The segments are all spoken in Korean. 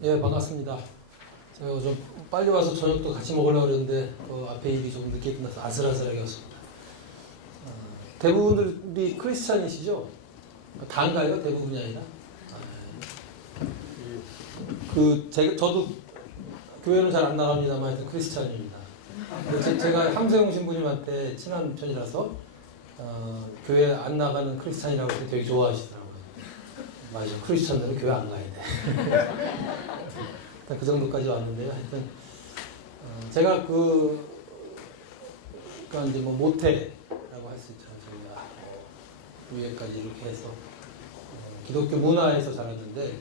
예, 반갑습니다. 제가 좀 빨리 와서 저녁도 같이 먹으려고 그랬는데 그 앞에 일이 좀 늦게 끝나서 아슬아슬하게 왔습니다. 대부분들이 크리스찬이시죠? 다인가요? 대부분이 아니라? 저도 교회는 잘 안 나갑니다만 하여튼 크리스찬입니다. 제가 함세웅 신부님한테 친한 편이라서 교회 안 나가는 크리스찬이라고 해서 되게 좋아하시더라고요. 맞아, 크리스찬들은 교회 안 가야 돼. 일단 그 정도까지 왔는데요. 하여튼 제가 그러니까 이제 뭐 모태라고 할 수 있죠. 저희가 위에까지 이렇게 해서 기독교 문화에서 자랐는데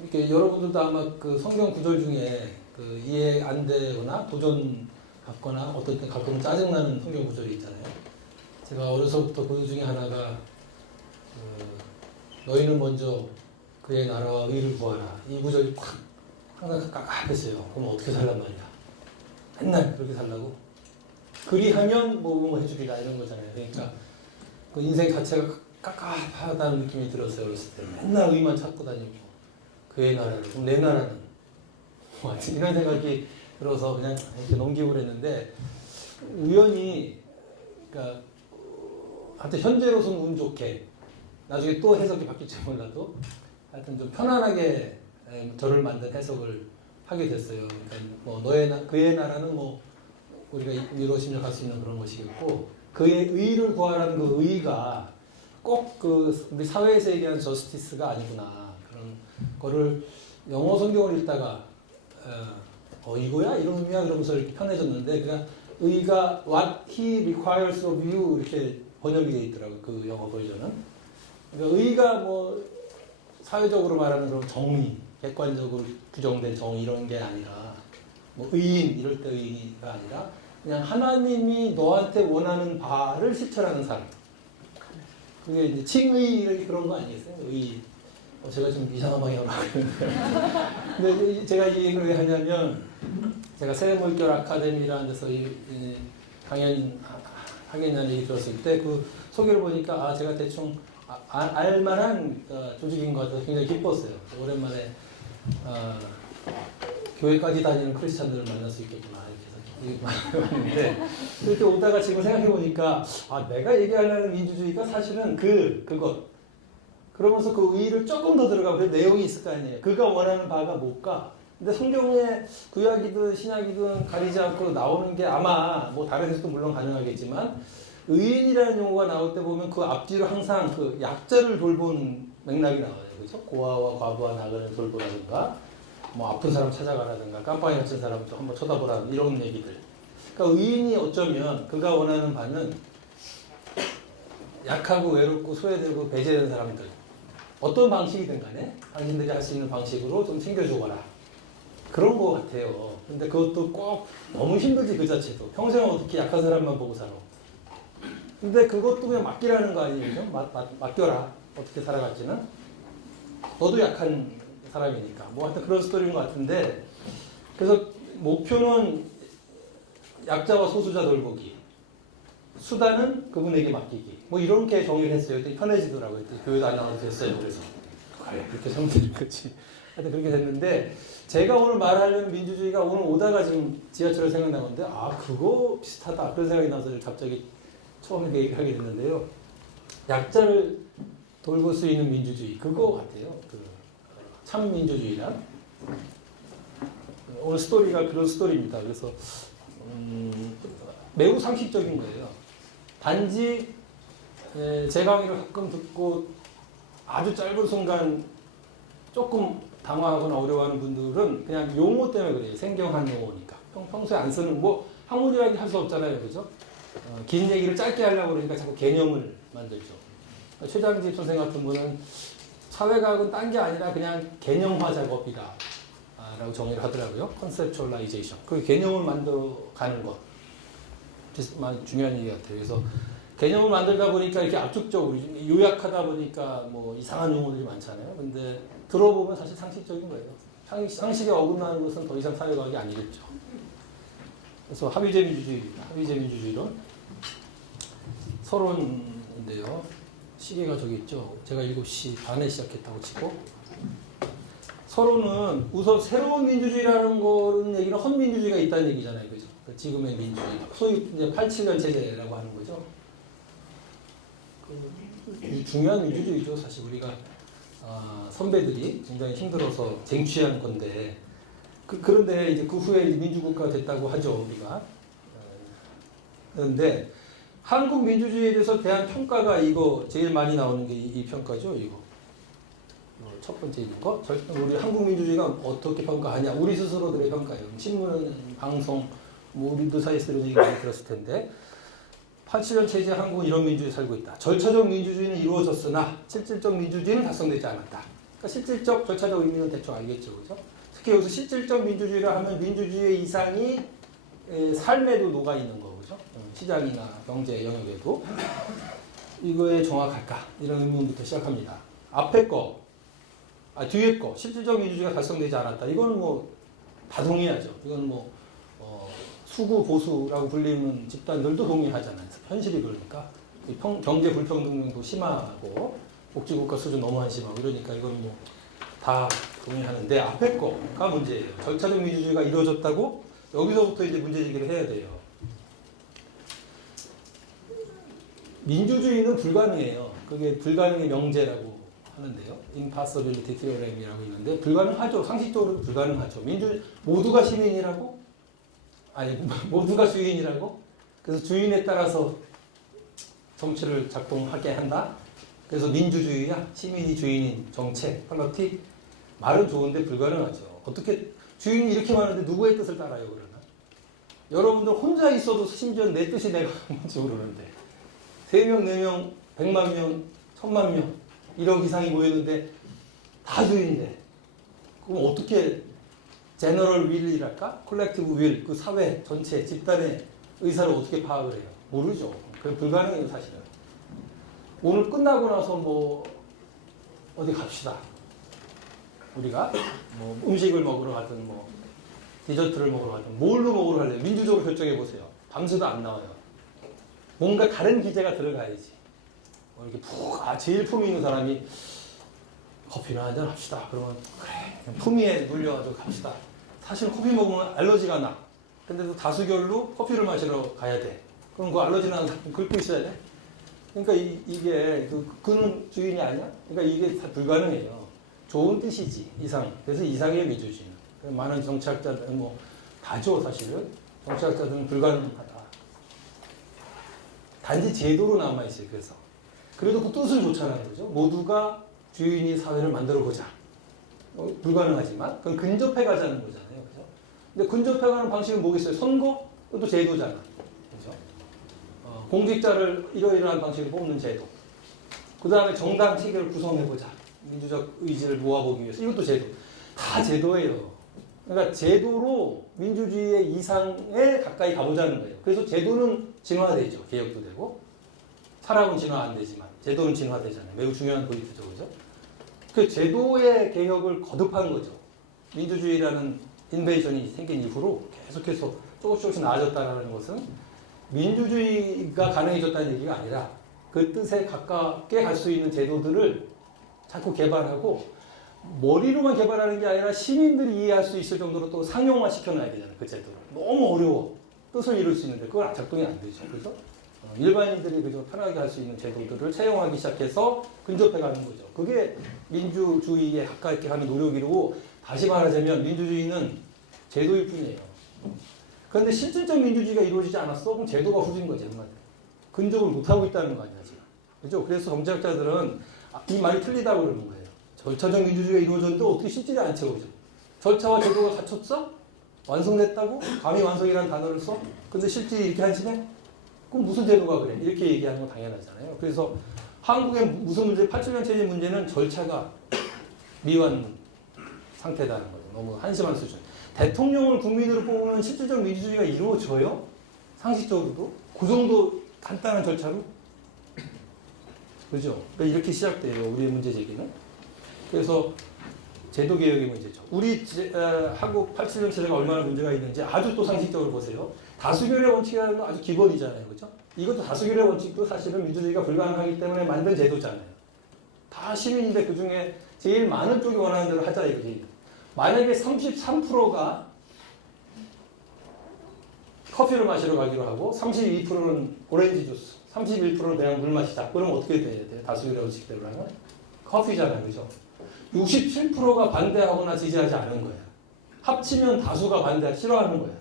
이렇게 여러분들도 아마 그 성경 구절 중에 그 이해 안 되거나 도전 받거나 어떨 때 가끔 짜증나는 성경 구절이 있잖아요. 제가 어려서부터 그 중에 하나가 너희는 먼저 그의 나라와 의를 구하라. 이 구절이 콱 항상 깝깝했어요. 그럼 어떻게 살란 말이야. 맨날 그렇게 살라고. 그리하면 뭐 해주리라 이런 거잖아요. 그러니까 그 인생 자체가 깝깝하다는 느낌이 들었어요. 어렸을 때. 맨날 의만 찾고 다니고. 그의 나라를. 그럼 내 나라는? 이런 생각이 들어서 그냥 이렇게 넘기고 그랬는데 우연히 그러니까 하여튼 현재로서는 운 좋게 나중에 또 해석이 바뀔지 몰라도 하여튼 좀 편안하게 저를 만든 해석을 하게 됐어요. 그러니까 뭐 그의 나라는 뭐 우리가 이루어지며 갈 수 있는 그런 것이겠고 그의 의를 구하라는 그 의가 꼭 그 우리 사회에서 얘기하는 저스티스가 아니구나 그런 거를 영어 성경을 읽다가 이거야 이런 의미야 그러면서 이렇게 편해졌는데 그냥 의가 what he requires of you 이렇게 번역이 되어 있더라고요. 그 영어 버전은. 그러니까 의가 뭐 사회적으로 말하는 그런 정의, 객관적으로 규정된 정의 이런 게 아니라 뭐 의인 이럴 때 의가 아니라 그냥 하나님이 너한테 원하는 바를 실천하는 사람. 그게 이제 칭의 그런 거 아니겠어요? 의. 제가 좀 이상한 방향으로 가고 있는데. 근데 제가 이 얘기를 왜 하냐면 제가 세례물결 아카데미라는 데서 하겠냐는 얘기 들었을 때 그 소개를 보니까 제가 대충 알만한 조직인 것 같아서 굉장히 기뻤어요. 오랜만에 교회까지 다니는 크리스찬들을 만날 수 있겠구나 이렇게 해서 왔는데 이렇게 오다가 지금 생각해 보니까 내가 얘기하려는 민주주의가 사실은 그것 그러면서 그 의의를 조금 더 들어가고 그 내용이 있을 거 아니에요. 그가 원하는 바가 뭘까? 근데 성경에 구약이든 신약이든 가리지 않고 나오는 게 아마 뭐 다른 데서도 물론 가능하겠지만 의인이라는 용어가 나올 때 보면 그 앞뒤로 항상 그 약자를 돌보는 맥락이 나와요. 그죠? 고아와 과부와 나그네를 돌보라든가 뭐 아픈 사람 찾아가라든가 깜빵에 갇힌 사람 또 한번 쳐다보라든가 이런 얘기들. 그러니까 의인이 어쩌면 그가 원하는 바는 약하고 외롭고 소외되고 배제된 사람들 어떤 방식이든 간에 당신들이 할 수 있는 방식으로 좀 챙겨주거라. 그런 것 같아요. 근데 그것도 꼭 너무 힘들지 그 자체도. 평생 어떻게 약한 사람만 보고 살아. 근데 그것도 그냥 맡기라는 거 아니에요? 맡겨라. 어떻게 살아갈지는. 너도 약한 사람이니까. 뭐 하여튼 그런 스토리인 것 같은데 그래서 목표는 약자와 소수자 돌보기. 수단은 그분에게 맡기기. 뭐 이렇게 정의를 했어요. 그때 편해지더라고요. 그때 교회도 안 나와도 됐어요. 그래서 그래 그렇게 성질이 그렇지. 하여튼 그렇게 됐는데 제가 오늘 말하려는 민주주의가 오늘 오다가 지금 지하철에 생각나는데 그거 비슷하다 그런 생각이 나서 갑자기 처음에 얘기하게 됐는데요. 약자를 돌볼 수 있는 민주주의 그거 같아요. 참 민주주의란 오늘 스토리가 그런 스토리입니다. 그래서 매우 상식적인 거예요. 단지 제 강의를 가끔 듣고 아주 짧은 순간 조금 당황하거나 어려워하는 분들은 그냥 용어 때문에 그래요. 생경한 용어니까. 평소에 안 쓰는 뭐 학문이라고 할 수 없잖아요. 그죠? 긴 얘기를 짧게 하려고 그러니까 자꾸 개념을 만들죠. 최장집 선생 같은 분은 사회과학은 딴 게 아니라 그냥 개념화 작업이다 라고 정의를 하더라고요. 컨셉츄얼라이제이션. 그 개념을 만들어가는 것. 중요한 얘기 같아요. 그래서 개념을 만들다 보니까 이렇게 압축적으로 요약하다 보니까 뭐 이상한 용어들이 많잖아요. 근데 들어보면 사실 상식적인 거예요. 상식에 어긋나는 것은 더 이상 사회과학이 아니겠죠. 그래서 합의제 민주주의입니다. 합의제 민주주의론 서론인데요. 시계가 저기 있죠. 제가 7시 반에 시작했다고 치고 서로는 우선 새로운 민주주의라는 거는 얘기는 헌민주주의가 있다는 얘기잖아요. 그죠? 지금의 민주주의. 소위 이제 87년 체제라고 하는 거죠. 중요한 민주주의죠. 사실 우리가 선배들이 굉장히 힘들어서 쟁취한 건데 그런데 이제 그 후에 이제 민주국가가 됐다고 하죠. 우리가. 그런데 한국 민주주의에 대한 평가가 이거 제일 많이 나오는 게 이 평가죠. 이거. 첫 번째 이거. 우리 한국 민주주의가 어떻게 평가하냐. 우리 스스로들의 평가예요. 신문, 방송, 뭐 우리도 사이에서 이런 얘기 많이 들었을 텐데 87년 체제 한국은 이런 민주주의 살고 있다. 절차적 민주주의는 이루어졌으나 실질적 민주주의는 달성되지 않았다. 그러니까 실질적, 절차적 의미는 대충 알겠죠. 그죠? 특히 여기서 실질적 민주주의라 하면 민주주의의 이상이 삶에도 녹아있는 거. 그죠? 시장이나 경제 영역에도. 이거에 정확할까? 이런 의문부터 시작합니다. 앞에 거, 뒤에 거, 실질적 민주주의가 달성되지 않았다. 이거는 뭐 다 동의하죠. 이건 뭐 수구 보수라고 불리는 집단들도 동의하잖아요. 현실이 그러니까 경제 불평등도 심하고 복지국가 수준 너무 한심하고 이러니까 이건 뭐 다 동의하는데 앞에 거가 문제예요. 절차적 민주주의가 이루어졌다고 여기서부터 이제 문제 제기를 해야 돼요. 민주주의는 불가능해요. 그게 불가능의 명제라고 하는데요. impossibility theorem이라고 있는데 불가능하죠. 상식적으로 불가능하죠. 모두가 시민이라고? 아니 모두가 주인이라고? 그래서 주인에 따라서 정치를 작동하게 한다? 그래서 민주주의야? 시민이 주인인 정책, 퀄러티? 말은 좋은데 불가능하죠. 어떻게 주인이 이렇게 많은데 누구의 뜻을 따라요 그러나? 여러분들 혼자 있어도 심지어 내 뜻이 내가 뭔지 모르는데 3명, 4명, 100만 명, 1000만 명 1억 이상이 모였는데 다 주인인데 그럼 어떻게 제너럴 윌이랄까? 콜렉티브 윌, 그 사회 전체 집단의 의사를 어떻게 파악을 해요? 모르죠. 그게 불가능해요 사실은. 오늘 끝나고 나서 뭐 어디 갑시다. 우리가 뭐 음식을 먹으러 가든 뭐 디저트를 먹으러 가든 뭘로 먹으러 갈래요? 민주적으로 결정해 보세요. 밤새도 안 나와요. 뭔가 다른 기제가 들어가야지. 뭐 이렇게 제일 품위 있는 사람이 커피나 한잔 합시다. 그러면 그래 품위에 눌려가지고 갑시다. 사실 커피 먹으면 알러지가 나. 근데도 다수결로 커피를 마시러 가야 돼. 그럼 그 알러지 나는 사람 긁고 있어야 돼. 그러니까 이게 그는 주인이 아니야? 그러니까 이게 다 불가능해요. 좋은 뜻이지 이상. 그래서 이상의 민주주의는 많은 정치학자들 뭐 다죠 사실은. 정치학자들은 불가능하다. 단지 제도로 남아 있어요. 그래도 그 뜻은 좋잖아요, 그죠? 모두가 주인이 사회를 만들어 보자. 불가능하지만 그건 근접해 가자는 거잖아요, 그죠? 근데 근접해 가는 방식은 뭐겠어요? 선거? 그것도 제도잖아, 그죠? 공직자를 이러이러한 방식으로 뽑는 제도. 그 다음에 정당 체계를 구성해 보자. 민주적 의지를 모아보기 위해서 이것도 제도. 다 제도예요. 그러니까 제도로 민주주의의 이상에 가까이 가보자는 거예요. 그래서 제도는 진화되죠. 개혁도 되고. 사람은 진화 안 되지만 제도는 진화되잖아요. 매우 중요한 포인트죠. 그죠? 그 제도의 개혁을 거듭한 거죠. 민주주의라는 인베이션이 생긴 이후로 계속해서 조금씩 나아졌다는 것은 민주주의가 가능해졌다는 얘기가 아니라 그 뜻에 가깝게 갈 수 있는 제도들을 자꾸 개발하고 머리로만 개발하는 게 아니라 시민들이 이해할 수 있을 정도로 또 상용화 시켜놔야 되잖아요. 그 제도를. 너무 어려워. 뜻을 이룰 수 있는데 그걸 작동이 안 되죠. 그래서 일반인들이 그저 편하게 할 수 있는 제도들을 채용하기 시작해서 근접해 가는 거죠. 그게 민주주의에 가까이 가는 노력이고 다시 말하자면 민주주의는 제도일 뿐이에요. 그런데 실질적 민주주의가 이루어지지 않았어? 그럼 제도가 후진 거지. 근접을 못하고 있다는 거 아니야 지금. 그죠? 그래서 정치학자들은 이 말이 틀리다고 그러는 거예요. 절차적 민주주의가 이루어졌는데 어떻게 실질이 안 채워져? 절차와 제도가 갖췄어? 완성됐다고? 감히 완성이라는 단어를 써? 근데 실질이 이렇게 한심해? 그럼 무슨 제도가 그래? 이렇게 얘기하는 건 당연하잖아요. 그래서 한국의 무슨 문제, 87년 체제 문제는 절차가 미완 상태다는 거죠. 너무 한심한 수준. 대통령을 국민으로 뽑으면 실질적 민주주의가 이루어져요? 상식적으로도? 그 정도 간단한 절차로? 그죠? 그러니까 이렇게 시작돼요. 우리의 문제 제기는. 그래서 제도 개혁의 문제죠. 한국 87년 체제가 얼마나 문제가 있는지 아주 또 상식적으로 보세요. 다수결의 원칙이라는 건 아주 기본이잖아요. 그죠? 이것도 다수결의 원칙도 사실은 민주주의가 불가능하기 때문에 만든 제도잖아요. 다 시민인데 그 중에 제일 많은 쪽이 원하는 대로 하자 이거지. 만약에 33%가 커피를 마시러 가기로 하고 32%는 오렌지 주스, 31%는 그냥 물 마시자. 그럼 어떻게 돼야 돼요? 다수결의 원칙대로 하면? 커피잖아요. 그죠? 67%가 반대하거나 지지하지 않은 거예요. 합치면 다수가 반대, 싫어하는 거예요.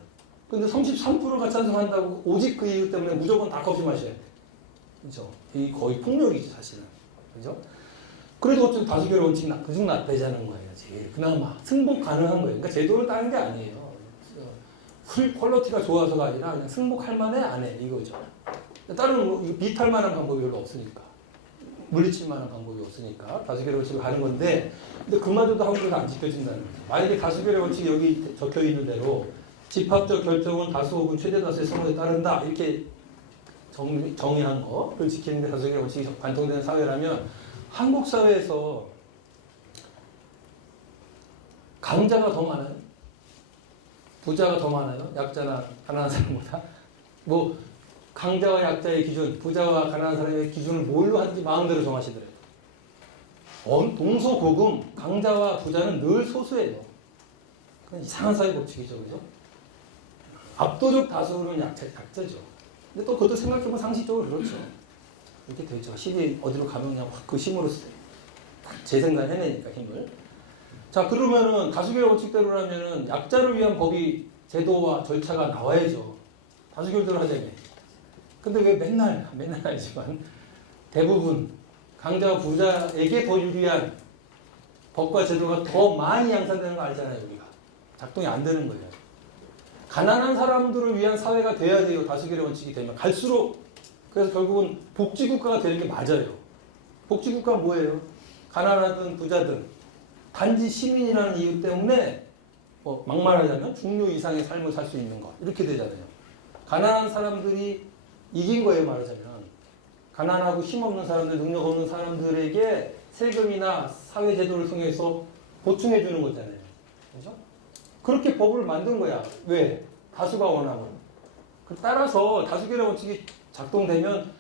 근데 33%가 찬성한다고 오직 그 이유 때문에 무조건 다 커피 마셔야 돼. 그죠? 이 거의 폭력이지, 사실은. 그죠? 그래도 어쨌든 다수결의 원칙 그중 나쁘자는 거예요. 제일. 그나마 승복 가능한 거예요. 그러니까 제도를 따는 게 아니에요. 풀 퀄리티가 좋아서가 아니라 그냥 승복할 만해 안 해. 이거죠. 다른 뭐 비탈 만한 방법이 별로 없으니까. 물리칠 만한 방법이 없으니까 다수결의 원칙을 가는 건데, 근데 그마저도 한국에서 안 지켜진다는 거죠. 만약에 다수결의 원칙이 여기 적혀 있는 대로 집합적 결정은 다수 혹은 최대 다수의 선호에 따른다 이렇게 정의한 거를 지키는데 다수결의 원칙이 관통되는 사회라면 한국 사회에서 강자가 더 많아요? 부자가 더 많아요? 약자나 가난한 사람보다? 뭐 강자와 약자의 기준, 부자와 가난한 사람의 기준을 뭘로 하든지 마음대로 정하시더래요. 동서고금, 강자와 부자는 늘 소수예요. 그건 이상한 사회 법칙이죠, 그죠? 압도적 다수는 약자죠. 근데 또 그것도 생각해보면 상식적으로 그렇죠. 이렇게 되죠. 힘이 어디로 가면 그냥 그 힘으로 재생산해내니까 힘을. 자, 그러면은 다수결 원칙대로라면은 약자를 위한 법이 제도와 절차가 나와야죠. 다수결대로 하자면. 근데 왜 맨날 아니지만 대부분 강자와 부자에게 더 유리한 법과 제도가 더 많이 양산되는 거 알잖아요, 우리가. 작동이 안 되는 거예요. 가난한 사람들을 위한 사회가 돼야 돼요, 다수결의 원칙이 되면. 갈수록. 그래서 결국은 복지국가가 되는 게 맞아요. 복지국가가 뭐예요? 가난하든 부자든 단지 시민이라는 이유 때문에 막말하자면 중류 이상의 삶을 살 수 있는 것. 이렇게 되잖아요. 가난한 사람들이 이긴 거예요, 말하자면. 가난하고 힘없는 사람들, 능력 없는 사람들에게 세금이나 사회제도를 통해서 보충해 주는 거잖아요. 그죠? 그렇게 법을 만든 거야. 왜? 다수가 원하면. 따라서 다수결의 원칙이 작동되면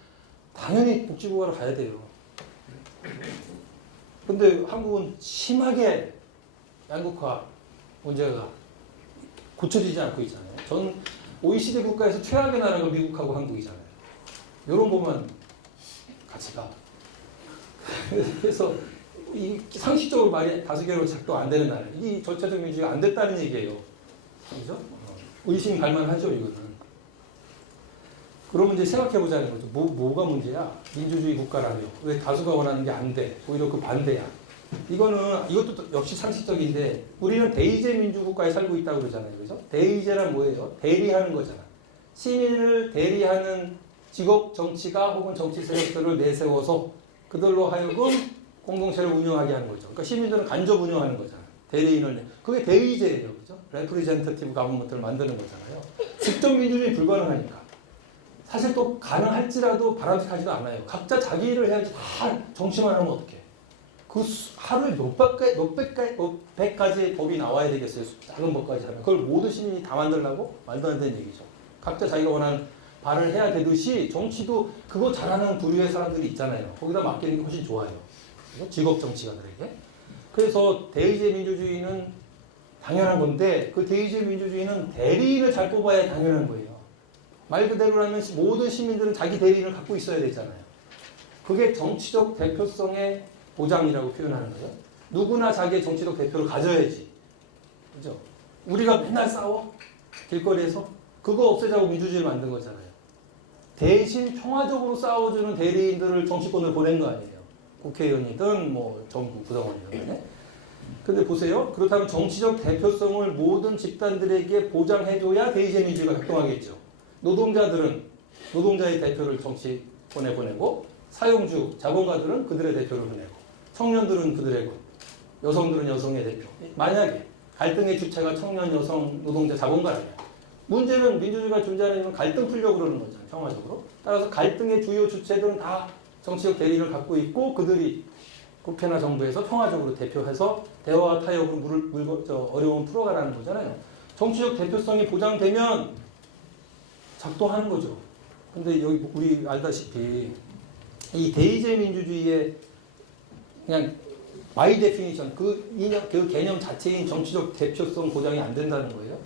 당연히 복지국가로 가야 돼요. 근데 한국은 심하게 양극화 문제가 고쳐지지 않고 있잖아요. 전 OECD 국가에서 최악의 나라가 미국하고 한국이잖아요. 이런 것만 같이 가. 그래서 이 상식적으로 말이 다수결로 작동 안 되는 나라. 이 절차적 민주주의가 안 됐다는 얘기예요. 그죠? 의심 갈만하죠, 이거는. 그러면 이제 생각해 보자는 거죠. 뭐가 문제야? 민주주의 국가라며. 왜 다수가 원하는 게 안 돼? 오히려 그 반대야. 이것도 역시 상식적인데, 우리는 대의제 민주국가에 살고 있다고 그러잖아요. 그죠? 대의제란 뭐예요? 대리하는 거잖아. 시민을 대리하는 직업 정치가 혹은 정치 세력들을 내세워서 그들로 하여금 공동체를 운영하게 하는 거죠. 그러니까 시민들은 간접 운영하는 거잖아. 대리인을. 그게 대의제예요. 그죠? 레프리젠터티브 가버먼트를 만드는 거잖아요. 직접 민주주의 불가능하니까. 사실 또 가능할지라도 바람직하지도 않아요. 각자 자기 일을 해야지. 다 정치만 하면 어떡해. 그 하루에 몇 백가지의 법이 나와야 되겠어요. 작은 법까지 하면. 그걸 모든 시민이 다 만들려고? 말도 안 되는 얘기죠. 각자 자기가 원하는 바를 해야 되듯이 정치도 그거 잘하는 부류의 사람들이 있잖아요. 거기다 맡기는 게 훨씬 좋아요. 직업 정치가들에게. 그래서 대의제 민주주의는 당연한 건데, 그 대의제 민주주의는 대리인을 잘 뽑아야 당연한 거예요. 말 그대로라면 모든 시민들은 자기 대리인을 갖고 있어야 되잖아요. 그게 정치적 대표성의 보장이라고 표현하는 거예요. 누구나 자기의 정치적 대표를 가져야지. 그죠? 우리가 맨날 싸워? 길거리에서? 그거 없애자고 민주주의를 만든 거잖아요. 대신 평화적으로 싸워주는 대리인들을 정치권을 보낸 거 아니에요. 국회의원이든 뭐 정부 구성원이든. 근데 보세요. 그렇다면 정치적 대표성을 모든 집단들에게 보장해줘야 대의제 민주주의가 작동하겠죠. 노동자들은 노동자의 대표를 정치권에 보내고, 사용주, 자본가들은 그들의 대표를 보내고, 청년들은 그들의 것, 여성들은 여성의 대표. 만약에 갈등의 주체가 청년, 여성, 노동자, 자본가라면 문제는 민주주의가 존재하는 갈등 풀려고 그러는 거잖아요. 평화적으로. 따라서 갈등의 주요 주체들은 다 정치적 대리를 갖고 있고, 그들이 국회나 정부에서 평화적으로 대표해서 대화와 타협으로 어려움을 풀어가라는 거잖아요. 정치적 대표성이 보장되면 작동하는 거죠. 근데 여기 우리 알다시피 이 대의제 민주주의의 그냥 by definition 그 개념 자체인 정치적 대표성 보장이 안 된다는 거예요.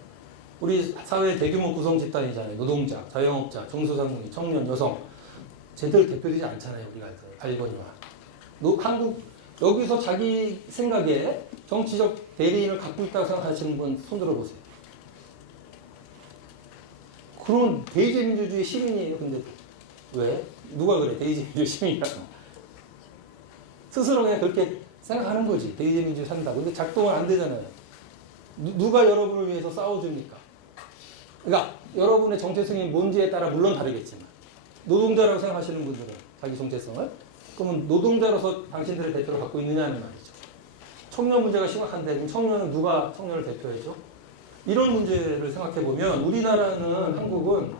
우리 사회 대규모 구성 집단이잖아요. 노동자, 자영업자, 중소상공인, 청년, 여성 제대로 대표되지 않잖아요. 우리가 알거니와 한국 여기서 자기 생각에 정치적 대리인을 갖고 있다고 생각하시는 분 손 들어보세요. 그런 대의제 민주주의 시민이에요. 근데 왜? 누가 그래? 대의제 민주주의 시민이라고. 스스로 그냥 그렇게 생각하는 거지. 대의제 민주주의 산다고. 근데 작동은 안 되잖아요. 누가 여러분을 위해서 싸워줍니까? 그러니까 여러분의 정체성이 뭔지에 따라 물론 다르겠지만 노동자라고 생각하시는 분들은 자기 정체성을 그러면 노동자로서 당신들의 대표를 갖고 있느냐는 말이죠. 청년 문제가 심각한데 그럼 청년은 누가 청년을 대표해줘? 이런 문제를 생각해 보면 우리나라는 한국은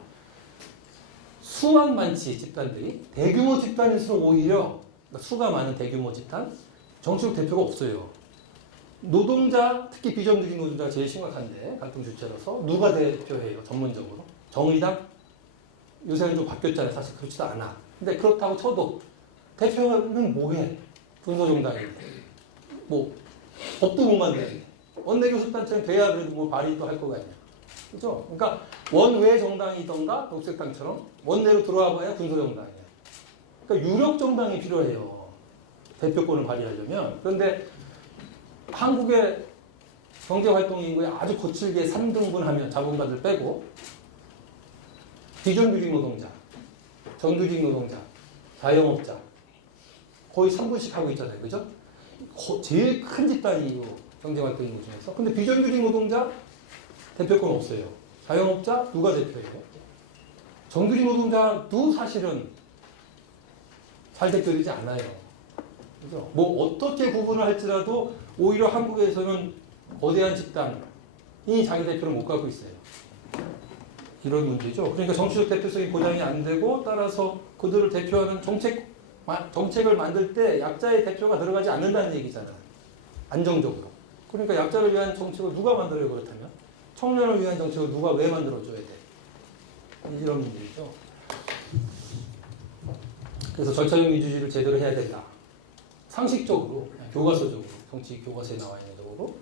수만 많지 집단들이 대규모 집단일수록 오히려 그러니까 수가 많은 대규모 집단 정치적 대표가 없어요. 노동자 특히 비정규직 노동자가 제일 심각한데 갈등 주체로서 누가 대표해요? 전문적으로 정의당 요새는 좀 바뀌었잖아요. 사실 그렇지도 않아. 근데 그렇다고 쳐도 대표는 뭐해? 군소정당인데 뭐 법도 못 만드는데 원내교섭단체는 돼야 그래도 뭐 발의도 할 거가 아니야. 그죠? 그러니까 원외 정당이던가 녹색당처럼 원내로 들어와 봐야 군소정당이야. 그러니까 유력 정당이 필요해요. 대표권을 발휘하려면. 그런데 한국의 경제활동 인구에 아주 거칠게 3등분하면 자본가들 빼고 비정규직 노동자, 정규직 노동자, 자영업자 거의 3분씩 하고 있잖아요. 그죠? 제일 큰 집단이에요. 경제활동 인구 중에서. 근데 비정규직 노동자 대표권 없어요. 자영업자 누가 대표해요? 정규직 노동자도 사실은 잘 대표되지 않아요. 그죠? 뭐 어떻게 구분을 할지라도 오히려 한국에서는 거대한 집단이 자기 대표를 못 갖고 있어요. 이런 문제죠. 그러니까 정치적 대표성이 보장이 안 되고 따라서 그들을 대표하는 정책을 만들 때 약자의 대표가 들어가지 않는다는 얘기잖아요. 안정적으로. 그러니까 약자를 위한 정책을 누가 만들어요, 그렇다면? 청년을 위한 정책을 누가 왜 만들어줘야 돼? 이런 문제죠. 그래서 절차적 민주주의를 제대로 해야 된다. 상식적으로, 교과서적으로, 정치 교과서에 나와 있는 적으로.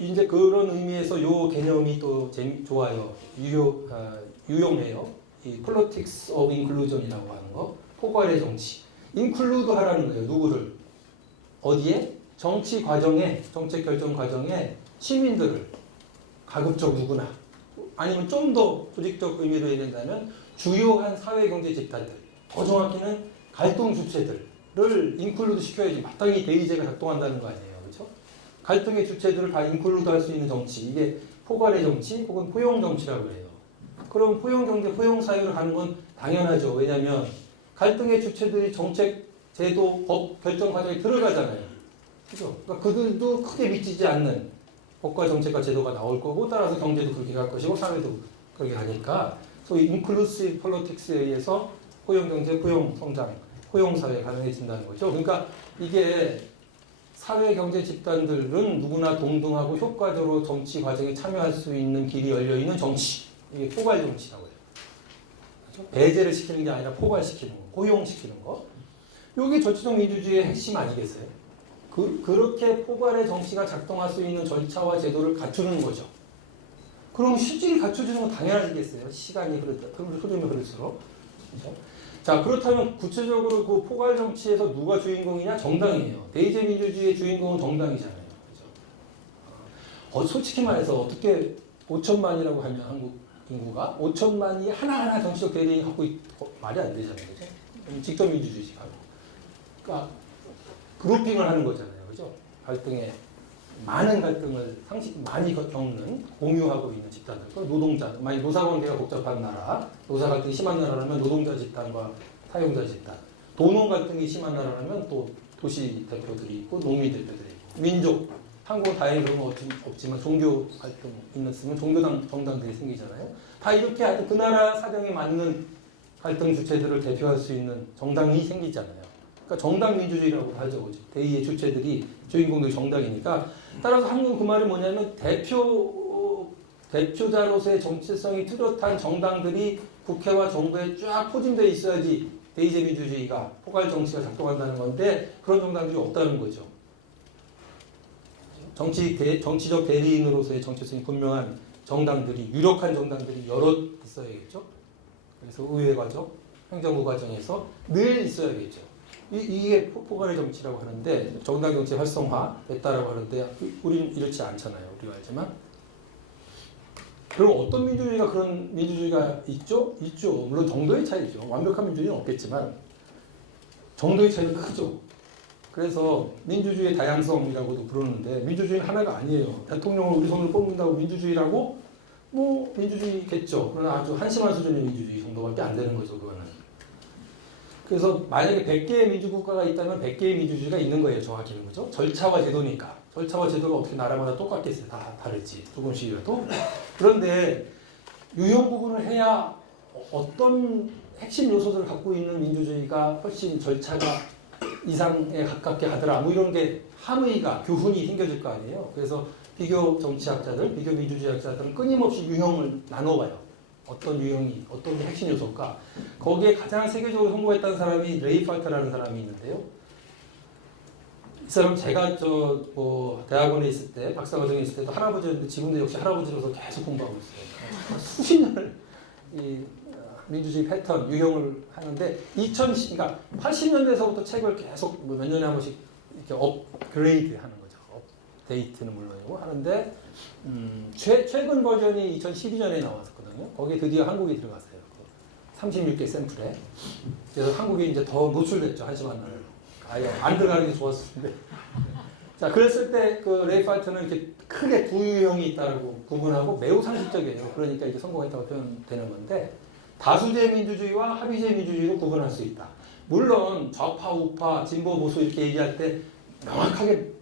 이제 그런 의미에서 요 개념이 또 좋아요. 유용해요. 이 politics of inclusion이라고 하는 거. 포괄의 정치. 인클루드 하라는 거예요. 누구를? 어디에? 정치 과정에, 정책 결정 과정에 시민들을 가급적 누구나 아니면 좀 더 조직적 의미로 해야 된다면 주요한 사회 경제 집단들, 더 정확히는 갈등 주체들을 인클루드 시켜야지 마땅히 대의제가 작동한다는 거 아니에요. 그렇죠? 갈등의 주체들을 다 인클루드 할 수 있는 정치, 이게 포괄의 정치 혹은 포용 정치라고 해요. 그럼 포용 경제, 포용 사회로 가는 건 당연하죠. 왜냐하면 갈등의 주체들이 정책, 제도, 법 결정 과정에 들어가잖아요. 그죠? 그러니까 그들도 크게 미치지 않는 법과 정책과 제도가 나올 거고 따라서 경제도 그렇게 갈 것이고 사회도 그렇게 가니까 소위 인클루시브 폴리틱스에 의해서 포용 경제, 포용 성장, 포용 사회 가능해진다는 거죠. 그러니까 이게 사회 경제 집단들은 누구나 동등하고 효과적으로 정치 과정에 참여할 수 있는 길이 열려 있는 정치. 이게 포괄 정치라고 해요. 그렇죠? 배제를 시키는 게 아니라 포괄시키는 거, 포용시키는 거. 이게 절차적 민주주의의 핵심 아니겠어요? 그렇게 포괄의 정치가 작동할 수 있는 절차와 제도를 갖추는 거죠. 그럼 실질이 갖춰지는 건 당연하겠어요. 시간이 흐르면 흐를수록. 그렇죠? 자, 그렇다면 구체적으로 그 포괄 정치에서 누가 주인공이냐? 정당이에요. 대의제 민주주의의 주인공은 정당이잖아요. 그렇죠? 솔직히 말해서 어떻게 5천만이라고 하면 한국 인구가 5천만이 하나하나 정치적 대리인 갖고 말이 안 되잖아요. 그죠? 직접 민주주의지 가고. 그러니까 그룹핑을 하는 거잖아요. 그죠? 많은 갈등을 많이 겪는, 공유하고 있는 집단들. 노동자, 만약 노사관계가 복잡한 나라, 노사 갈등이 심한 나라라면 노동자 집단과 사용자 집단. 도농 갈등이 심한 나라라면 또 도시 대표들이 있고, 농민 대표들이 있고, 민족. 한국은 다행히 그런 건 없지만 종교 갈등 있으면 정당들이 생기잖아요. 다 이렇게 하여튼 그 나라 사정에 맞는 갈등 주체들을 대표할 수 있는 정당이 생기잖아요. 그러니까 정당 민주주의라고 하죠. 그죠? 대의의 주체들이 주인공들이 정당이니까 따라서 한국은 그 말이 뭐냐면 대표자로서의 정체성이 뚜렷한 정당들이 국회와 정부에 쫙 포진되어 있어야지 대의제 민주주의가 포괄 정치가 작동한다는 건데 그런 정당들이 없다는 거죠. 정치적 대리인으로서의 정체성이 분명한 정당들이 유력한 정당들이 여럿 있어야겠죠. 그래서 의회 과정, 행정부 과정에서 늘 있어야겠죠. 이게 포괄의 정치라고 하는데 정당 정치 활성화 됐다라고 하는데 우리는 이렇지 않잖아요. 우리가 알지만. 그럼 어떤 민주주의가 그런 민주주의가 있죠? 있죠. 물론 정도의 차이죠. 완벽한 민주주의는 없겠지만 정도의 차이는 크죠. 그래서 민주주의의 다양성이라고도 부르는데 민주주의는 하나가 아니에요. 대통령을 우리 손으로 뽑는다고 민주주의라고? 뭐 민주주의겠죠. 그러나 아주 한심한 수준의 민주주의 정도밖에 안 되는 거죠. 그거는. 그래서 만약에 100개의 민주국가가 있다면 100개의 민주주의가 있는 거예요. 정확히는. 그죠? 절차와 제도니까. 절차와 제도가 어떻게 나라마다 똑같겠어요. 다 다르지. 조금씩이라도. 그런데 유형 구분을 해야 어떤 핵심 요소들을 갖고 있는 민주주의가 훨씬 절차가 이상에 가깝게 하더라. 뭐 이런 게 함의가, 교훈이 생겨질 거 아니에요. 그래서 비교 정치학자들, 비교 민주주의학자들은 끊임없이 유형을 나눠봐요. 어떤 유형이, 어떤 게 핵심 요소일까. 거기에 가장 세계적으로 성공했다는 사람이 레이 팔터라는 사람이 있는데요. 이 사람 제가 대학원에 있을 때, 박사과정에 있을 때도 할아버지였는데 지금도 역시 할아버지로서 계속 공부하고 있어요. 수십 년을 이 민주주의 패턴, 유형을 하는데 그러니까 80년대에서부터 책을 계속 몇 년에 한 번씩 이렇게 업그레이드 하는 거죠. 업데이트는 물론이고 하는데 최근 버전이 2012년에 나왔었거든요. 거기에 드디어 한국이 들어갔어요. 36개 샘플에. 그래서 한국이 이제 더 노출됐죠. 한심한 날. 아예 안 들어가는 게 좋았을 텐데. 자, 그랬을 때 그 레이 팔터는 이렇게 크게 두 유형이 있다고 구분하고 매우 상식적이에요. 그러니까 이게 성공했다고 표현되는 건데 다수제 민주주의와 합의제 민주주의로 구분할 수 있다. 물론 좌파, 우파, 진보, 보수 이렇게 얘기할 때 명확하게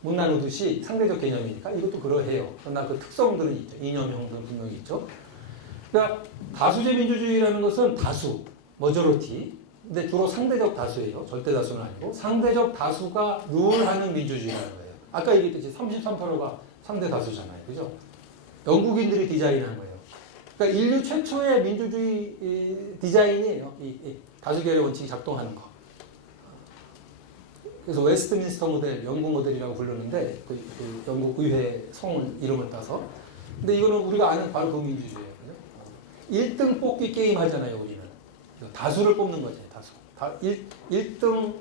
못 나누듯이 상대적 개념이니까 이것도 그러해요. 그러나 그 특성들은 있죠. 이념형들은 분명히 있죠. 그러니까 다수제 민주주의라는 것은 다수, 머저리티. 근데 주로 상대적 다수예요. 절대 다수는 아니고 상대적 다수가 룰하는 민주주의라는 거예요. 아까 얘기했듯이 33%가 상대 다수잖아요. 그죠? 영국인들이 디자인한 거예요. 그러니까 인류 최초의 민주주의 디자인이에요. 이 다수결의 원칙이 작동하는 거. 그래서 웨스트민스터 모델, 영국 모델이라고 부르는데 그 영국 의회 성 이름을 따서. 근데 이거는 우리가 아는 바로 그 민주주의예요. 그죠? 1등 뽑기 게임 하잖아요. 우리는. 다수를 뽑는 거죠. 다수. 1등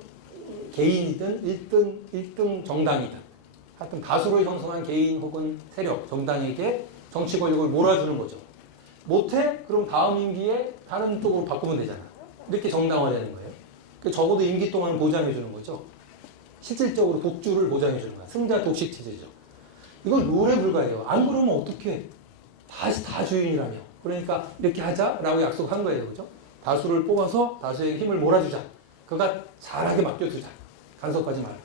개인이든 1등 정당이든 하여튼 다수를 형성한 개인 혹은 세력, 정당에게 정치 권력을 몰아주는 거죠. 못해? 그럼 다음 임기에 다른 쪽으로 바꾸면 되잖아. 이렇게 정당화되는 거예요. 적어도 임기 동안 보장해 주는 거죠. 실질적으로 독주를 보장해 주는 거야. 승자 독식 체제죠. 이건 룰에 불과해요. 안 그러면 어떻게 다 주인이라며. 그러니까 이렇게 하자라고 약속한 거예요. 그죠? 다수를 뽑아서 다수에게 힘을 몰아주자. 그가 잘하게 맡겨두자. 간섭하지 말고.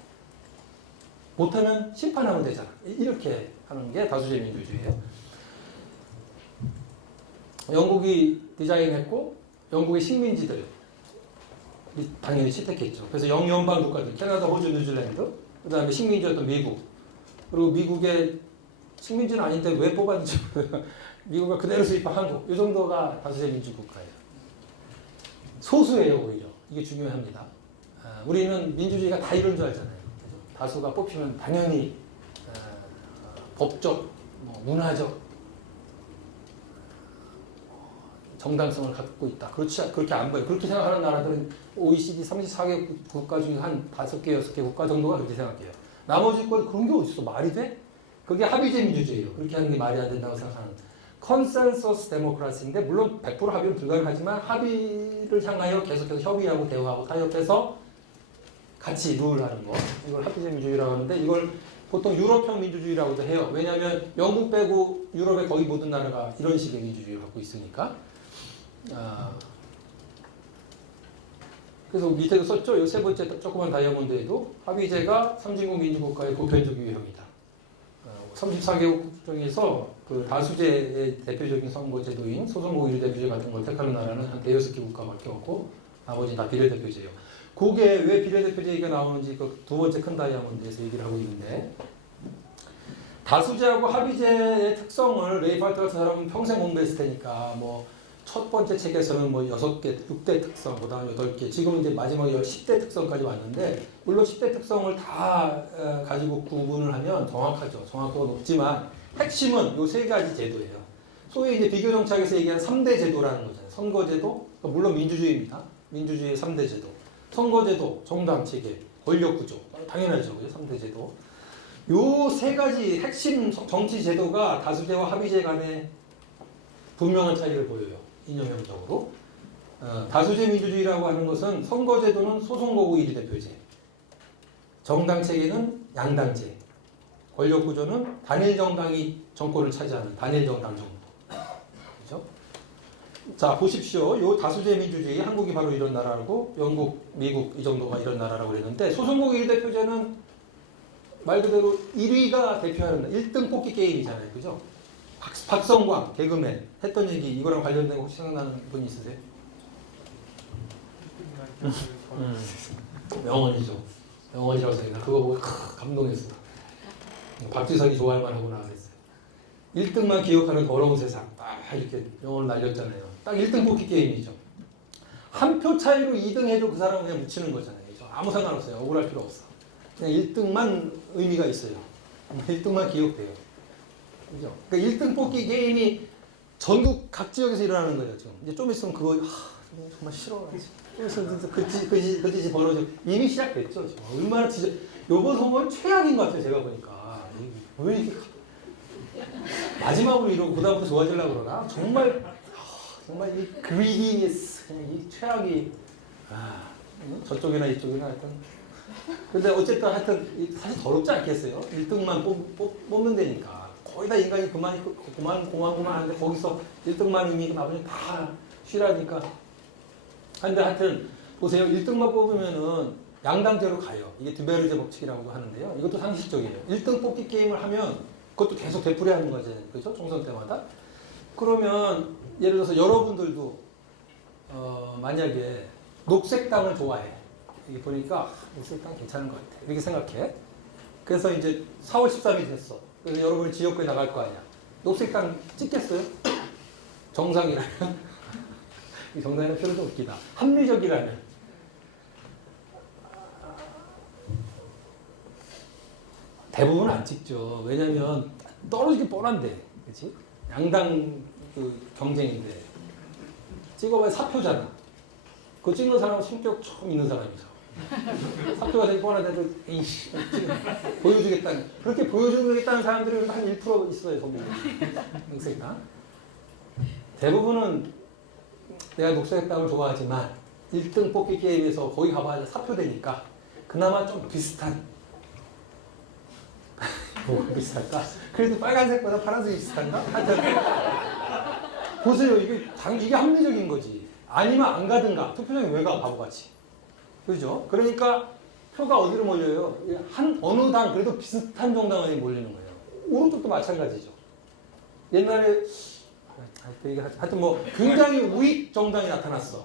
못하면 심판하면 되잖아. 이렇게 하는 게 다수제 민주주의예요. 영국이 디자인했고 영국의 식민지들 당연히 채택했죠. 그래서 영연방 국가들 캐나다, 호주, 뉴질랜드 그 다음에 식민지였던 미국 그리고 미국의 식민지는 아닌데 왜 뽑았는지 미국과 그대로 수입한 한국 이 정도가 다수제 민주국가예요. 소수예요. 오히려 이게 중요합니다. 우리는 민주주의가 다 이런 줄 알잖아요. 다수가 뽑히면 당연히 법적, 문화적 정당성을 갖고 있다. 그렇게 안 보여요. 그렇게 생각하는 나라들은 OECD 34개 국가 중에 한 5개, 6개 국가 정도가 그렇게 생각해요. 나머지 거 그런 게 어딨어? 말이 돼? 그게 합의제 민주주의예요. 그렇게 하는 게 말이 안 된다고 생각하는. 컨센서스 데모크라시인데 물론 100% 합의는 불가능하지만 합의를 향하여 계속해서 협의하고 대화하고 타협해서 같이 룰하는 거. 이걸 합의제 민주주의라고 하는데 이걸 보통 유럽형 민주주의라고도 해요. 왜냐하면 영국 빼고 유럽의 거의 모든 나라가 이런 식의 민주주의를 갖고 있으니까. 그래서 밑에도 썼죠. 이 세 번째 조그만 다이아몬드에도 합의제가 선진국 민주국가의 보편적 유형이다. 34개국 중에서 그 다수제의 대표적인 선거제도인 소선거 유대표제 같은 걸 택하는 나라는 한 대여섯 개 국가밖에 없고 나머지 다 비례대표제예요. 그게 왜 비례대표제 얘기가 나오는지 그 두 번째 큰 다이아몬드에서 얘기를 하고 있는데 다수제하고 합의제의 특성을 레이 팔터 같은 사람은 평생 공부했을 테니까 뭐 첫 번째 책에서는 뭐 6개, 6대 특성, 그 다음에 8개, 지금 이제 마지막에 10대 특성까지 왔는데, 물론 10대 특성을 다 가지고 구분을 하면 정확하죠. 정확도가 높지만, 핵심은 요 세 가지 제도예요. 소위 이제 비교 정착에서 얘기한 3대 제도라는 거잖아요. 선거제도, 물론 민주주의입니다. 민주주의의 3대 제도. 선거제도, 정당 체계, 권력 구조. 당연하죠. 3대 제도. 요 세 가지 핵심 정치 제도가 다수제와 합의제 간에 분명한 차이를 보여요. 이념형적으로. 다수제 민주주의라고 하는 것은 선거제도는 소선거구 1위 대표제, 정당 체계는 양당제, 권력 구조는 단일 정당이 정권을 차지하는 단일 정당 정부. 그죠? 자, 보십시오. 요 다수제 민주주의, 한국이 바로 이런 나라고, 영국, 미국 이 정도가 이런 나라라고 그랬는데, 소선거구 1위 대표제는 말 그대로 1위가 대표하는 1등 뽑기 게임이잖아요. 그죠? 박성광, 개그맨 했던 얘기, 이거랑 관련된 거 혹시 생각나는 분 있으세요? 명언이죠. 명언이라고 생각나. 그거 보고 감동했어. 박지성이 좋아할 만하구나 그랬어요. 1등만 기억하는 더러운 세상. 딱 이렇게 명언을 날렸잖아요. 딱 1등 뽑기 게임이죠. 한 표 차이로 2등 해도 그 사람은 그냥 묻히는 거잖아요. 그죠? 아무 상관없어요. 억울할 필요 없어. 그냥 1등만 의미가 있어요. 1등만 기억돼요. 그죠? 그러니까 1등 뽑기 게임이 전국 각 지역에서 일어나는 거예요. 지금 이제 좀 있으면 그거 정말 싫어. 좀 있으면 진짜 그 짓이 벌어져. 이미 시작됐죠. 지금. 얼마나 진짜 요번 선거는 최악인 것 같아요. 제가 보니까 왜 이렇게 마지막으로 이러고 그다음부터 좋아지려고 그러나 정말 이 greediness, 그냥 이 최악이 저쪽이나 이쪽이나 하여튼. 근데 어쨌든 하여튼 사실 더럽지 않겠어요? 1등만 뽑는 데니까. 거의 다 인간이 고만하는데 거기서 1등만 의미가 나머지 다 쉬라니까. 근데 하여튼 보세요. 1등만 뽑으면은 양당제로 가요. 이게 드베르제 법칙이라고도 하는데요. 이것도 상식적이에요. 1등 뽑기 게임을 하면 그것도 계속 되풀이하는 거잖아요. 그죠? 총선 때마다. 그러면 예를 들어서 여러분들도 만약에 녹색당을 좋아해. 이게 보니까 녹색당 괜찮은 것 같아. 이렇게 생각해. 그래서 이제 4월 13일이 됐어. 그래서 여러분이 지역구에 나갈 거 아니야. 녹색당 찍겠어요? 정상이라면? 정상이라는 표현은 좀 웃기다. 합리적이라면. 대부분 안 찍죠. 왜냐면 떨어지기 뻔한데. 그치? 양당 그 경쟁인데. 찍어봐야 사표잖아. 그거 찍는 사람은 성격 처음 있는 사람이죠. 사표가 되게 뻔한데도 에이씨 보여주겠다는, 그렇게 보여주겠다는 사람들이 한 1% 있어요. 녹색당. 대부분은 내가 녹색당을 좋아하지만 1등 뽑기 게임에서 거기 가봐야 사표되니까 그나마 좀 비슷한, 뭐가 비슷할까? 그래도 빨간색보다 파란색이 비슷한가? 하여튼 보세요. 이게 합리적인 거지. 아니면 안 가든가. 투표장에 왜 가? 바보같이. 그죠? 그러니까 표가 어디로 몰려요? 어느 당, 그래도 비슷한 정당에 몰리는 거예요. 오른쪽도 마찬가지죠. 옛날에 하여튼 뭐 굉장히 우익 정당이 나타났어.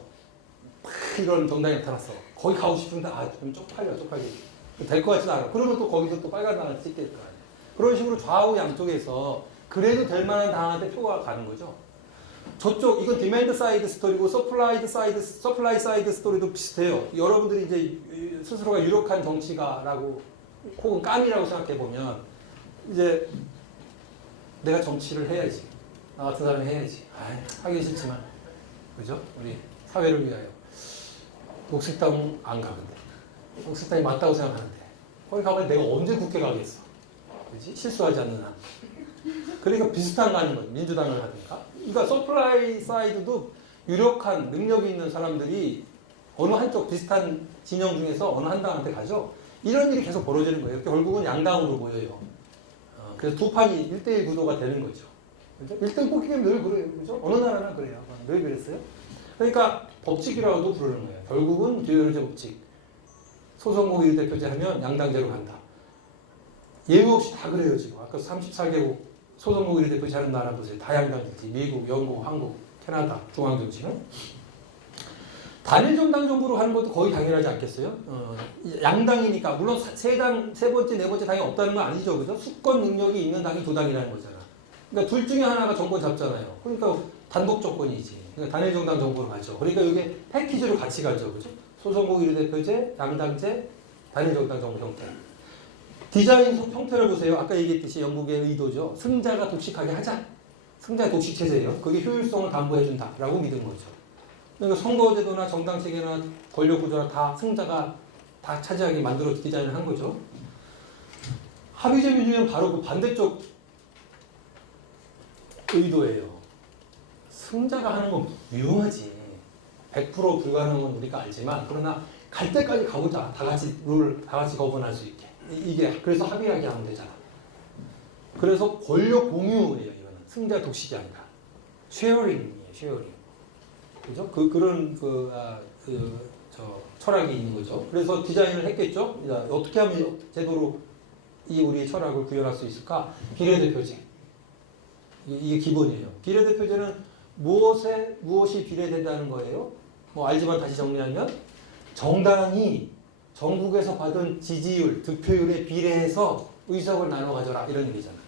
이런 정당이 나타났어. 거기 가고 싶은데 좀 쪽팔리게 될 것 같지도 않아. 그러면 또 거기서 또 빨간 당을 찍게 될 거 아니에요. 그런 식으로 좌우 양쪽에서 그래도 될 만한 당한테 표가 가는 거죠. 저쪽 이건 디맨드 사이드 스토리고 서플라이 사이드 스토리도 비슷해요. 여러분들이 이제 스스로가 유력한 정치가라고 혹은 깜이라고 생각해 보면 이제 내가 정치를 해야지. 나 같은 사람이 해야지. 하기 싫지만 그죠? 우리 사회를 위하여. 녹색당 안 가 근데. 녹색당이 맞다고 생각하는데 거기 가면 내가 언제 국회 가겠어? 그지? 실수하지 않는 한. 그러니까 비슷한 거 아닌 거예요. 민주당을 하든가. 그러니까 서플라이 사이드도 유력한 능력이 있는 사람들이 어느 한쪽 비슷한 진영 중에서 어느 한 당한테 가죠. 이런 일이 계속 벌어지는 거예요. 결국은 양당으로 모여요. 그래서 두 판이 1대1 구도가 되는 거죠. 그죠? 1등 뽑기는 늘 그래요. 그죠? 어느 나라나 그래요. 늘 그랬어요. 그러니까 법칙이라고도 부르는 거예요. 결국은 디베르제 법칙. 소선거구 1대표제 하면 양당제로 간다. 예외 없이 다 그래요. 지금 아까 34개국 소선거구 1대표제 하는 나라 보세요. 다 양당제지. 미국, 영국, 한국, 캐나다, 중앙정치는. 단일 정당 정부로 하는 것도 거의 당연하지 않겠어요? 양당이니까. 물론 세 번째, 네 번째 당이 없다는 건 아니죠. 그죠? 수권 능력이 있는 당이 두 당이라는 거잖아. 그러니까 둘 중에 하나가 정권 잡잖아요. 그러니까 단독 조건이지. 그러니까 단일 정당 정부로 가죠. 그러니까 이게 패키지로 같이 가죠. 그죠? 소선거 비례대표제, 양당제, 단일 정당 정부 형태. 디자인 형태를 보세요. 아까 얘기했듯이 영국의 의도죠. 승자가 독식하게 하자. 승자 독식 체제예요. 그게 효율성을 담보해준다라고 믿은 거죠. 그러니까 선거제도나 정당 체계나 권력 구조나 다 승자가 다 차지하게 만들어 디자인을 한 거죠. 합의제 민주주의는 바로 그 반대쪽 의도예요. 승자가 하는 건 유용하지. 100% 불가능한 건 우리가 알지만 그러나 갈 때까지 가보자. 다 같이 룰을 다 같이 거부할 수 있게. 이게 그래서 합의하게 하면 되잖아. 그래서 권력 공유예요. 이거는 승자 독식이 아니라 쉐어링이에요. 쉐어링. 그죠? 그런 철학이 있는 거죠. 그래서 디자인을 했겠죠. 어떻게 하면 제도로 이 우리의 철학을 구현할 수 있을까? 비례대표제. 이게 기본이에요. 비례대표제는 무엇이 비례된다는 거예요? 뭐 알지만 다시 정리하면 정당이 전국에서 받은 지지율, 득표율에 비례해서 의석을 나눠 가져라 이런 얘기잖아요.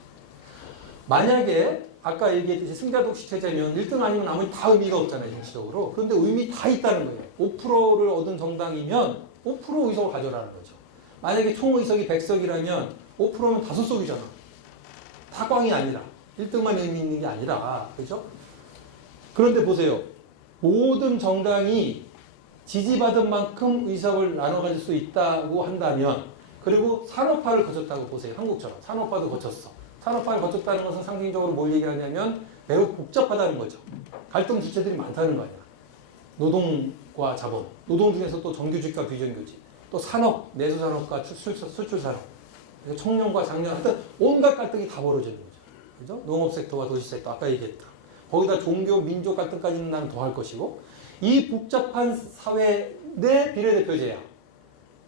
만약에 아까 얘기했듯이 승자 독식 체제면 1등 아니면 나머지 다 의미가 없잖아요, 정치적으로. 그런데 의미 다 있다는 거예요. 5%를 얻은 정당이면 5% 의석을 가져라는 거죠. 만약에 총 의석이 100석이라면 5%면 5석이잖아. 다 꽝이 아니라 1등만 의미 있는 게 아니라 그죠? 그런데 보세요. 모든 정당이 지지받은 만큼 의석을 나눠 가질 수 있다고 한다면 그리고 산업화를 거쳤다고 보세요. 한국처럼 산업화도 거쳤어. 산업화를 거쳤다는 것은 상징적으로 뭘 얘기하냐면 매우 복잡하다는 거죠. 갈등 주체들이 많다는 거 아니야. 노동과 자본, 노동 중에서 또 정규직과 비정규직, 또 산업, 내수산업과 수출산업, 청년과 장년, 하여튼 온갖 갈등이 다 벌어지는 거죠. 그죠? 농업 섹터와 도시 섹터, 아까 얘기했다. 거기다 종교, 민족 갈등까지는 나는 더 할 것이고, 이 복잡한 사회 내 비례대표제야.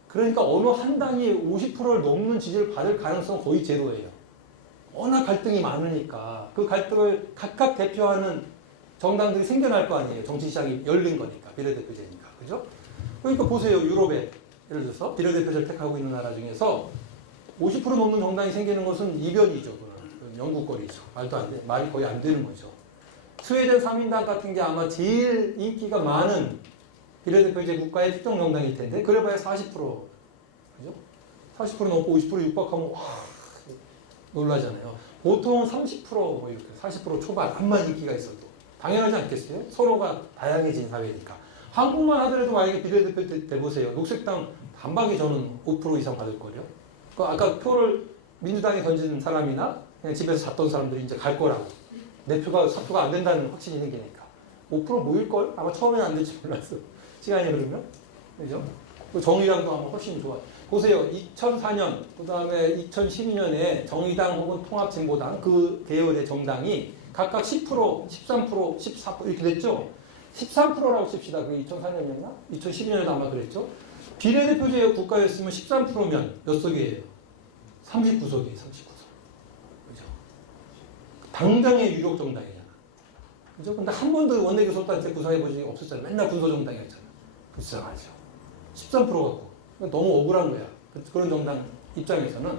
그러니까 어느 한 당이 50%를 넘는 지지를 받을 가능성은 거의 제로예요. 워낙 갈등이 많으니까 그 갈등을 각각 대표하는 정당들이 생겨날 거 아니에요. 정치 시장이 열린 거니까, 비례대표제니까. 그죠? 그러니까 보세요. 유럽에 예를 들어서 비례대표제를 택하고 있는 나라 중에서 50% 넘는 정당이 생기는 것은 이변이죠. 그건 영국거리죠. 말도 안 돼. 말이 거의 안 되는 거죠. 스웨덴 3인당 같은 게 아마 제일 인기가 많은 비례대표제 국가의 특정 정당일 텐데 그래봐야 40%. 그죠? 40% 넘고 50% 육박하면 와, 놀라잖아요. 보통은 30%뭐 이렇게 40% 초반 한만 인기가 있어도 당연하지 않겠어요? 서로가 다양해진 사회니까. 한국만 하더라도 만약에 비례대표 때 보세요. 녹색당 단박에 저는 5% 이상 받을 거예요. 그 아까 표를 민주당에 던진 사람이나 그냥 집에서 잤던 사람들이 이제 갈 거라고. 내 표가 사표가 안 된다는 확신이 생기니까. 5% 모일걸? 아마 처음에는 안 될지 몰랐어. 시간이 흐르면. 그죠? 정의당도 아마 훨씬 좋아. 보세요. 2004년, 그 다음에 2012년에 정의당 혹은 통합진보당 그 계열의 정당이 각각 10%, 13%, 14% 이렇게 됐죠? 13%라고 칩시다. 그게 2004년이었나? 2012년에도 아마 그랬죠? 비례대표제 국가였으면 13%면 몇 석이에요? 39석이에요. 39석. 그죠? 당장의 유력 정당이잖아. 그죠? 근데 한 번도 원내교섭단체 구성해 본 적이 없었잖아요. 맨날 군소정당이었잖아. 불쌍하죠. 13% 갖고. 너무 억울한 거야. 그런 정당 입장에서는.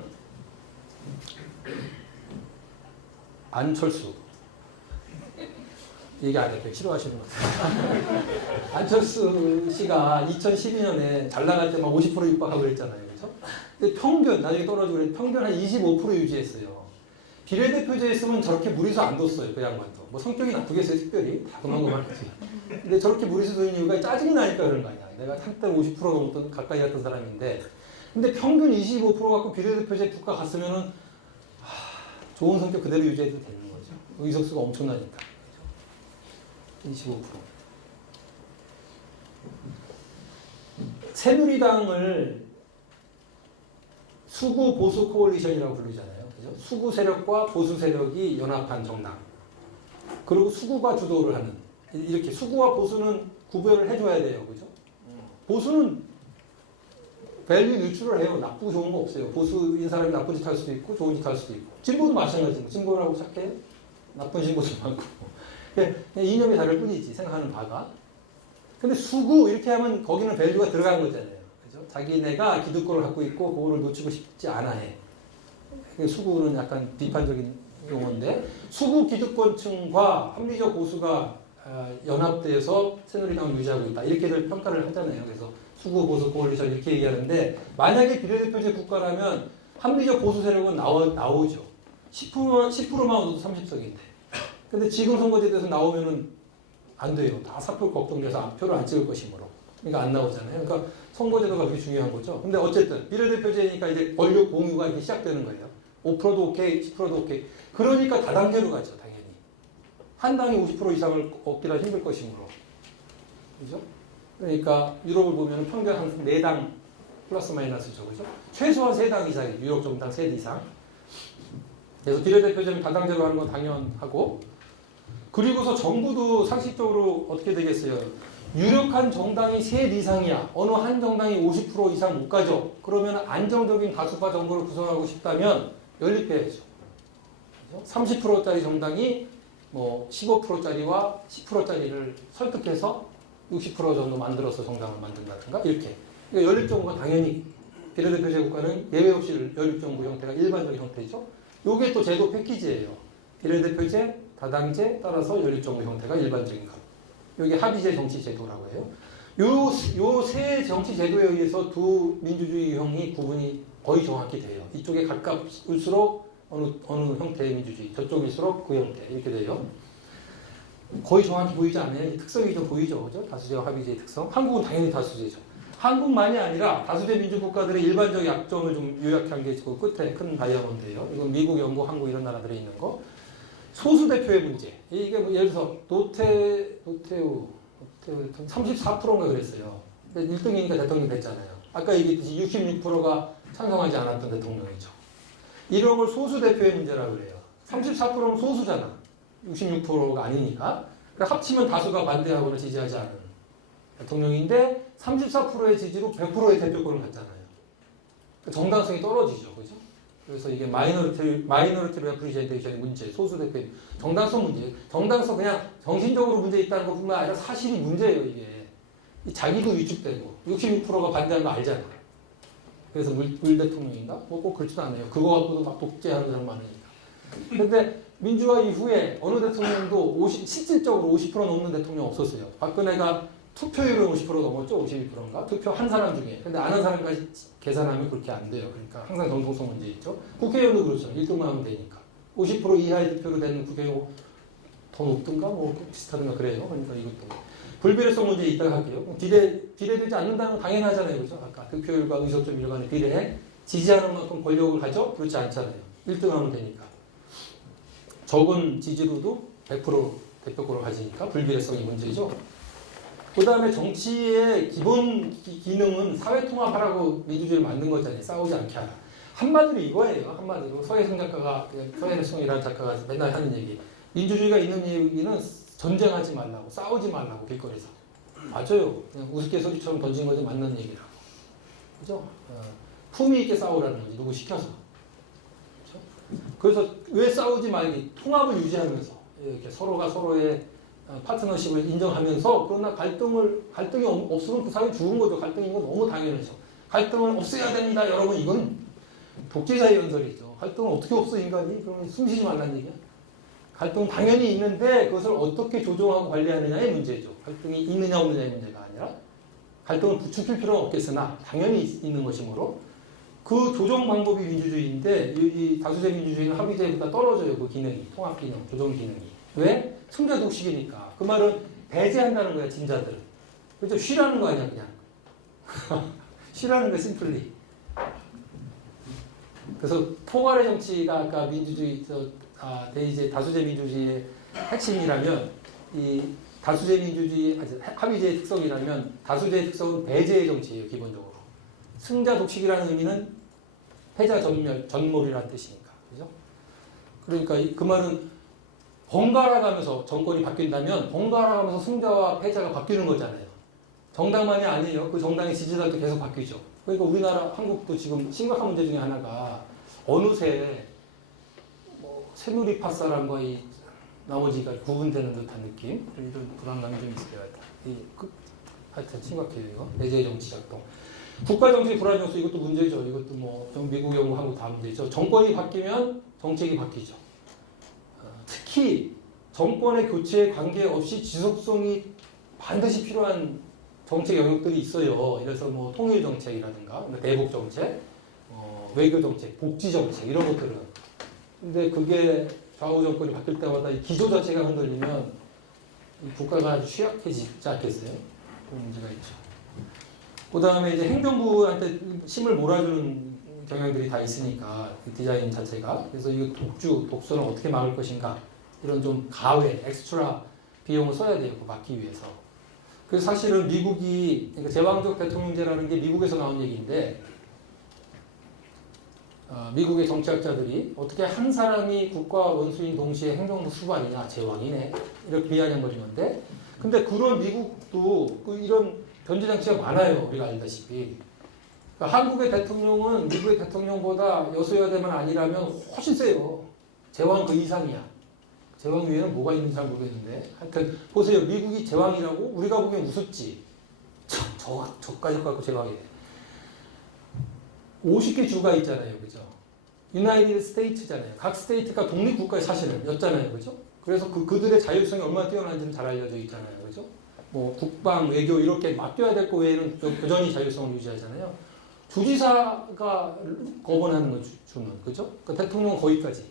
안철수. 얘기 안 해도 싫어하시는 것 같아요. 안철수 씨가 2012년에 잘 나갈 때 막 50% 육박하고 그랬잖아요. 그죠? 근데 평균, 나중에 떨어지고 그랬는데 평균 한 25% 유지했어요. 비례대표제에 있으면 저렇게 무리수 안 뒀어요. 그 양반도. 뭐 성격이 나쁘겠어요. 특별히. 다 그만하지. 근데 저렇게 무리수 두는 이유가 짜증이 나니까 그런 거 아니야. 내가 한때 50% 넘었던 가까이 갔던 사람인데 근데 평균 25% 갖고 비례대표제 국가 갔으면은 좋은 성격 그대로 유지해도 되는 거죠. 의석수가 엄청나니까. 25%. 새누리당을 수구 보수 코얼리션이라고 부르잖아요. 그죠? 수구 세력과 보수 세력이 연합한 정당. 그리고 수구가 주도를 하는. 이렇게 수구와 보수는 구별을 해줘야 돼요. 그죠? 보수는 밸류 뉴트럴 해요. 나쁘고 좋은 거 없어요. 보수인 사람이 나쁜 짓 할 수도 있고 좋은 짓 할 수도 있고. 진보도 마찬가지고. 진보라고 착해? 나쁜 진보도 많고. 이념이 다를 뿐이지. 생각하는 바가. 근데 수구 이렇게 하면 거기는 밸류가 들어간 거잖아요. 그죠? 자기네가 기득권을 갖고 있고 그거를 놓치고 싶지 않아 해. 수구는 약간 비판적인 용어인데 수구 기득권층과 합리적 보수가 연합돼서 새누리당을 유지하고 있다. 이렇게들 평가를 하잖아요. 그래서 수구, 보수, 코얼리션 이렇게 얘기하는데 만약에 비례대표제 국가라면 합리적 보수 세력은 나오죠. 10%만 얻어도 30석인데. 근데 지금 선거제도에서 나오면은 안 돼요. 다 사표 걱정돼서 표를 안 찍을 것이므로. 그러니까 안 나오잖아요. 그러니까 선거제도가 그렇게 중요한 거죠. 근데 어쨌든 비례대표제니까 이제 권력 공유가 이렇게 시작되는 거예요. 5%도 오케이, 10%도 오케이. 그러니까 다당제로 가죠, 당연히. 한 당이 50% 이상을 얻기가 힘들 것이므로. 그죠? 그러니까 유럽을 보면 평균 한 4당 플러스 마이너스죠. 그죠? 최소한 3당 이상이에요. 유럽 정당 3대 이상. 그래서 비례대표제는 다당제로 하는 건 당연하고, 그리고서 정부도 상식적으로 어떻게 되겠어요? 유력한 정당이 3 이상이야. 어느 한 정당이 50% 이상 못 가죠. 그러면 안정적인 다수파 정부를 구성하고 싶다면 연립해야죠. 30%짜리 정당이 뭐 15%짜리와 10%짜리를 설득해서 60% 정도 만들어서 정당을 만든다든가 이렇게. 그러니까 연립정부가 당연히 비례대표제 국가는 예외 없이 연립정부 형태가 일반적인 형태죠. 요게 또 제도 패키지예요. 비례대표제, 다당제 따라서 연립정부 형태가 일반적인 것. 요게 합의제 정치제도라고 해요. 요 세 정치제도에 의해서 두 민주주의 유형이 구분이 거의 정확히 돼요. 이쪽에 가까울수록 어느 형태의 민주주의, 저쪽일수록 그 형태 이렇게 돼요. 거의 정확히 보이지 않아요? 이 특성이 좀 보이죠, 그죠? 다수제와 합의제의 특성. 한국은 당연히 다수제죠. 한국만이 아니라 다수제 민주국가들의 일반적 약점을 좀 요약한 게 그 끝에 큰 다이아몬드예요. 이건 미국, 영국, 한국 이런 나라들에 있는 거. 소수 대표의 문제. 이게 뭐 예를 들어서 노태우 34%인가 그랬어요. 1등이니까 대통령 됐잖아요. 아까 얘기했듯이 66%가 찬성하지 않았던 대통령이죠. 이런 걸 소수 대표의 문제라고 그래요. 34%는 소수잖아. 66%가 아니니까. 그러니까 합치면 다수가 반대하거나 지지하지 않은 대통령인데 34%의 지지로 100%의 대표권을 갖잖아요. 그러니까 정당성이 떨어지죠. 그죠? 그래서 이게 마이너리티 레프리젠테이션의 문제, 소수 대표의 정당성 문제. 정당성 그냥 정신적으로 문제 있다는 것뿐만 아니라 사실이 문제예요, 이게. 자기도 위축되고 66%가 반대하는 거 알잖아요. 그래서 물 대통령인가? 뭐 꼭 그렇지도 않아요. 그거 갖고도 막 독재하는 사람 많으니까. 근데 민주화 이후에 어느 대통령도 실질적으로 50% 넘는 대통령 없었어요. 박근혜가 투표율은 50% 넘었죠? 52%인가? 투표 한 사람 중에. 근데 안 한 사람까지 계산하면 그렇게 안 돼요. 그러니까 항상 정통성 문제 있죠. 국회의원도 그렇죠. 1등만 하면 되니까. 50% 이하의 득표로 되는 국회의원 더 높든가? 뭐 비슷하든가 그래요. 그러니까 이것도. 불비례성 문제 있다가 할게요. 비례되지 않는다는 건 당연하잖아요. 그렇죠? 아까 득표율과 의석점 일간의 비례에 지지하는 만큼 권력을 가져? 그렇지 않잖아요. 1등 하면 되니까. 적은 지지로도 100% 대표권을 가지니까 불비례성이 문제죠. 그 다음에 정치의 기본 기능은 사회통합하라고 민주주의를 만든 거잖아요. 싸우지 않게 하라. 한마디로 이거예요. 한마디로 서혜성 작가가, 서혜성이라는 작가가 맨날 하는 얘기. 민주주의가 있는 얘기는 전쟁하지 말라고, 싸우지 말라고 길거리에서. 맞아요. 그냥 우스갯소리처럼 던진 거지 맞는 얘기라고. 그죠? 품위 있게 싸우라는 거지. 누구 시켜서. 그렇죠? 그래서 왜 싸우지 말기? 통합을 유지하면서 이렇게 서로가 서로의 파트너십을 인정하면서 그러나 갈등이 없으면 그 사회 죽은 거죠. 갈등인 건 너무 당연하죠. 갈등을 없애야 됩니다. 여러분 이건 독재자의 연설이죠. 갈등을 어떻게 없애 인간이? 그러면 숨쉬지 말라는 얘기야. 갈등은 당연히 있는데 그것을 어떻게 조정하고 관리하느냐의 문제죠. 갈등이 있느냐 없느냐의 문제가 아니라 갈등을 부추길 필요는 없겠으나 당연히 있는 것이므로 그 조정 방법이 민주주의인데 이 다수제 민주주의는 합의제보다 떨어져요. 그 기능이. 통합 기능, 조정 기능이. 왜? 승자 독식이니까. 그 말은 배제한다는 거야, 진자들은. 그렇죠? 쉬라는 거 아니야, 그냥. 쉬라는 거야, 심플리. 그래서 포괄의 정치가 아까 민주주의, 대의제, 다수제 민주주의의 핵심이라면 이 다수제 민주주의, 합의제의 특성이라면 다수제의 특성은 배제의 정치예요, 기본적으로. 승자 독식이라는 의미는 패자 전몰이라는 뜻이니까. 그죠? 그러니까 그 말은 번갈아 가면서 정권이 바뀐다면 번갈아 가면서 승자와 패자가 바뀌는 거잖아요. 정당만이 아니에요. 그 정당의 지지자도 계속 바뀌죠. 그러니까 우리나라, 한국도 지금 심각한 문제 중에 하나가 어느새 뭐 새누리파 사람과 이 나머지가 구분되는 듯한 느낌? 이런 불안감이 좀 있어요. 하여튼 심각해요, 이거. 내재의 정치 작동. 국가 정치 불안 요소 이것도 문제죠. 이것도 뭐 미국, 영국, 한국 다 문제죠. 정권이 바뀌면 정책이 바뀌죠. 특히 정권의 교체에 관계없이 지속성이 반드시 필요한 정책 영역들이 있어요. 그래서 뭐 통일 정책이라든가 대북 정책, 외교 정책, 복지 정책 이런 것들은. 근데 그게 좌우 정권이 바뀔 때마다 이 기조 자체가 흔들리면 이 국가가 아주 취약해지지 않겠어요? 그런 문제가 있죠. 그 다음에 이제 행정부한테 힘을 몰아주는 경향들이 다 있으니까 그 디자인 자체가. 그래서 이거 독소는 어떻게 막을 것인가 이런 좀 가외, 엑스트라 비용을 써야 돼요. 그거 막기 위해서. 그래서 사실은 미국이 그러니까 제왕적 대통령제라는 게 미국에서 나온 얘기인데 미국의 정치학자들이 어떻게 한 사람이 국가 원수인 동시에 행정부 수반이냐 제왕이네 이렇게 비아냥거리는 건데 근데 그런 미국도 이런 변제장치가 많아요. 우리가 알다시피 그러니까 한국의 대통령은 미국의 대통령보다 여소야대만 아니라면 훨씬 세요. 제왕 그 이상이야. 제왕 위에는 뭐가 있는지 잘 모르겠는데 하여튼 보세요. 미국이 제왕이라고 우리가 보기엔 우습지. 저까지 갖고 제왕이래. 50개 주가 있잖아요. 그죠? 유나이티드 스테이트잖아요. 각 스테이트가 독립국가의 사실은 였잖아요. 그죠? 그래서 그들의 자율성이 얼마나 뛰어난지는 잘 알려져 있잖아요. 그죠? 뭐 국방, 외교 이렇게 맡겨야 될 거 외에는 여전히 자율성을 유지하잖아요. 주지사가 거번하는 거 주는 그죠? 그러니까 대통령 거기까지.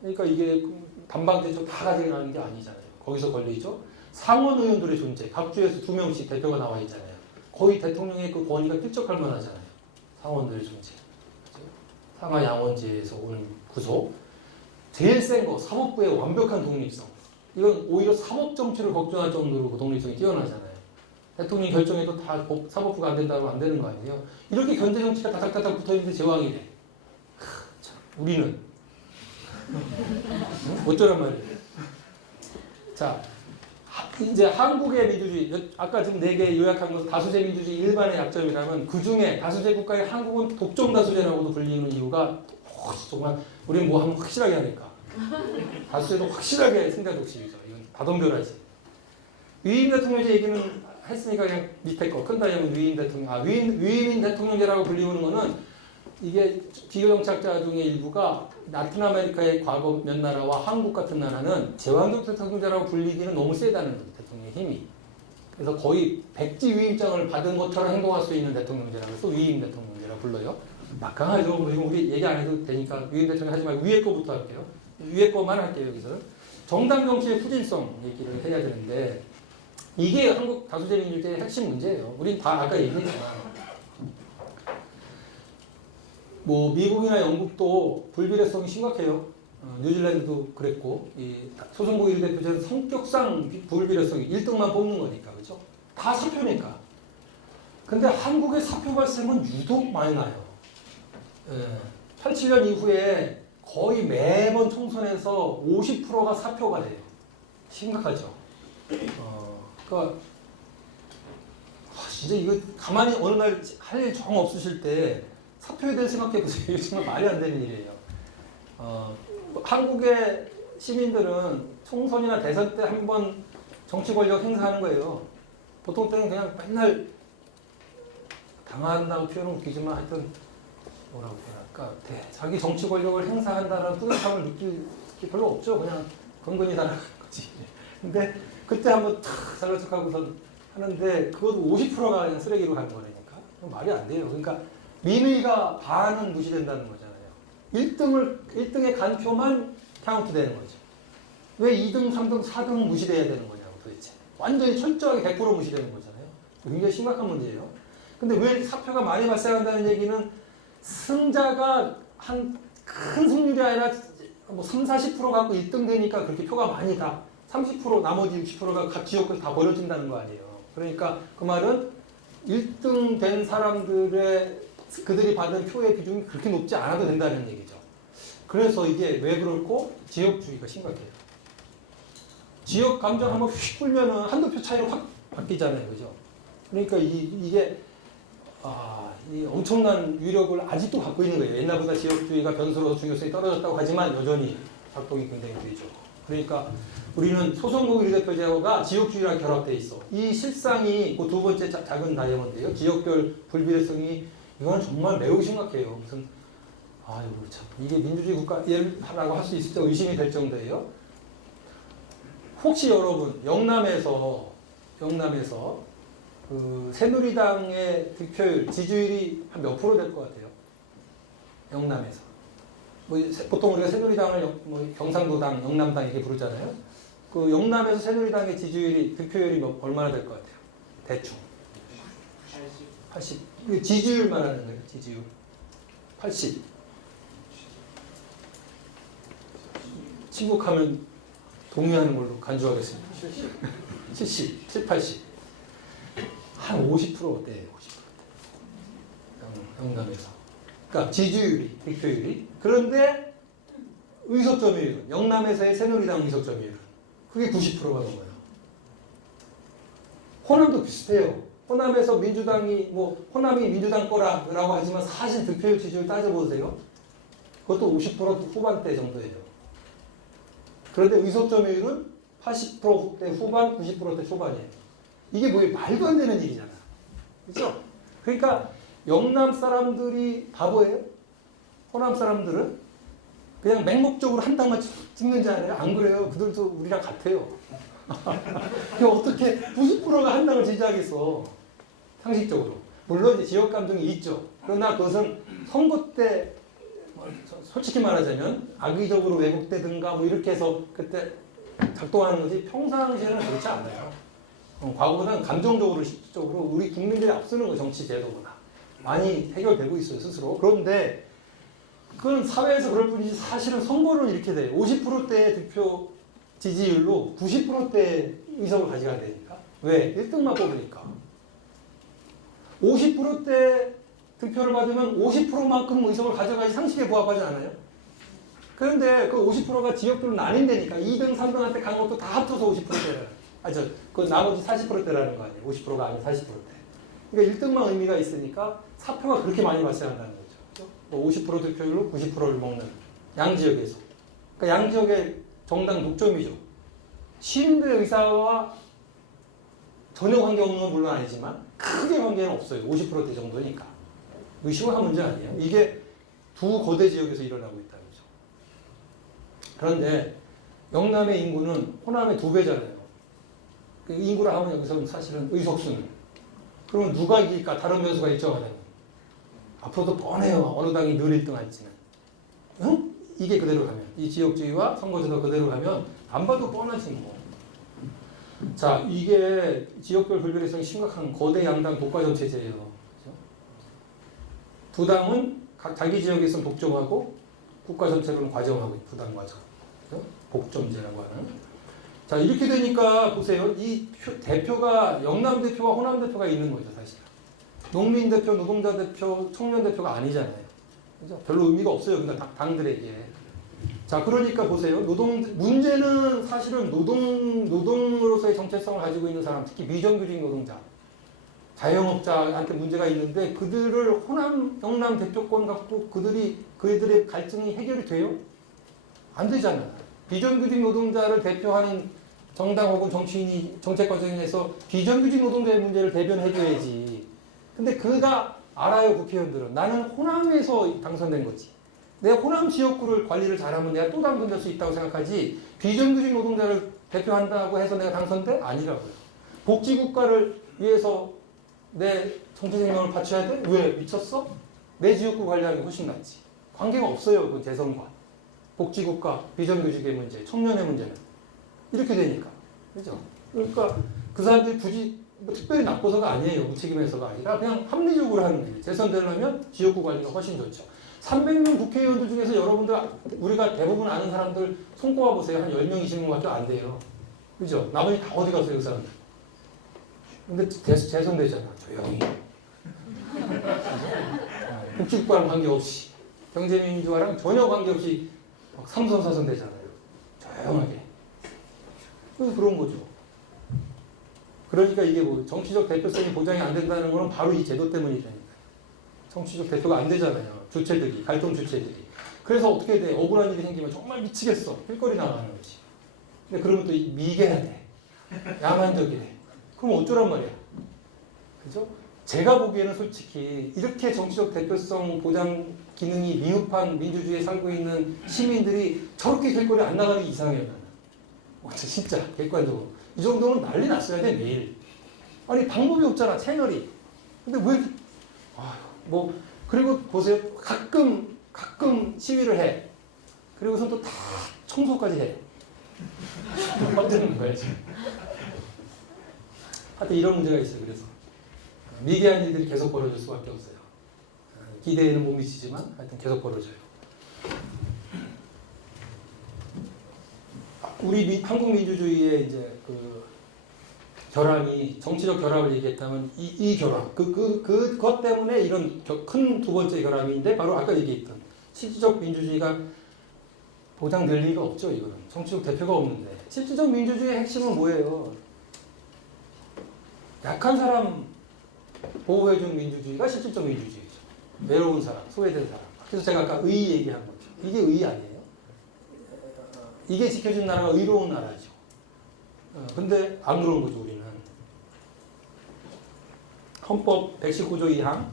그러니까 이게 담당대처 다 가져가는 게 아니잖아요. 거기서 걸리죠. 상원 의원들의 존재, 각 주에서 2명씩 대표가 나와 있잖아요. 거의 대통령의 그 권위가 필적할 만하잖아요. 상원들의 존재. 그죠? 상하 양원제에서 오는 구속. 제일 센 거, 사법부의 완벽한 독립성. 이건 오히려 사법 정치를 걱정할 정도로 그 독립성이 뛰어나잖아요. 대통령이 결정해도 다 사법부가 안 된다면 안 되는 거 아니에요? 이렇게 견제 정치가 다닥다닥 붙어 있는데 제왕이래. 참, 우리는 어쩌란 말이에요. 자, 이제 한국의 민주주의, 아까 지금 4개 요약한 것은 다수제 민주주의 일반의 약점이라면 그 중에 다수제 국가의 한국은 독점 다수제라고도 불리는 이유가 정말 우리는 뭐 하면 확실하게 하니까. 다수제도 확실하게 생각 독식이죠. 이건 다덤별하지. 위임 대통령제 얘기는 했으니까 그냥 밑에 거 큰 다이아몬드 위임 대통령. 위임 대통령제라고 불리우는 거는 이게 기교정치학자 중에 일부가 라틴 아메리카의 과거 몇 나라와 한국 같은 나라는 제왕적 대통령제라고 불리기는 너무 세다는 거죠. 대통령의 힘이. 그래서 거의 백지 위임장을 받은 것처럼 행동할 수 있는 대통령제라고 해서 위임 대통령제라고 불러요. 막강하죠. 지금 우리 얘기 안 해도 되니까 위임 대통령 하지 말고 위에 거부터 할게요. 위에 거만 할게요. 여기서는. 정당 정치의 후진성 얘기를 해야 되는데 이게 한국 다수제 민주주의의 핵심 문제예요. 우린 다 아까 얘기했지만 뭐 미국이나 영국도 불비례성이 심각해요. 뉴질랜드도 그랬고 이 소선거 1대표제는 성격상 불비례성이 1등만 뽑는 거니까 그죠? 다 사표니까. 근데 한국의 사표 발생은 유독 많이 나요. 87년 이후에 거의 매번 총선에서 50%가 사표가 돼요. 심각하죠. 그러니까 진짜 이거 가만히 어느 날 할 일 정 없으실 때 사표에 대해 생각해보세요. 이거 정말 말이 안 되는 일이에요. 한국의 시민들은 총선이나 대선 때 한 번 정치 권력 행사하는 거예요. 보통 때는 그냥 맨날 당한다고 표현은 웃기지만 하여튼 뭐라고 해야 할까. 자기 정치 권력을 행사한다는 뿌듯함을 느낄 게 별로 없죠. 그냥 건건히 살아가는 거지. 근데 그때 한번 탁 살려축하고서 하는데 그것도 50%가 그냥 쓰레기로 가는 거니까 말이 안 돼요. 그러니까 민의가 반은 무시된다는 거잖아요. 1등의 간표만 카운트 되는 거죠. 왜 2등, 3등, 4등 무시돼야 되는 거냐고 도대체. 완전히 철저하게 100% 무시되는 거잖아요. 굉장히 심각한 문제예요. 근데 왜 사표가 많이 발생한다는 얘기는 승자가 한 큰 승률이 아니라 뭐 3, 40% 갖고 1등 되니까 그렇게 표가 많이 가. 30% 나머지 60%가 각 지역구에서 다 버려진다는 거 아니에요. 그러니까 그 말은 1등 된 사람들의 그들이 받은 표의 비중이 그렇게 높지 않아도 된다는 얘기죠. 그래서 이게 왜 그렇고 지역주의가 심각해요. 지역 감정 한번 휙 불면은 한두 표 차이로 확 바뀌잖아요. 그죠? 그러니까 이게 이 엄청난 위력을 아직도 갖고 있는 거예요. 옛날보다 지역주의가 변수로서 중요성이 떨어졌다고 하지만 여전히 작동이 굉장히 되죠. 그러니까 우리는 소선거 1대표제가 지역주의랑 결합되어 있어. 이 실상이 그 두 번째 작은 다이아몬드예요. 지역별 불비례성이 이거는 정말 매우 심각해요. 무슨 이거 참 이게 민주주의 국가라고 할 수 있을지 의심이 될 정도예요. 혹시 여러분 영남에서 그 새누리당의 득표율, 지지율이 한 몇 프로 될 것 같아요? 영남에서. 뭐 보통 우리가 새누리당을 뭐 경상도당, 영남당 이렇게 부르잖아요. 그 영남에서 새누리당의 지지율이 득표율이 얼마나 될 것 같아요? 대충. 80. 지지율 말하는 거예요. 지지율. 80. 친국하면 동의하는 걸로 간주하겠습니다. 70, 70, 80. 한 50% 어때요? 50%. 영남에서. 그러니까 지지율이, 득표율이. 그런데 의석 점유율, 영남에서의 새누리당 의석 점유율. 그게 90%가 넘어요. 호남도 비슷해요. 호남에서 민주당이, 호남이 민주당 거라고 하지만 사실 득표율 지지율 따져보세요. 그것도 50% 후반대 정도예요. 그런데 의석 점유율은 80%대 후반, 90%대 초반이에요. 이게 뭐예요? 말도 안 되는 일이잖아. 그렇죠? 그러니까 영남 사람들이 바보예요? 호남 사람들은 그냥 맹목적으로 한 당만 찍는 줄 알아요? 안 그래요. 그들도 우리랑 같아요. 어떻게 90%가 한 당을 지지하겠어. 상식적으로. 물론 이제 지역 감정이 있죠. 그러나 그것은 선거 때 솔직히 말하자면 악의적으로 왜곡되든가 뭐 이렇게 해서 그때 작동하는 거지 평상시에는 그렇지 않아요. 과거보다는 감정적으로 실질적으로 우리 국민들이 앞서는 거 정치 제도보다 많이 해결되고 있어요 스스로. 그런데 그건 사회에서 그럴 뿐이지 사실은 선거는 이렇게 돼요. 50%대의 득표 지지율로 90%대 의석을 가져가야 되니까. 왜? 1등만 뽑으니까. 50%대 득표를 받으면 50%만큼 의석을 가져가야지 상식에 부합하지 않아요? 그런데 그 50%가 지역별로 나뉜다니까. 2등, 3등한테 간 것도 다 합쳐서 50%대라는. 그 나머지 40%대라는 거 아니에요. 50%가 아닌 40%대. 그러니까 1등만 의미가 있으니까 사표가 그렇게 많이 발생한다는 거죠. 50% 득표율로 90%를 먹는 양지역에서. 그러니까 양지역의 정당 독점이죠. 시민들의 의사와 전혀 관계없는 건 물론 아니지만 크게 관계는 없어요. 50%대 정도니까. 의심한 문제 아니에요. 이게 두 거대 지역에서 일어나고 있다는 거죠. 그런데 영남의 인구는 호남의 2배잖아요. 그 인구라 하면 여기서는 사실은 의석수는. 그러면 누가 이길까? 다른 변수가 일정하다면. 앞으로도 뻔해요. 어느 당이 늘 1등 할지는. 응? 이게 그대로 가면. 이 지역주의와 선거제도 그대로 가면 안 봐도 뻔하지 뭐. 자, 이게 지역별 불균형성이 심각한 거대 양당 독과점 체제예요. 그렇죠? 두 당은 각 자기 지역에서는 독점하고 국가 전체로는 과점하고 부당 과점. 그렇죠? 복점제라고 하는. 자, 이렇게 되니까 보세요. 이 대표가 영남 대표와 호남 대표가 있는 거죠, 사실. 농민 대표, 노동자 대표, 청년 대표가 아니잖아요. 그죠? 별로 의미가 없어요, 그러니까 당들에게. 자, 그러니까 보세요. 문제는 사실은 노동으로서의 정체성을 가지고 있는 사람, 특히 비정규직 노동자, 자영업자한테 문제가 있는데 그들을 호남, 영남 대표권 갖고 그들의 갈증이 해결이 돼요? 안 되잖아. 비정규직 노동자를 대표하는 정당 혹은 정치인이 정책 과정에서 비정규직 노동자의 문제를 대변해줘야지. 근데 그가 알아요, 국회의원들은. 나는 호남에서 당선된 거지. 내가 호남 지역구를 관리를 잘하면 내가 또 당선될 수 있다고 생각하지 비정규직 노동자를 대표한다고 해서 내가 당선돼? 아니라고요. 복지국가를 위해서 내 정치 생명을 바쳐야 돼? 왜? 미쳤어? 내 지역구 관리하는 게 훨씬 낫지. 관계가 없어요. 그 재선과. 복지국가, 비정규직의 문제, 청년의 문제는. 이렇게 되니까. 그죠? 그러니까 그 사람들이 굳이 특별히 나빠서가 아니에요. 무책임해서가 아니라 그냥 합리적으로 하는 거예요. 재선되려면 지역구 관리가 훨씬 좋죠. 300명 국회의원들 중에서 여러분들, 우리가 대부분 아는 사람들 손꼽아 보세요. 한 10명, 20명밖에 안 돼요. 그죠? 나머지 다 어디 가세요, 그 사람들? 근데 재선되잖아. 조용히. 복지국가랑 관계없이. 경제민주화랑 전혀 관계없이 막 3선, 4선 되잖아요. 조용하게. 그래서 그런 거죠. 그러니까 이게 뭐 정치적 대표성이 보장이 안 된다는 거는 바로 이 제도 때문이라니까요. 정치적 대표가 안 되잖아요. 주체들이, 갈등 주체들이. 그래서 어떻게 돼? 억울한 일이 생기면 정말 미치겠어. 필거리 나가는 거지. 근데 그러면 또 미개해야 돼. 야만적이래. 그럼 어쩌란 말이야. 그죠? 제가 보기에는 솔직히 이렇게 정치적 대표성 보장 기능이 미흡한 민주주의에 살고 있는 시민들이 저렇게 길거리 안 나가는 게 이상해요. 나는. 진짜 객관적으로 이 정도는 난리 났어야 돼 매일. 아니 방법이 없잖아 채널이. 근데 왜 뭐 그리고 보세요 가끔 시위를 해. 그리고선 또 다 청소까지 해. 뭐 되는 거야 지금. 하여튼 이런 문제가 있어요. 그래서 미개한 일들이 계속 벌어질 수밖에 없어요. 기대에는 못 미치지만 하여튼 계속 벌어져요. 우리 한국 민주주의의 이제 그 결함이 정치적 결함을 얘기했다면 이 결함 그것 때문에 이런 큰 두 번째 결함인데 바로 아까 얘기했던 실질적 민주주의가 보장될 리가 없죠. 이거는 정치적 대표가 없는데 실질적 민주주의의 핵심은 뭐예요? 약한 사람 보호해준 민주주의가 실질적 민주주의죠. 외로운 사람, 소외된 사람. 그래서 제가 아까 의 얘기한 거죠. 이게 의 아니에요? 이게 지켜준 나라가 의로운 나라죠. 근데 안 그런 거죠, 우리는. 헌법 119조 2항,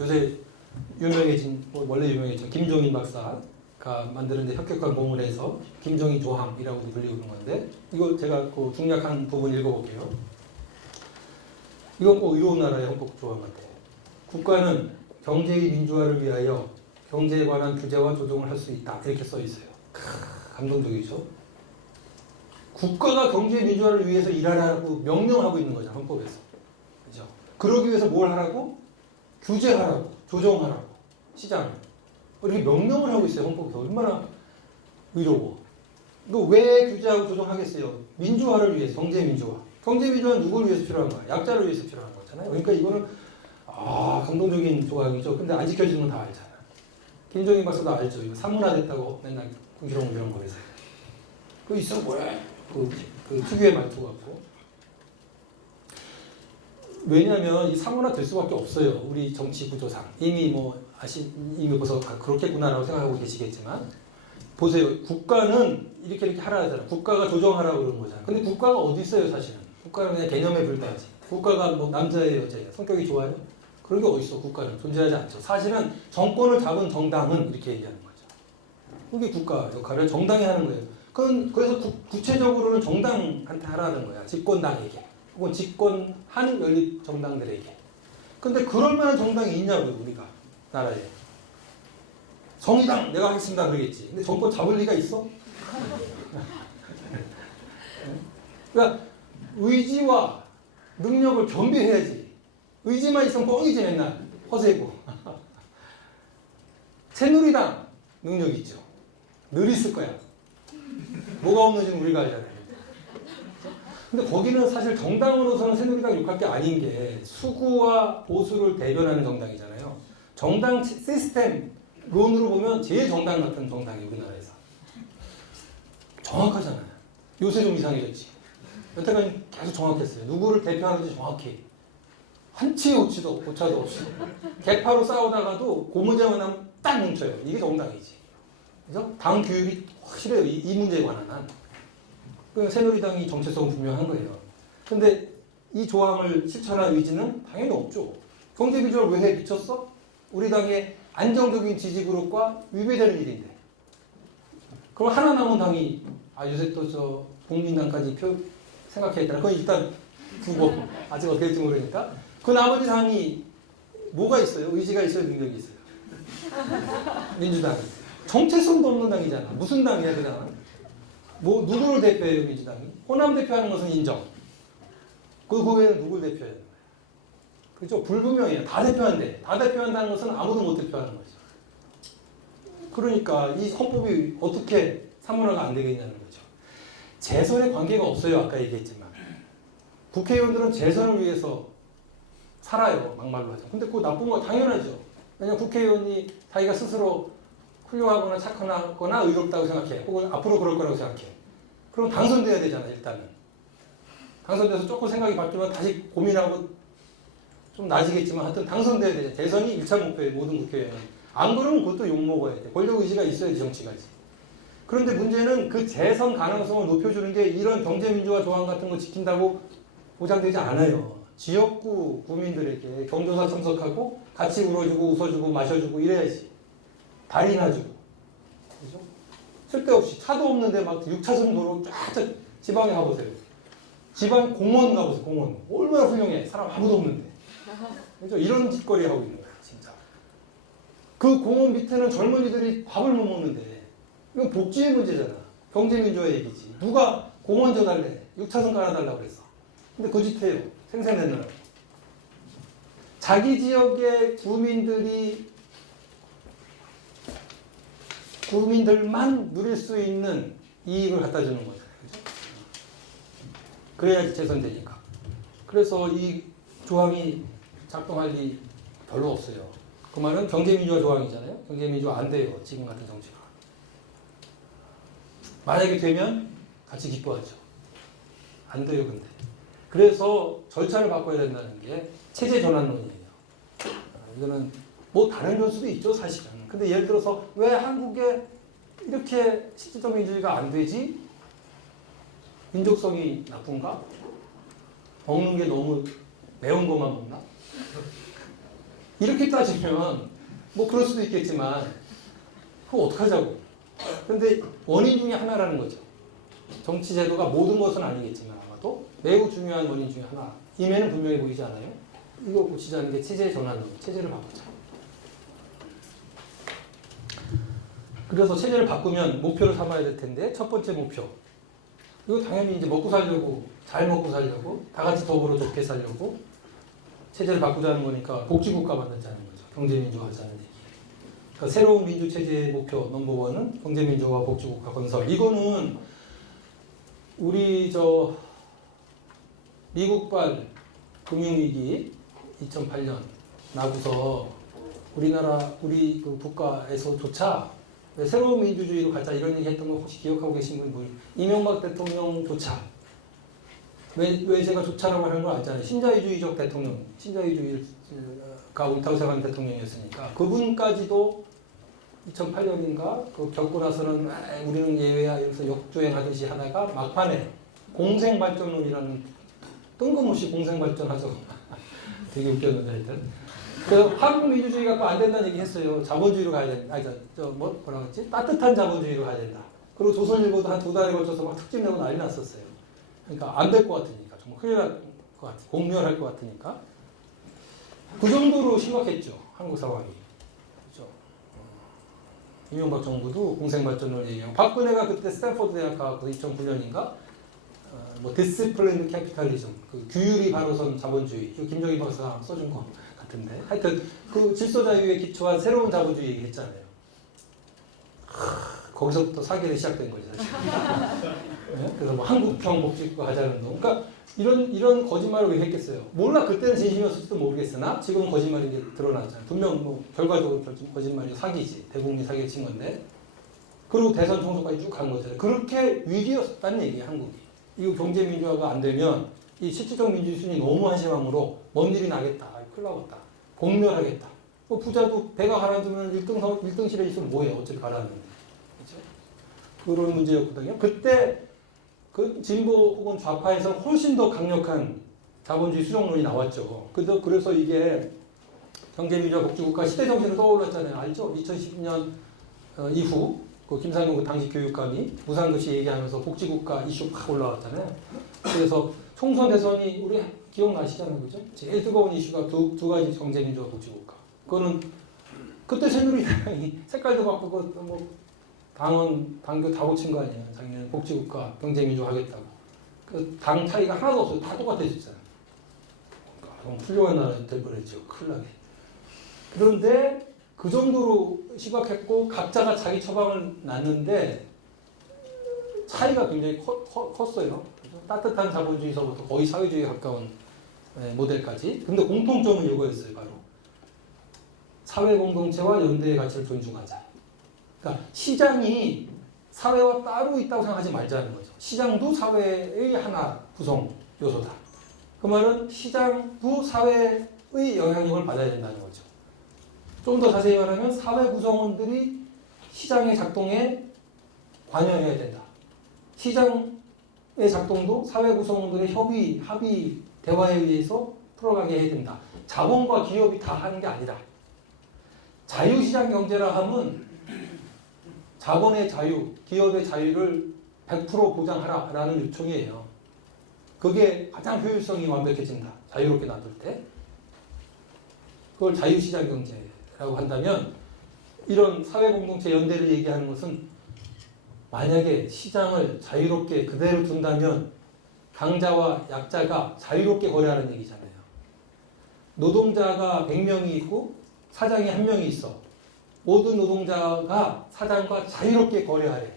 요새 유명해진, 원래 유명해진 김종인 박사가 만드는데 협격한 공을 해서 김종인 조항이라고도 불리고 그런 건데, 이거 제가 그 중략한 부분 읽어볼게요. 이건 꼭 의로운 나라의 헌법 조항 같아요. 국가는 경제의 민주화를 위하여 경제에 관한 규제와 조정을 할 수 있다. 이렇게 써 있어요. 감동적이죠? 국가가 경제 민주화를 위해서 일하라고 명령하고 있는 거잖아, 헌법에서. 그죠? 그러기 위해서 뭘 하라고? 규제하라고, 조정하라고, 시장을. 이렇게 명령을 하고 있어요, 헌법에서. 얼마나 의로워. 이거 왜 규제하고 조정하겠어요? 민주화를 위해서, 경제 민주화. 경제 민주화는 누구를 위해서 필요한 거야? 약자를 위해서 필요한 거잖아요. 그러니까 이거는, 감동적인 조항이죠. 근데 안 지켜지는 건 다 알잖아. 김종인 박사도 알죠. 이거 사문화됐다고 맨날 이런 거에서. 그 있어 뭐야? 그 특유의 말투 같고. 왜냐하면 이 사문화 될 수밖에 없어요. 우리 정치 구조상 이미 이미 벌써 그렇겠구나라고 생각하고 계시겠지만 보세요. 국가는 이렇게 하라 하잖아. 국가가 조정하라고 그러는 거잖아. 근데 국가가 어디 있어요, 사실은? 국가는 그냥 개념에 불과하지. 국가가 뭐 남자예요, 여자예요? 성격이 좋아요? 그런 게 어디 있어? 국가는 존재하지 않죠. 사실은 정권을 잡은 정당은 이렇게 얘기하는 거죠. 그게 국가 역할을 정당이 하는 거예요. 그래서 구체적으로는 정당한테 하라는 거야. 집권당에게. 혹은 집권한 연립 정당들에게. 근데 그럴 만한 정당이 있냐고요, 우리가. 나라에. 정의당 내가 하겠습니다 그러겠지. 근데 정권 잡을 리가 있어? 그러니까 의지와 능력을 겸비해야지. 의지만 있으면 뻥이지 맨날. 허세고. 새누리당 능력 있죠. 늘 있을 거야. 뭐가 없는지는 우리가 알잖아요. 근데 거기는 사실 정당으로서는 새누리당 욕할 게 아닌 게 수구와 보수를 대변하는 정당이잖아요. 정당 시스템론으로 보면 제일 정당 같은 정당이 우리나라에서. 정확하잖아요. 요새 좀 이상해졌지. 여태까지 계속 정확했어요. 누구를 대표하는지 정확히. 한치의 오차도 없이. 개파로 싸우다가도 고문제만 하면 딱 뭉쳐요. 이게 정당이지. 그죠? 당 규율이 확실해요. 이 문제에 관한 한. 그 새누리당이 정체성은 분명한 거예요. 근데 이 조항을 실천할 의지는 당연히 없죠. 경제 비주얼 왜 해? 미쳤어? 우리 당의 안정적인 지지 그룹과 위배되는 일인데. 그럼 하나 남은 당이 요새 또 국민당까지 생각했다. 그건 일단 두고 아직 어떻게 될지 모르니까 그 나머지 당이 뭐가 있어요? 의지가 있어요? 능력이 있어요? 민주당이. 정체성도 없는 당이잖아. 무슨 당이야 그 당은? 누구를 대표해요 민주당이? 호남 대표하는 것은 인정. 그 외에는 누굴 대표해야 되는 거예요? 그렇죠? 불분명해요. 다 대표한대. 다 대표한다는 것은 아무도 못 대표하는 거죠. 그러니까 이 헌법이 어떻게 사문화가 안 되겠냐는 거죠. 재선에 관계가 없어요. 아까 얘기했지만. 국회의원들은 재선을 위해서 살아요. 막말로 하죠. 근데 그거 나쁜 거 당연하죠. 왜냐면 국회의원이 자기가 스스로 훌륭하거나 착하거나 의롭다고 생각해. 혹은 앞으로 그럴 거라고 생각해. 그럼 당선돼야 되잖아, 일단은. 당선돼서 조금 생각이 바뀌면 다시 고민하고 좀 나아지겠지만 하여튼 당선돼야 되잖아. 대선이 1차 목표예요, 모든 국회의원은. 안 그러면 그것도 욕먹어야 돼. 권력 의지가 있어야지, 정치가지. 그런데 문제는 그 재선 가능성을 높여주는 게 이런 경제민주화 조항 같은 거 지킨다고 보장되지 않아요. 지역구 국민들에게 경조사 참석하고 같이 울어주고 웃어주고 마셔주고 이래야지. 발인해주고. 그죠? 쓸데없이 차도 없는데 막 6차선 도로 쫙 지방에 가보세요. 지방 공원 가보세요. 공원 얼마나 훌륭해. 사람 아무도 없는데. 그렇죠? 이런 짓거리 하고 있는 거예요. 진짜. 그 공원 밑에는 젊은이들이 밥을 못 먹는데 이건 복지의 문제잖아. 경제민주화 얘기지. 누가 공원 줘달래. 6차선 깔아달라고 그랬어. 근데 그 짓 해요. 생생내느라고. 자기 지역의 구민들만 누릴 수 있는 이익을 갖다 주는 거죠. 그죠? 그래야지 재선되니까. 그래서 이 조항이 작동할 리 별로 없어요. 그 말은 경제민주화 조항이잖아요. 경제민주화 안 돼요. 지금 같은 정치가. 만약에 되면 같이 기뻐하죠. 안 돼요, 근데. 그래서 절차를 바꿔야 된다는 게 체제 전환론이에요. 이거는 뭐 다른 변수도 있죠, 사실은. 근데 예를 들어서 왜 한국에 이렇게 실질적 민주주의가 안 되지? 민족성이 나쁜가? 먹는 게 너무 매운 것만 먹나? 이렇게 따지면 뭐 그럴 수도 있겠지만 그거 어떡하자고. 근데 원인 중에 하나라는 거죠. 정치 제도가 모든 것은 아니겠지만 아마도 매우 중요한 원인 중에 하나. 임에는 분명히 보이지 않아요? 이거 고치자는 게 체제 전환론, 체제를 바꾸자. 그래서 체제를 바꾸면 목표를 삼아야 될 텐데 첫 번째 목표. 이거 당연히 이제 먹고 살려고, 잘 먹고 살려고, 다 같이 더불어 좋게 살려고 체제를 바꾸자는 거니까 복지국가 만들자는 거죠. 경제민주화하자는 얘기. 그러니까 새로운 민주체제의 목표 넘버원은 경제민주화 복지국가 건설. 이거는 우리 미국발 금융위기 2008년 나고서 우리 그 국가에서조차 왜 새로운 민주주의로 가자 이런 얘기 했던 거 혹시 기억하고 계신 분들 이명박 대통령조차 왜 제가 조차라고 하는 걸 알잖아요. 신자유주의적 대통령, 신자유주의가 옳다고 생각하는 대통령이었으니까 그분까지도 2008년인가 그 겪고 나서는 우리는 예외야 이러면서 역주행하듯이 하다가 막판에 공생발전론이라는 뜬금없이 공생발전하죠. 되게 웃겼는데 하여튼. 그래서 한국 민주주의가 안 된다는 얘기 했어요. 자본주의로 가야 된다. 뭐라 그랬지? 따뜻한 자본주의로 가야 된다. 그리고 조선일보도 한 2달에 걸쳐서 막 특집 내고 난리 났었어요. 그러니까 안 될 것 같으니까. 정말 큰일 날 것 같아. 공멸할 것 같으니까. 그 정도로 심각했죠. 한국 상황이. 그렇죠. 이명박 정부도 공생발전을 얘기하고 박근혜가 그때 스탠포드 대학 가서 2009년인가 디시플리드 캐피탈리즘, 그 규율이 바로 선 자본주의. 김정일 박사가 써준 거 같은데. 하여튼 그 질서자유에 기초한 새로운 자본주의 얘기했잖아요. 거기서부터 사기를 시작된 거지 사실. 네? 그래서 뭐 한국형 복지국가 하자는 거. 그러니까 이런 거짓말을 왜 했겠어요? 몰라 그때는 진심이었을지도 모르겠으나 지금은 거짓말인 게 드러나잖아요. 분명 뭐 결과적으로 거짓말이 사기지. 대국민 사기를 친 건데. 그리고 대선 총선까지 쭉 간 거잖아요. 그렇게 위기였다는 얘기예요, 한국이. 이거 경제민주화가 안 되면 이 실질적 민주주의 순위 너무 한심함으로 뭔 일이 나겠다. 큰일 나겠다. 공멸하겠다. 뭐 부자도 배가 가라앉으면 1등실에 있으면 뭐해. 어차피 가라앉는데. 그렇죠? 그런 문제였거든요. 그때 그 진보 혹은 좌파에서 훨씬 더 강력한 자본주의 수정론이 나왔죠. 그래서 이게 경제민주화 복지국가 시대정신으로 떠올랐잖아요. 알죠? 2010년 이후 그 김상용 당시 교육감이 무상급식 얘기하면서 복지국가 이슈 팍 올라왔잖아요. 그래서 총선 대선이 우리 기억나시잖아요. 그죠? 제일 뜨거운 이슈가 두 가지 경제민주화 복지국가. 그거는 그때 새누리당이 색깔도 바꾸고 뭐 당교 다 고친 거 아니에요. 작년에 복지국가 경제민주화 하겠다고. 그 당 차이가 하나도 없어요. 다 똑같아졌잖아요. 그러니까 훌륭한 나라 될 뻔했죠. 큰일 나게. 그런데 그 정도로 심각했고 각자가 자기 처방을 놨는데 차이가 굉장히 컸어요. 따뜻한 자본주의서부터 거의 사회주의에 가까운 모델까지. 근데 공통점은 이거였어요. 바로 사회공동체와 연대의 가치를 존중하자. 그러니까 시장이 사회와 따로 있다고 생각하지 말자는 거죠. 시장도 사회의 하나 구성 요소다. 그 말은 시장도 사회의 영향력을 받아야 된다는 거죠. 좀 더 자세히 말하면 사회 구성원들이 시장의 작동에 관여해야 된다. 시장의 작동도 사회 구성원들의 협의, 합의, 대화에 의해서 풀어가게 해야 된다. 자본과 기업이 다 하는 게 아니다. 자유시장 경제라 하면 자본의 자유, 기업의 자유를 100% 보장하라라는 요청이에요. 그게 가장 효율성이 완벽해진다. 자유롭게 놔둘 때. 그걸 자유시장 경제라고 한다면 이런 사회공동체 연대를 얘기하는 것은 만약에 시장을 자유롭게 그대로 둔다면 강자와 약자가 자유롭게 거래하는 얘기잖아요. 노동자가 100명이 있고 사장이 1명이 있어. 모든 노동자가 사장과 자유롭게 거래하래.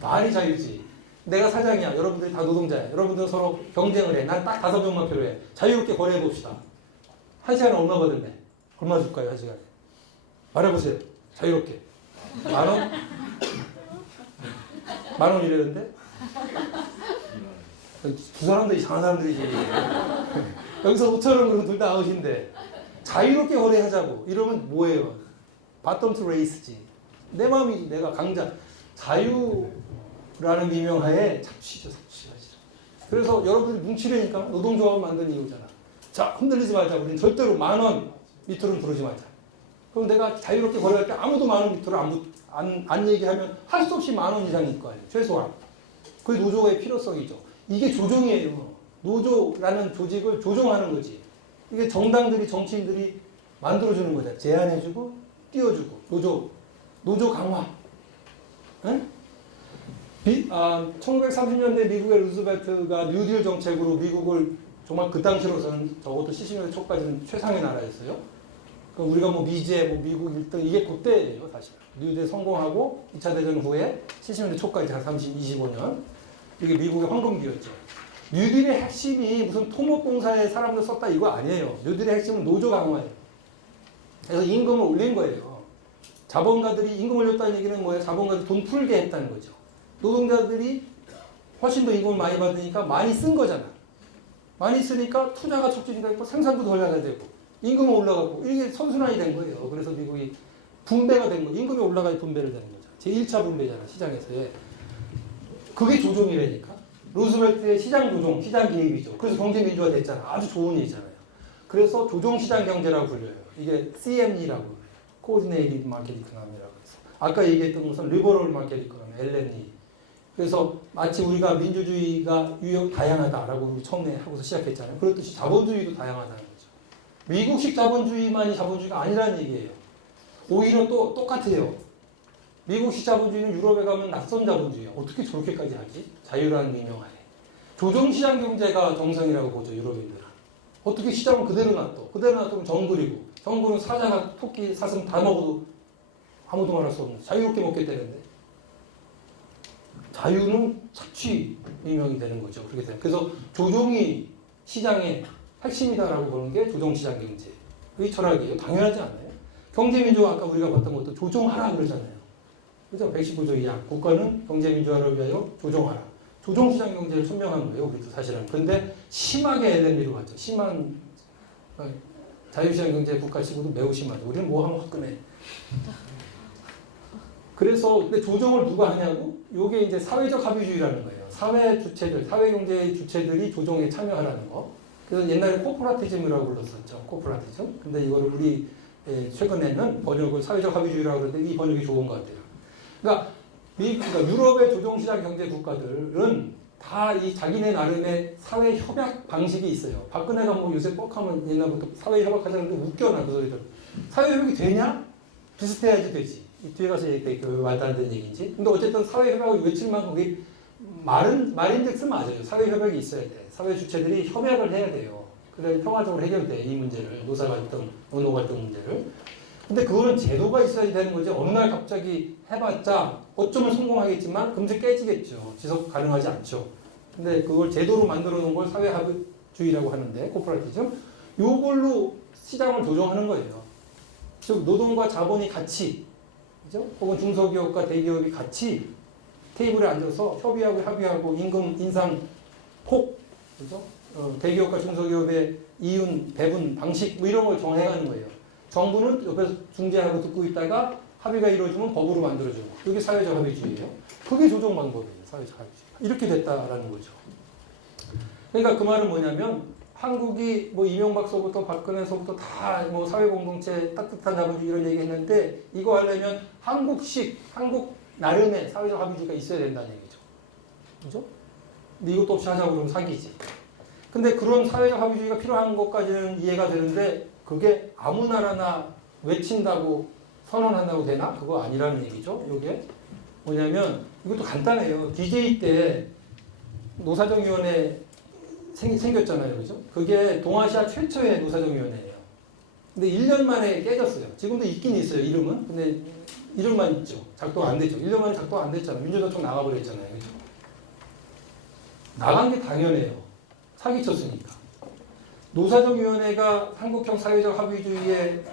말이 자유지. 내가 사장이야. 여러분들이 다 노동자야. 여러분들 서로 경쟁을 해. 난 딱 5명만 필요해. 자유롭게 거래해 봅시다. 한 시간에 얼마 받을래? 얼마 줄까요? 한 시간에. 말해보세요. 자유롭게. 10,000원? 10,000원 이랬는데? 두 사람들 이상한 사람들이지. 여기서 5,000원 그러면 둘 다 아웃인데 자유롭게 거래하자고. 이러면 뭐예요? 바텀 투 레이스지. 내 마음이 내가 강자. 자유라는 미명하에 착취죠. 그래서 여러분들이 뭉치려니까 노동조합 만든 이유잖아. 자, 흔들리지 말자. 우리는 절대로 10,000원 밑으로는 부르지 말자. 그럼 내가 자유롭게 거래할 때 아무도 10,000원 밑으로 안 얘기하면 할 수 없이 10,000원 이상일 거 아니에요. 최소한. 그게 노조의 필요성이죠. 이게 조종이에요. 노조라는 조직을 조종하는 거지. 이게 정당들이, 정치인들이 만들어주는 거죠. 제안해주고, 띄워주고. 노조 강화. 응? 1930년대 미국의 루즈벨트가 뉴딜 정책으로 미국을 정말 그 당시로서는 적어도 70년대 초까지는 최상의 나라였어요. 우리가 뭐 미제, 뭐 미국 1등, 이게 그때예요, 사실. 뉴딜 성공하고 2차 대전 후에 70년대 초까지 한 25년. 이게 미국의 황금기였죠. 뉴딜의 핵심이 무슨 토목공사에 사람들 썼다 이거 아니에요. 뉴딜의 핵심은 노조 강화예요. 그래서 임금을 올린 거예요. 자본가들이 임금 올렸다는 얘기는 뭐예요? 자본가들이 돈 풀게 했다는 거죠. 노동자들이 훨씬 더 임금을 많이 받으니까 많이 쓴 거잖아. 많이 쓰니까 투자가 촉진이 되고 생산도 더 해야 되고 임금은 올라가고 이게 선순환이 된 거예요. 그래서 미국이 분배가 된 거예요. 임금이 올라가야 분배를 되는 거죠. 제1차 분배잖아, 시장에서의. 그게 조종이라니까. 루즈벨트의 시장 조종, 시장 개입이죠. 그래서 경제민주화 됐잖아. 아주 좋은 얘기잖아요. 그래서 조종시장 경제라고 불려요. 이게 CME라고 해요. Coordinated Market Economy라고 해서. 아까 얘기했던 것은 Liberal Market Economy, LME. 그래서 마치 우리가 민주주의가 다양하다라고 우리 처음에 하고서 시작했잖아요. 그렇듯이 자본주의도 다양하다는 거죠. 미국식 자본주의만이 자본주의가 아니라는 얘기예요. 오히려 또 똑같아요. 미국식 자본주의는 유럽에 가면 낯선 자본주의야. 어떻게 저렇게까지 하지? 자유라는 미명하에. 조종시장 경제가 정상이라고 보죠, 유럽인들은. 어떻게 시장을 그대로 놔둬? 그대로 놔두면 정글이고, 정글은 사자가 토끼, 사슴 다 먹어도 아무도 말할 수 없는 자유롭게 먹겠다는데. 자유는 착취 미명이 되는 거죠. 그렇게 되면. 그래서 조종이 시장의 핵심이다라고 보는 게 조종시장 경제. 이 철학이에요. 당연하지 않아요? 경제민주화 아까 우리가 봤던 것도 조종하라 그러잖아요. 그죠? 115조 2항. 국가는 경제민주화를 위하여 조종하라. 조종시장 경제를 천명한 거예요. 우리도 사실은. 근데 심하게 LME로 갔죠. 심한 자유시장 경제 국가 치고도 매우 심하죠. 우리는 뭐 하면 화끈해. 그래서 근데 조정을 누가 하냐고? 요게 이제 사회적 합의주의라는 거예요. 사회 주체들, 사회 경제의 주체들이 조정에 참여하라는 거. 그래서 옛날에 코퍼라티즘이라고 불렀었죠. 코퍼라티즘. 근데 이거를 우리 최근에는 번역을 사회적 합의주의라고 그러는데 이 번역이 좋은 것 같아요. 그러니까 유럽의 조정시장 경제 국가들은 다 이 자기네 나름의 사회 협약 방식이 있어요. 박근혜가 뭐 요새 뻑하면 옛날부터 사회 협약하자는데 웃겨나 그 소리들. 사회 협약이 되냐? 비슷해야지 되지. 이 뒤에 가서 얘기해. 왜 말도 안 되는 얘기인지. 근데 어쨌든 사회 협약을 외칠 만큼 그게 말인덱스 맞아요. 사회 협약이 있어야 돼. 사회 주체들이 협약을 해야 돼요. 그래야 평화적으로 해결돼. 이 문제를. 노사 갈등, 노노 갈등 문제를. 근데 그거는 제도가 있어야 되는 거지. 어느 날 갑자기 해봤자 어쩌면 성공하겠지만 금세 깨지겠죠. 지속 가능하지 않죠. 근데 그걸 제도로 만들어 놓은 걸 사회합의주의라고 하는데, 코퍼레티즘. 요걸로 시장을 조정하는 거예요. 즉, 노동과 자본이 같이, 그죠? 혹은 중소기업과 대기업이 같이 테이블에 앉아서 협의하고 임금 인상 폭, 그죠? 대기업과 중소기업의 이윤, 배분 방식, 뭐 이런 걸 정해가는 거예요. 정부는 옆에서 중재하고 듣고 있다가 합의가 이루어지면 법으로 만들어주고. 이게 사회적 합의주의예요. 그게 조정 방법이에요. 사회적 합의주의. 이렇게 됐다라는 거죠. 그러니까 그 말은 뭐냐면 한국이 뭐 이명박서부터 박근혜서부터 다 뭐 사회공동체 따뜻한 자본주의 이런 얘기 했는데 이거 하려면 한국식, 한국 나름의 사회적 합의주의가 있어야 된다는 얘기죠. 그죠? 근데 이것도 없이 하자고 그러면 사기지. 근데 그런 사회적 합의주의가 필요한 것까지는 이해가 되는데 그게 아무 나라나 외친다고 선언한다고 되나? 그거 아니라는 얘기죠. 이게 뭐냐면 이것도 간단해요. DJ 때 노사정위원회 생겼잖아요. 그죠? 그게 동아시아 최초의 노사정위원회예요. 근데 1년 만에 깨졌어요. 지금도 있긴 있어요. 이름은. 근데 이름만 있죠. 작동 안 되죠. 1년 만에 작동 안 됐잖아요. 민주노총 나가버렸잖아요. 그죠? 나간 게 당연해요. 사기쳤으니까. 노사정위원회가 한국형 사회적 합의주의의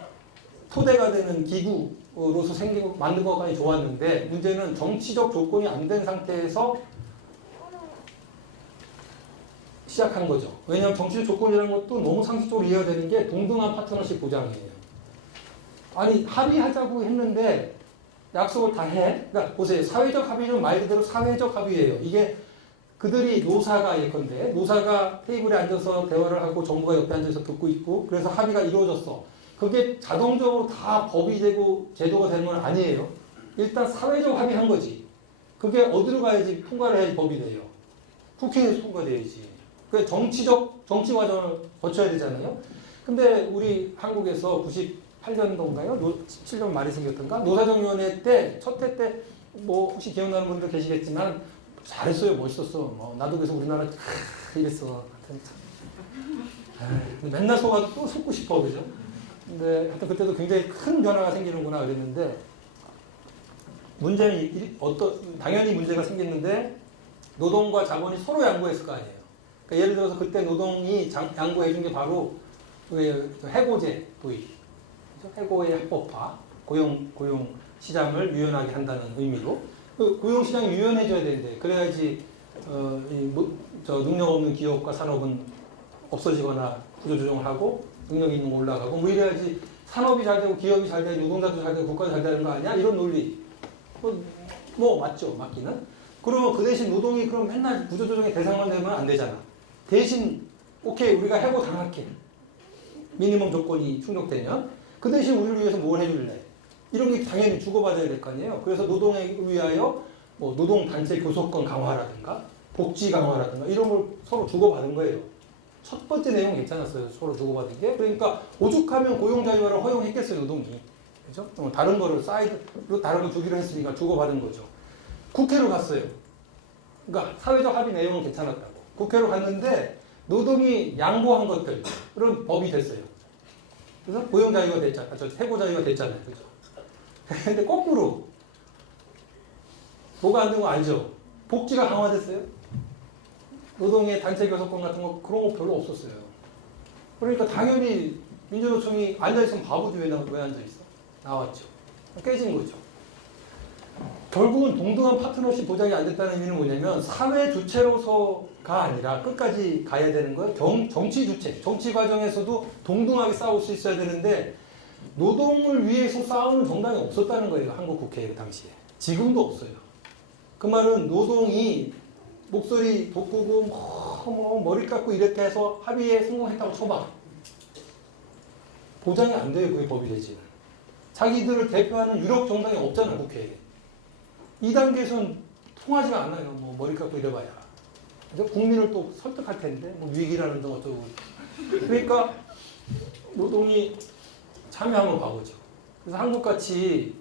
토대가 되는 기구로서 만든 것까지 좋았는데 문제는 정치적 조건이 안 된 상태에서 시작한 거죠. 왜냐하면 정치적 조건이라는 것도 너무 상식적으로 이해가 되는 게 동등한 파트너십 보장이에요. 아니 합의하자고 했는데 약속을 다 해? 그러니까 보세요. 사회적 합의는 말 그대로 사회적 합의예요. 이게 그들이 노사가 예컨대 노사가 테이블에 앉아서 대화를 하고 정부가 옆에 앉아서 듣고 있고 그래서 합의가 이루어졌어. 그게 자동적으로 다 법이 되고 제도가 되는 건 아니에요. 일단 사회적 합의한 거지. 그게 어디로 가야지 통과를 해야지 법이 돼요. 국회에서 통과돼야지. 그 정치 과정을 거쳐야 되잖아요. 근데 우리 한국에서 98년도인가요? 7년 말에 생겼던가? 노사정위원회 때, 첫 회 때, 뭐, 혹시 기억나는 분들 계시겠지만, 잘했어요. 멋있었어. 뭐, 나도 그래서 우리나라, 이랬어. 맨날 속아도 또 속고 싶어. 그죠? 근데 하여튼 그때도 굉장히 큰 변화가 생기는구나 그랬는데, 문제는 당연히 문제가 생겼는데, 노동과 자본이 서로 양보했을 거 아니에요. 그러니까 예를 들어서 그때 노동이 양보해 준 게 바로 해고제 도입, 해고의 합법화, 고용 시장을 유연하게 한다는 의미로 그 고용 시장이 유연해져야 되는데 그래야지 능력 없는 기업과 산업은 없어지거나 구조조정을 하고 능력이 있는 거 올라가고 뭐 이래야지 산업이 잘 되고 기업이 잘 되고 노동자도 잘 되고 국가도 잘 되는 거 아니야? 이런 논리 뭐 맞죠, 맞기는. 그러면 그 대신 노동이 그럼 맨날 구조조정의 대상만 되면 안 되잖아. 대신 오케이 우리가 해고 당할게. 미니멈 조건이 충족되면 그 대신 우리를 위해서 뭘 해줄래? 이런 게 당연히 주고받아야 될 거 아니에요. 그래서 노동에 위하여 뭐 노동단체 교섭권 강화라든가 복지 강화라든가 이런 걸 서로 주고받은 거예요. 첫 번째 내용 괜찮았어요. 서로 주고받은 게. 그러니까 오죽하면 고용자유화를 허용했겠어요. 노동이. 그죠? 다른 거를 사이드로 다른 거 주기로 했으니까 주고받은 거죠. 국회로 갔어요. 그러니까 사회적 합의 내용은 괜찮았다고. 국회로 갔는데 노동이 양보한 것들은 법이 됐어요. 그래서 고용자유가 됐잖아요. 해고자유가 됐잖아요. 그죠? 근데 거꾸로 뭐가 안 된 거 알죠? 복지가 강화됐어요. 노동의 단체 교섭권 같은 거 그런 거 별로 없었어요. 그러니까 당연히 민주노총이 앉아있으면 바보지 왜 앉아있어? 나왔죠. 깨진 거죠. 결국은 동등한 파트너십 보장이 안 됐다는 의미는 뭐냐면 사회 주체로서가 아니라 끝까지 가야 되는 거예요. 정치 주체, 정치 과정에서도 동등하게 싸울 수 있어야 되는데 노동을 위해서 싸우는 정당이 없었다는 거예요. 한국 국회에 그 당시에. 지금도 없어요. 그 말은 노동이 목소리 돋구고 뭐 머리 깎고 이렇게 해서 합의에 성공했다고 쳐봐. 보장이 안 돼요. 그게 법이 되지. 자기들을 대표하는 유력 정당이 없잖아 국회에. 2단계에서는 통하지가 않아요. 뭐 머리 깎고 이래봐야. 국민을 또 설득할 텐데 뭐 위기라는 등 어쩌고. 그러니까 노동이 참여하면 바보죠. 그래서 한국같이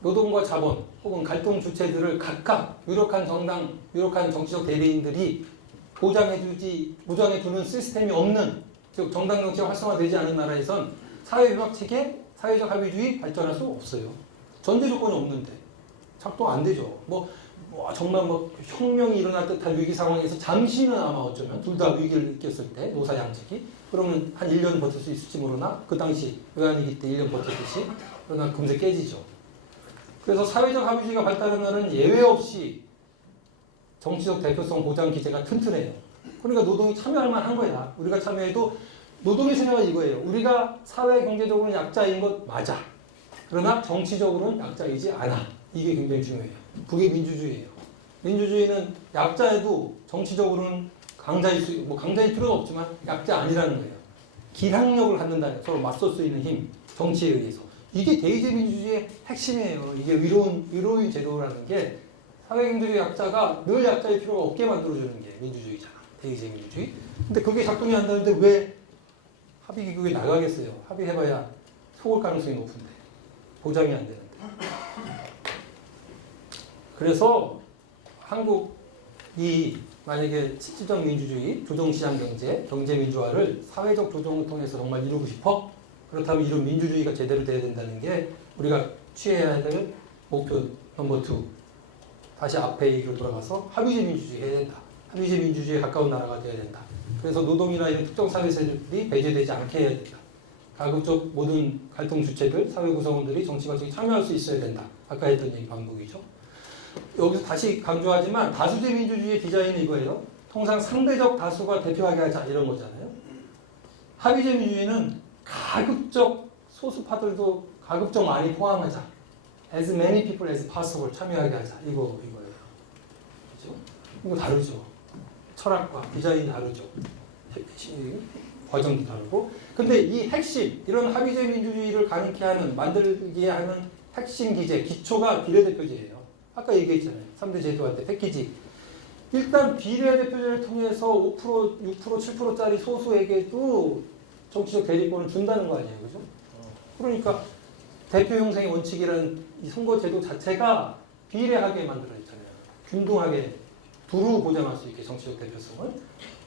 노동과 자본 혹은 갈등 주체들을 각각 유력한 정당, 유력한 정치적 대리인들이 보장해주는 시스템이 없는, 즉 정당 정치가 활성화되지 않은 나라에선 사회협력 체계, 사회적 합의주의 발전할 수 없어요. 전제 조건이 없는데 작동 안 되죠. 정말 혁명이 일어날 듯한 위기 상황에서 잠시는 아마 어쩌면 둘 다 위기를 느꼈을 때 노사 양측이 그러면 한 1년 버틸 수 있을지 모르나 그 당시 외환위기 때 1년 버텼듯이 그러나 금세 깨지죠. 그래서 사회적 합의주의가 발달하면 예외 없이 정치적 대표성 보장 기제가 튼튼해요. 그러니까 노동이 참여할 만한 거야. 우리가 참여해도 노동의 생각은 이거예요. 우리가 사회 경제적으로는 약자인 것 맞아. 그러나 정치적으로는 약자이지 않아. 이게 굉장히 중요해요. 그게 민주주의예요. 민주주의는 약자에도 정치적으로는 강자일 필요는 없지만 약자 아니라는 거예요. 기량력을 갖는다는 서로 맞설 수 있는 힘, 정치에 의해서. 이게 대의제 민주주의의 핵심이에요. 이게 의로운 제도라는 게 사회경제적 약자가 늘 약자일 필요가 없게 만들어주는 게 민주주의잖아. 대의제 민주주의. 근데 그게 작동이 안 되는데 왜 합의기구에 나가겠어요? 합의해봐야 속을 가능성이 높은데. 보장이 안 되는데. 그래서 한국이 만약에 실질적 민주주의, 조정시장 경제, 경제민주화를 사회적 조정을 통해서 정말 이루고 싶어? 그렇다면 이런 민주주의가 제대로 돼야 된다는 게 우리가 취해야 될 목표 넘버 2. 다시 앞에 얘기로 돌아가서 합의제 민주주의 해야 된다. 합의제 민주주의에 가까운 나라가 되어야 된다. 그래서 노동이나 이런 특정 사회세력들이 배제되지 않게 해야 된다. 가급적 모든 갈등 주체들, 사회 구성원들이 정치 과정에 참여할 수 있어야 된다. 아까 했던 얘기 반복이죠. 여기서 다시 강조하지만 다수제 민주주의의 디자인은 이거예요. 통상 상대적 다수가 대표하게 하자 이런 거잖아요. 합의제 민주주의는 가급적 소수파들도 가급적 많이 포함하자. As many people as possible 참여하게 하자. 이거예요. 그죠? 이거 다르죠. 철학과 디자인이 다르죠. 과정도 다르고. 근데 이 핵심, 이런 합의제 민주주의를 가능케 하는, 만들게 하는 핵심 기제, 기초가 비례대표제예요. 아까 얘기했잖아요. 3대 제도한테 패키지. 일단 비례대표제를 통해서 5%, 6%, 7%짜리 소수에게도 정치적 대리권을 준다는 거 아니에요. 그죠? 그러니까 대표 형성의 원칙이라는 이 선거제도 자체가 비례하게 만들어졌잖아요. 균등하게 두루 보장할 수 있게 정치적 대표성을.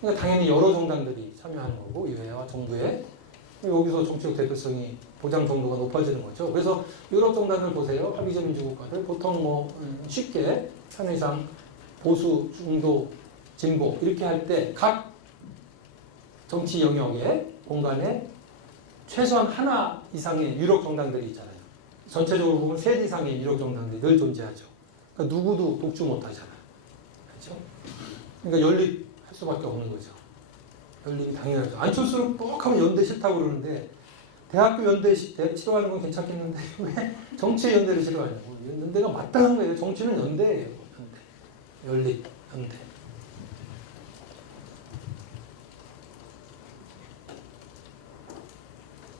그러니까 당연히 여러 정당들이 참여하는 거고, 의회와 정부에. 여기서 정치적 대표성이 보장 정도가 높아지는 거죠. 그래서 유럽 정당을 보세요. 합의제 민주국가들 보통 쉽게 편의상 보수, 중도, 진보 이렇게 할 때 각 정치 영역의 공간에 최소한 하나 이상의 유력 정당들이 있잖아요. 전체적으로 보면 셋 이상의 유력 정당들이 늘 존재하죠. 그러니까 누구도 독주 못하잖아요. 그렇죠? 그러니까 연립할 수밖에 없는 거죠. 연립이 당연하죠. 안철수는 꼭 하면 연대 싫다고 그러는데 대학교 연대 싫어하는 건 괜찮겠는데 왜 정치의 연대를 싫어하냐고. 연대가 맞다는 거예요. 정치는 연대예요. 연립, 연대.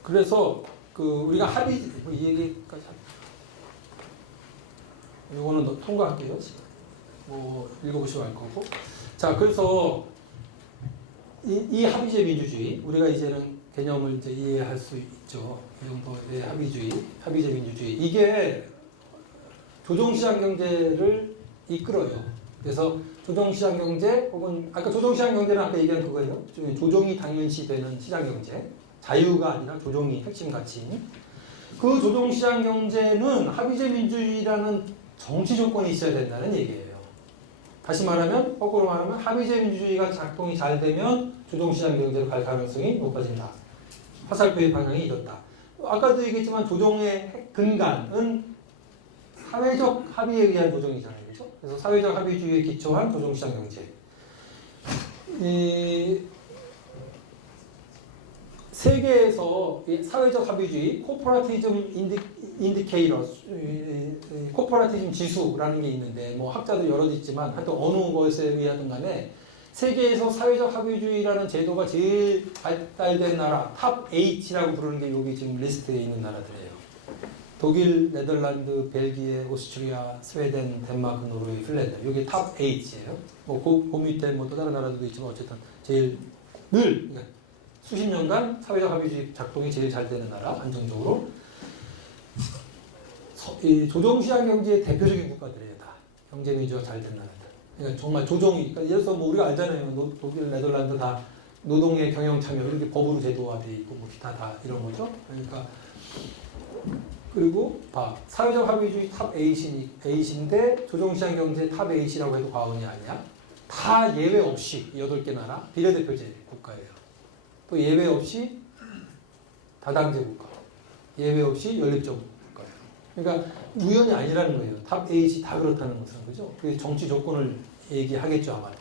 그래서 우리가 합의 이 얘기까지 이거는 통과할게요. 읽어보시고 알 거고. 자, 그래서 이 합의제 민주주의 우리가 이제는 개념을 이제 이해할 수 있죠. 이 정도의 합의제 민주주의 이게 조정시장 경제를 이끌어요. 그래서 조정시장 경제 혹은 아까 조정시장 경제는 아까 얘기한 그거예요. 조정이 당연시 되는 시장 경제. 자유가 아니라 조정이 핵심 가치인. 그 조정시장 경제는 합의제 민주주의라는 정치 조건이 있어야 된다는 얘기예요. 다시 말하면, 거꾸로 말하면 합의제 민주주의가 작동이 잘 되면 조정시장 경제로 갈 가능성이 높아진다. 화살표의 방향이 이렇다. 아까도 얘기했지만 조정의 근간은 사회적 합의에 의한 조정이잖아요. 그렇죠? 그래서 사회적 합의주의에 기초한 조정시장 경제. 세계에서 사회적 합의주의, 코퍼레티즘 인디케이터, 코퍼레티즘 지수라는 게 있는데, 학자도 여러 있지만, 하여튼 어느 것에 의하든 간에, 세계에서 사회적 합의주의라는 제도가 제일 발달된 나라, 탑 H라고 부르는 게 여기 지금 리스트에 있는 나라들이에요. 독일, 네덜란드, 벨기에, 오스트리아, 스웨덴, 덴마크, 노르웨이, 핀란드. 여기 탑 H예요. 그 밑에 또 다른 나라들도 있지만, 어쨌든 제일 그러니까 수십 년간 사회적 합의주의 작동이 제일 잘 되는 나라, 안정적으로. 이 조정시장 경제의 대표적인 국가들이에요, 다. 경제민주화 잘 된 나라들. 그러니까 정말 조정이, 그러니까 예를 들어서 우리가 알잖아요. 독일, 네덜란드 다 노동의 경영 참여, 이렇게 법으로 제도화돼 있고, 기타 다 이런 거죠. 그러니까, 그리고, 사회적 합의주의 탑 8인데, 조정시장 경제 탑 8이라고 해도 과언이 아니야. 다 예외 없이 8개 나라, 비례대표제 국가예요. 또 예외 없이 다당제 국가, 예외 없이 연립적 국가예요. 그러니까 우연이 아니라는 거예요. 탑 8이 다 그렇다는 것은. 그죠? 그게 정치 조건을 얘기하겠죠, 아마도.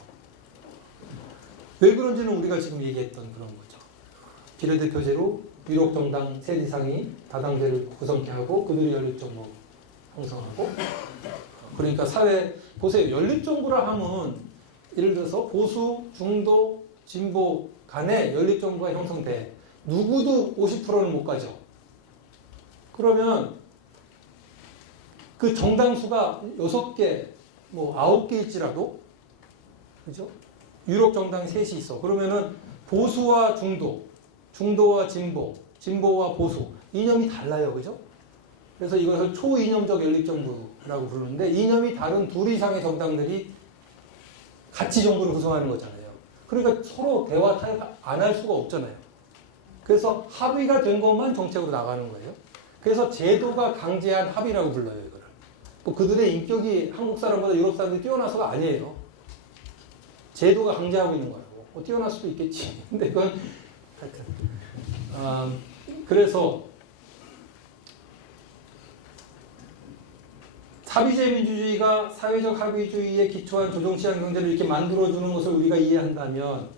왜 그런지는 우리가 지금 얘기했던 그런 거죠. 비례대표제로 유력 정당 셋 이상이 다당제를 구성케 하고 그들이 연립정부 형성하고. 그러니까 사회 보세요. 연립정부라 하면 예를 들어서 보수, 중도, 진보 간에 연립정부가 형성돼. 누구도 50%는 못 가죠. 그러면 그 정당수가 6개, 뭐 9개일지라도, 그죠? 유력 정당 셋이 있어. 그러면은 보수와 중도, 중도와 진보, 진보와 보수, 이념이 달라요. 그죠? 그래서 이것을 초이념적 연립정부라고 부르는데, 이념이 다른 둘 이상의 정당들이 같이 정부를 구성하는 거잖아요. 그러니까 서로 대화 타협 안 할 수가 없잖아요. 그래서 합의가 된 것만 정책으로 나가는 거예요. 그래서 제도가 강제한 합의라고 불러요, 이거를. 뭐 그들의 인격이 한국 사람보다 유럽 사람들이 뛰어나서가 아니에요. 제도가 강제하고 있는 거라고. 뭐 뛰어날 수도 있겠지. 근데 그건 하여튼. 그래서 사비제 민주주의가 사회적 합의주의에 기초한 조정시장 경제를 이렇게 만들어주는 것을 우리가 이해한다면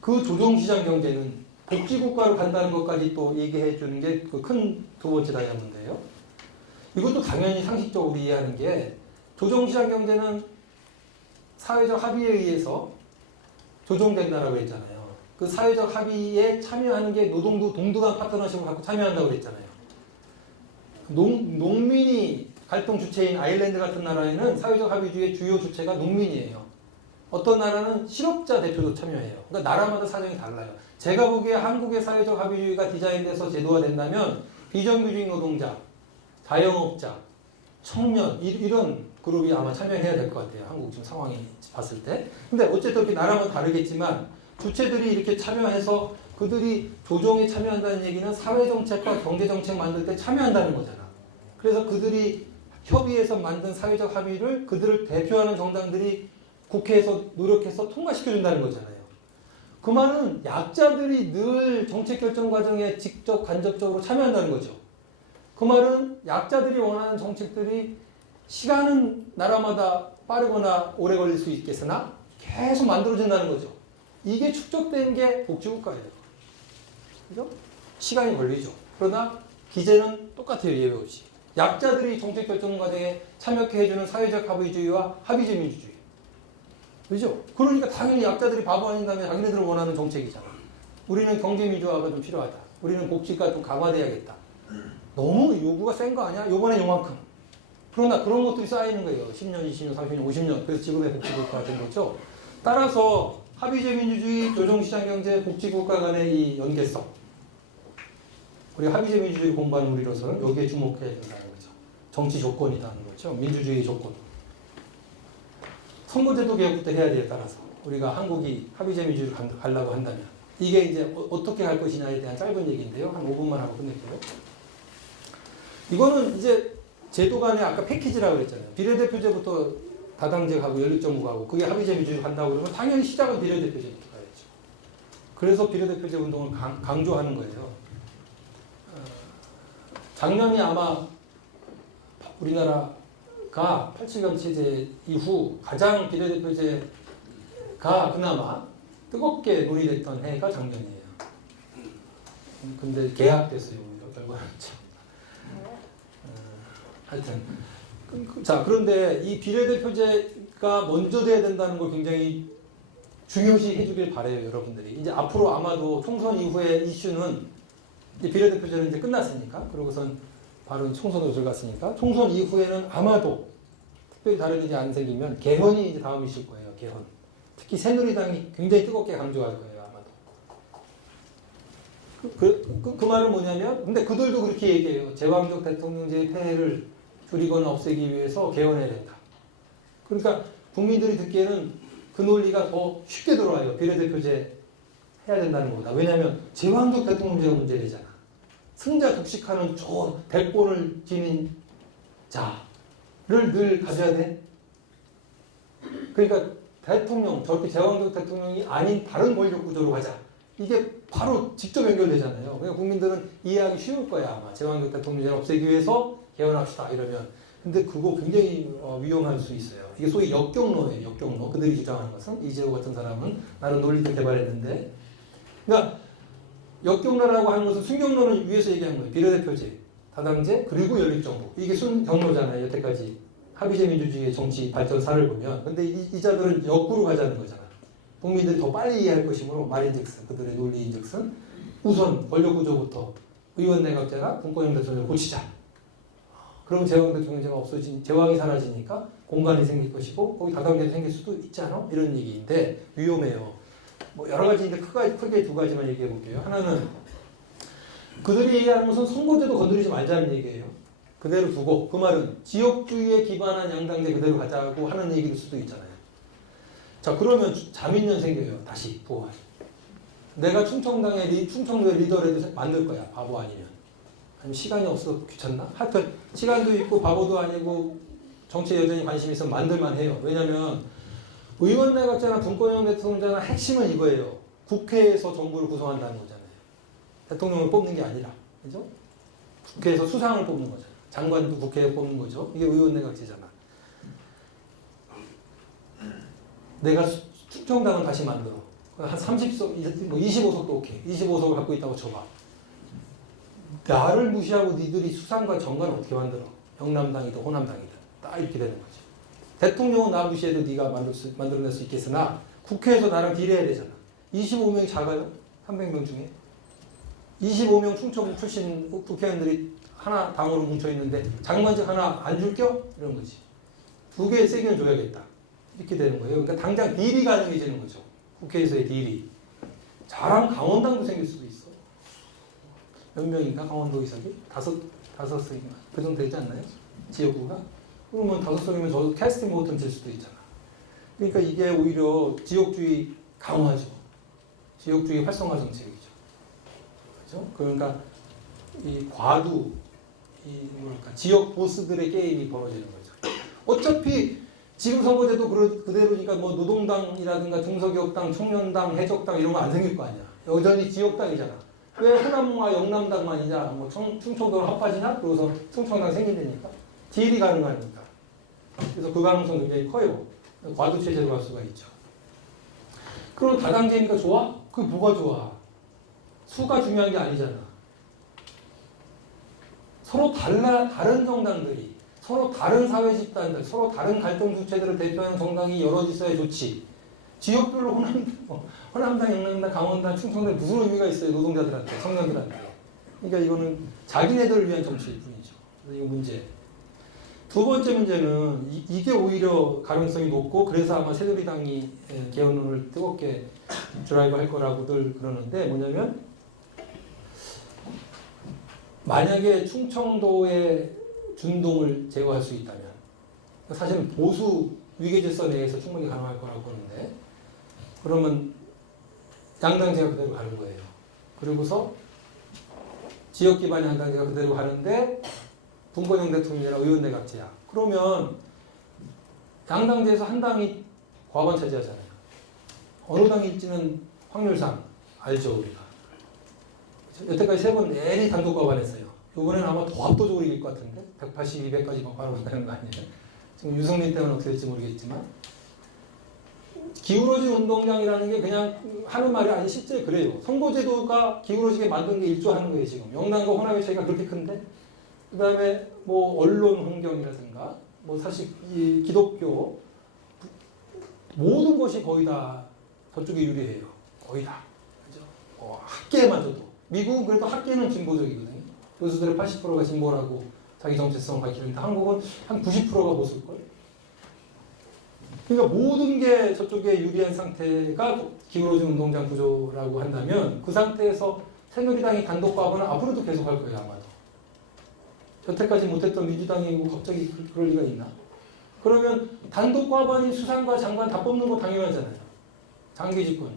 그 조정시장 경제는 복지국가로 간다는 것까지 또 얘기해 주는 게 그 큰 두 번째 다이아몬드예요. 이것도 당연히 상식적으로 이해하는 게 조정시장 경제는 사회적 합의에 의해서 조정된다라고 했잖아요. 그 사회적 합의에 참여하는 게 노동부 동등한 파트너십을 갖고 참여한다고 그랬잖아요. 농민이 갈등 주체인 아일랜드 같은 나라에는 사회적 합의주의 주요 주체가 농민이에요. 어떤 나라는 실업자 대표도 참여해요. 그러니까 나라마다 사정이 달라요. 제가 보기에 한국의 사회적 합의주의가 디자인돼서 제도화된다면 비정규직 노동자, 자영업자, 청년 이런 그룹이 아마 참여해야 될 것 같아요. 한국 지금 상황이 봤을 때. 근데 어쨌든 이렇게 나라마다 다르겠지만 주체들이 이렇게 참여해서 그들이 조정에 참여한다는 얘기는 사회정책과 경제정책 만들 때 참여한다는 거잖아. 그래서 그들이 협의해서 만든 사회적 합의를 그들을 대표하는 정당들이 국회에서 노력해서 통과시켜준다는 거잖아요. 그 말은 약자들이 늘 정책 결정 과정에 직접 간접적으로 참여한다는 거죠. 그 말은 약자들이 원하는 정책들이 시간은 나라마다 빠르거나 오래 걸릴 수 있겠으나 계속 만들어진다는 거죠. 이게 축적된 게 복지국가예요. 그죠? 시간이 걸리죠. 그러나 기제는 똑같아요. 예외 없이. 약자들이 정책 결정 과정에 참여케 해주는 사회적 합의주의와 합의제 민주주의. 그죠? 그러니까 당연히 약자들이 바보 아닌다면 자기네들 원하는 정책이잖아. 우리는 경제민주화가 좀 필요하다. 우리는 복지가 좀 강화돼야겠다. 너무 요구가 센 거 아니야? 요번에 요만큼. 그러나 그런 것들이 쌓이는 거예요. 10년, 20년, 30년, 50년. 그래서 지금의 복지국가가 된 거죠. 따라서 합의제 민주주의, 조정시장경제, 복지국가 간의 이 연계성. 우리 합의제 민주주의 공부하는 우리로서는 여기에 주목해야 된다는 거죠. 정치 조건이라는 거죠. 민주주의 조건. 선거제도 개혁부터 해야 돼요. 따라서 우리가 한국이 합의제 민주주의를 가려고 한다면 이게 이제 어떻게 갈 것이냐에 대한 짧은 얘기인데요. 한 5분만 하고 끝낼게요. 이거는 이제 제도 간의 아까 패키지라고 그랬잖아요. 비례대표제부터 다당제 가고 연립정부 가고 그게 합의제 민주주의 간다고 그러면 당연히 시작은 비례대표제부터 가야죠. 그래서 비례대표제 운동을 강조하는 거예요. 작년이 아마 우리나라가 87년 체제 이후 가장 비례대표제가 그나마 뜨겁게 논의됐던 해가 작년이에요. 근데 계약됐어요. 결과는 참. 하여튼 자 그런데 이 비례대표제가 먼저 돼야 된다는 걸 굉장히 중요시 해주길 바래요. 여러분들이 이제 앞으로 아마도 총선 이후의 이슈는 이제 비례대표제는 이제 끝났으니까 그러고선 바로 총선으로 들어갔으니까 총선 이후에는 아마도 특별히 다른 일이 안 생기면 개헌이 이제 다음 이슈일 거예요. 개헌. 특히 새누리당이 굉장히 뜨겁게 강조할 거예요. 아마도. 그 말은 뭐냐면 근데 그들도 그렇게 얘기해요. 제왕적 대통령제의 폐해를 줄이거나 없애기 위해서 개헌해야 된다. 그러니까 국민들이 듣기에는 그 논리가 더 쉽게 들어와요. 비례대표제 해야 된다는 거다. 왜냐하면 제왕적 대통령제가 문제되잖아. 승자 독식하는 저 대권을 지닌 자를 늘 가져야 돼. 그러니까 대통령, 저렇게 제왕적 대통령이 아닌 다른 권력 구조로 가자. 이게 바로 직접 연결되잖아요. 그러니까 국민들은 이해하기 쉬울 거야. 아마 제왕적 대통령제를 없애기 위해서 개헌합시다 이러면. 근데 그거 굉장히 위험할 수 있어요. 이게 소위 역경로예요. 역경로. 그들이 주장하는 것은 이재호 같은 사람은 나름 논리도 개발했는데 그러니까 역경로라고 하는 것은 순경로는 위에서 얘기한 거예요. 비례대표제, 다당제, 그리고 연립정부. 이게 순경로잖아요. 여태까지 합의제 민주주의의 정치 발전사를 보면 근데 이자들은 역구로 가자는 거잖아. 국민들이 더 빨리 이해할 것이므로 말인즉슨 그들의 논리인즉슨 우선 권력구조부터 의원 내각제나 분권형 대통령을 고치자. 그럼 제왕 대통령제가 없어진 제왕이 사라지니까 공간이 생길 것이고 거기 다당제도 생길 수도 있지 않아? 이런 얘기인데 위험해요. 뭐 여러 가지인데 크게 두 가지만 얘기해 볼게요. 하나는 그들이 얘기하는 것은 선거제도 건드리지 말자는 얘기예요. 그대로 두고 그 말은 지역주의에 기반한 양당제 그대로 가자고 하는 얘기일 수도 있잖아요. 자 그러면 자민련 생겨요. 다시 부활. 내가 충청도의 리더라도 만들 거야. 바보 아니면. 아니면 시간이 없어 귀찮나? 하여튼 시간도 있고 바보도 아니고 정치에 여전히 관심이 있으면 만들만 해요. 왜냐면 의원 내각제나 분권형 대통령제나 핵심은 이거예요. 국회에서 정부를 구성한다는 거잖아요. 대통령을 뽑는 게 아니라. 그죠? 국회에서 수상을 뽑는 거잖아요. 장관도 국회에 뽑는 거죠. 이게 의원 내각제잖아. 내가 충청당은 다시 만들어. 한 30석, 뭐 25석도 오케이. 25석을 갖고 있다고 쳐봐. 나를 무시하고 니들이 수상과 정관을 어떻게 만들어? 영남당이든 호남당이든 딱 이렇게 되는 거지. 대통령은 나 무시해도 네가 만들어낼 수 있겠으나 국회에서 나랑 딜해야 되잖아. 25명이 작아요? 300명 중에. 25명 충청 출신 국회의원들이 하나 당으로 뭉쳐있는데 장관직 하나 안 줄겨? 이런 거지. 두 개의 세기는 줘야겠다. 이렇게 되는 거예요. 그러니까 당장 딜이 가능해지는 거죠. 국회에서의 딜이. 자랑 강원당도 생길 수도 있어. 몇 명인가 강원도 의석이? 다섯 석인가? 그 정도 되지 않나요? 지역구가? 그러면 5석이면 저 캐스팅 보트는 질 수도 있잖아. 그러니까 이게 오히려 지역주의 강화죠. 지역주의 활성화 정책이죠. 그렇죠? 그러니까 이 과두, 지역 보스들의 게임이 벌어지는 거죠. 어차피 지금 선거제도 그대로니까 뭐 노동당이라든가 중소기업당, 청년당, 해적당 이런 거 안 생길 거 아니야. 여전히 지역당이잖아. 왜 호남과 영남당만이냐? 뭐 충청도랑 합하지냐? 그래서 충청당 생긴다니까. 딜이 가능하니까. 그래서 그 가능성 굉장히 커요. 과도 체제로 갈 수가 있죠. 그럼 다당제니까 좋아? 그게 뭐가 좋아? 수가 중요한 게 아니잖아. 서로 다른 정당들이, 서로 다른 사회 집단들, 서로 다른 갈등 주체들을 대표하는 정당이 여럿 있어야 좋지. 지역별로 호남당, 영남당, 강원당, 충청당 무슨 의미가 있어요? 노동자들한테, 청년들한테. 그러니까 이거는 자기네들을 위한 정치일 뿐이죠. 그래서 이거 문제. 두 번째 문제는 이게 오히려 가능성이 높고 그래서 아마 새누리당이 개헌론을 뜨겁게 드라이브 할 거라고들 그러는데 뭐냐면 만약에 충청도의 준동을 제거할 수 있다면 사실은 보수 위계질서 내에서 충분히 가능할 거라고 보는데 그러면 양당제가 그대로 가는 거예요. 그리고서 지역 기반의 양당제가 그대로 가는데 분권형 대통령이나 의원 내각제야. 그러면 양당제에서 한 당이 과반 차지하잖아요. 어느 당일지는 확률상 알죠 우리가. 여태까지 3번 내리 단독 과반했어요. 이번에는 아마 더 압도적으로 이길 것 같은데 180, 200까지 바로 간다는 거 아니에요? 지금 유승민 때문에 어떻게 될지 모르겠지만 기울어진 운동장이라는 게 그냥 하는 말이 아니 실제 그래요. 선거제도가 기울어지게 만든 게 일조하는 거예요 지금. 영남과 호남의 차이가 그렇게 큰데 그 다음에 뭐 언론 환경이라든가 뭐 사실 이 기독교 모든 것이 거의 다 저쪽에 유리해요. 거의 다. 그죠? 학계마저도. 미국은 그래도 학계는 진보적이거든요. 교수들의 80%가 진보라고 자기 정체성을 밝히는데 한국은 한 90%가 보수일걸. 그러니까 모든 게 저쪽에 유리한 상태가 기울어진 운동장 구조라고 한다면 그 상태에서 새누리당이 단독 과반은 앞으로도 계속할 거예요 아마도. 여태까지 못했던 민주당이 갑자기 그럴 리가 있나? 그러면 단독 과반이 수상과 장관 다 뽑는 거 당연하잖아요. 장기 집권.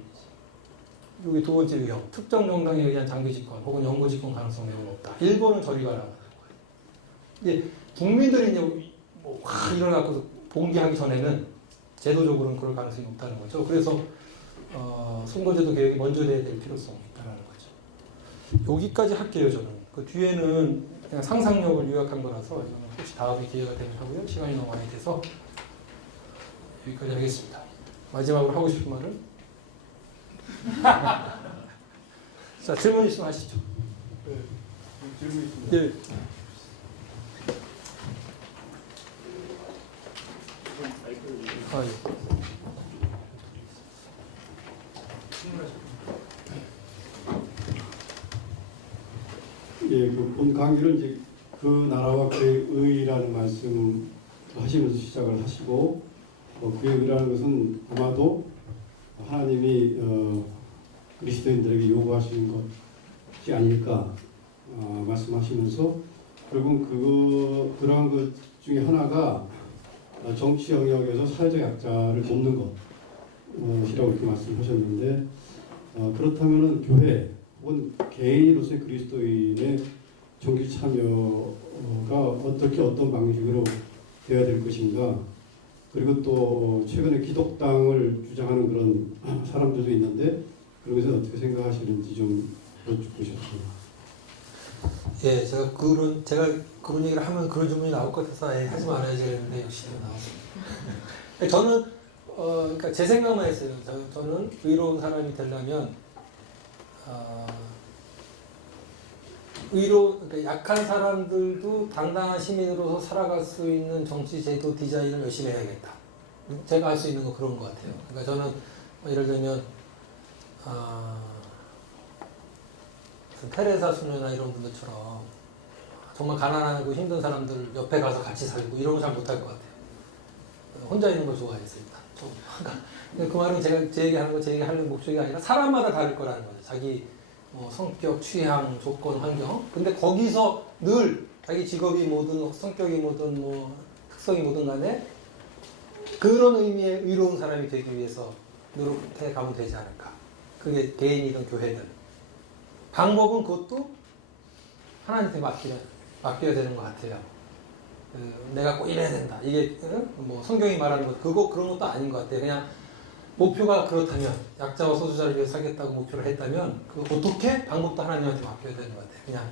여기 두 번째 위험. 특정 정당에 의한 장기 집권 혹은 영구 집권 가능성 매우 높다. 일본은 저리 가라고 하는 거예요. 이제 국민들이 이제 확 일어나고 봉기하기 전에는 제도적으로는 그럴 가능성이 높다는 거죠. 그래서 선거제도 개혁이 먼저 돼야 될 필요성이 있다는 거죠. 여기까지 할게요 저는. 그 뒤에는 그냥 상상력을 요약한 거라서 저는 혹시 다음에 기회가 되면 하고요. 시간이 너무 많이 돼서 여기까지 하겠습니다. 마지막으로 하고 싶은 말은? 자, 질문 있으면 하시죠. 네, 질문 있습니다. 예. 아, 예. 예, 그 본 강의를 이제 그 나라와 그의 의라는 말씀을 하시면서 시작을 하시고, 그의 의라는 것은 아마도 하나님이 그리스도인들에게 요구하시는 것이 아닐까 말씀하시면서, 결국 그러한 것 중에 하나가 정치 영역에서 사회적 약자를 돕는 것이라고 이렇게 말씀하셨는데, 그렇다면은 교회 혹은 개인으로서의 그리스도인의 정치 참여가 어떤 방식으로 되어야 될 것인가, 그리고 또 최근에 기독당을 주장하는 그런 사람들도 있는데 그런 것에 어떻게 생각하시는지 좀 여쭙고 싶습니다. 예, 제가 그런 얘기를 하면 그런 질문이 나올 것 같아서 하지 말아야지 했는데 역시 나왔습니다. 저는 그러니까 제 생각만 했어요. 저는 의로운 사람이 되려면 그러니까 약한 사람들도 당당한 시민으로서 살아갈 수 있는 정치 제도 디자인을 열심히 해야겠다. 제가 할 수 있는 건 그런 것 같아요. 그러니까 저는 예를 들면 테레사 수녀나 이런 분들처럼 정말 가난하고 힘든 사람들 옆에 가서 같이 살고 이런 거 잘 못할 것 같아요. 혼자 있는 걸 좋아했습니다. 그 말은 제 얘기하는 목적이 아니라 사람마다 다를 거라는 거죠. 자기 성격, 취향, 조건, 환경. 근데 거기서 늘 자기 직업이 뭐든 성격이 뭐든 특성이 뭐든 간에 그런 의미의 의로운 사람이 되기 위해서 노력해 가면 되지 않을까. 그게 개인이든 교회든. 방법은 그것도 하나님한테 맡겨야 되는 것 같아요. 내가 꼭 이래야 된다. 이게 성경이 말하는 것 그런 것도 아닌 것 같아요. 그냥 목표가 그렇다면 약자와 소수자를 위해 살겠다고 목표를 했다면 그 어떻게 방법도 하나님한테 맡겨야 되는 것 같아요. 그냥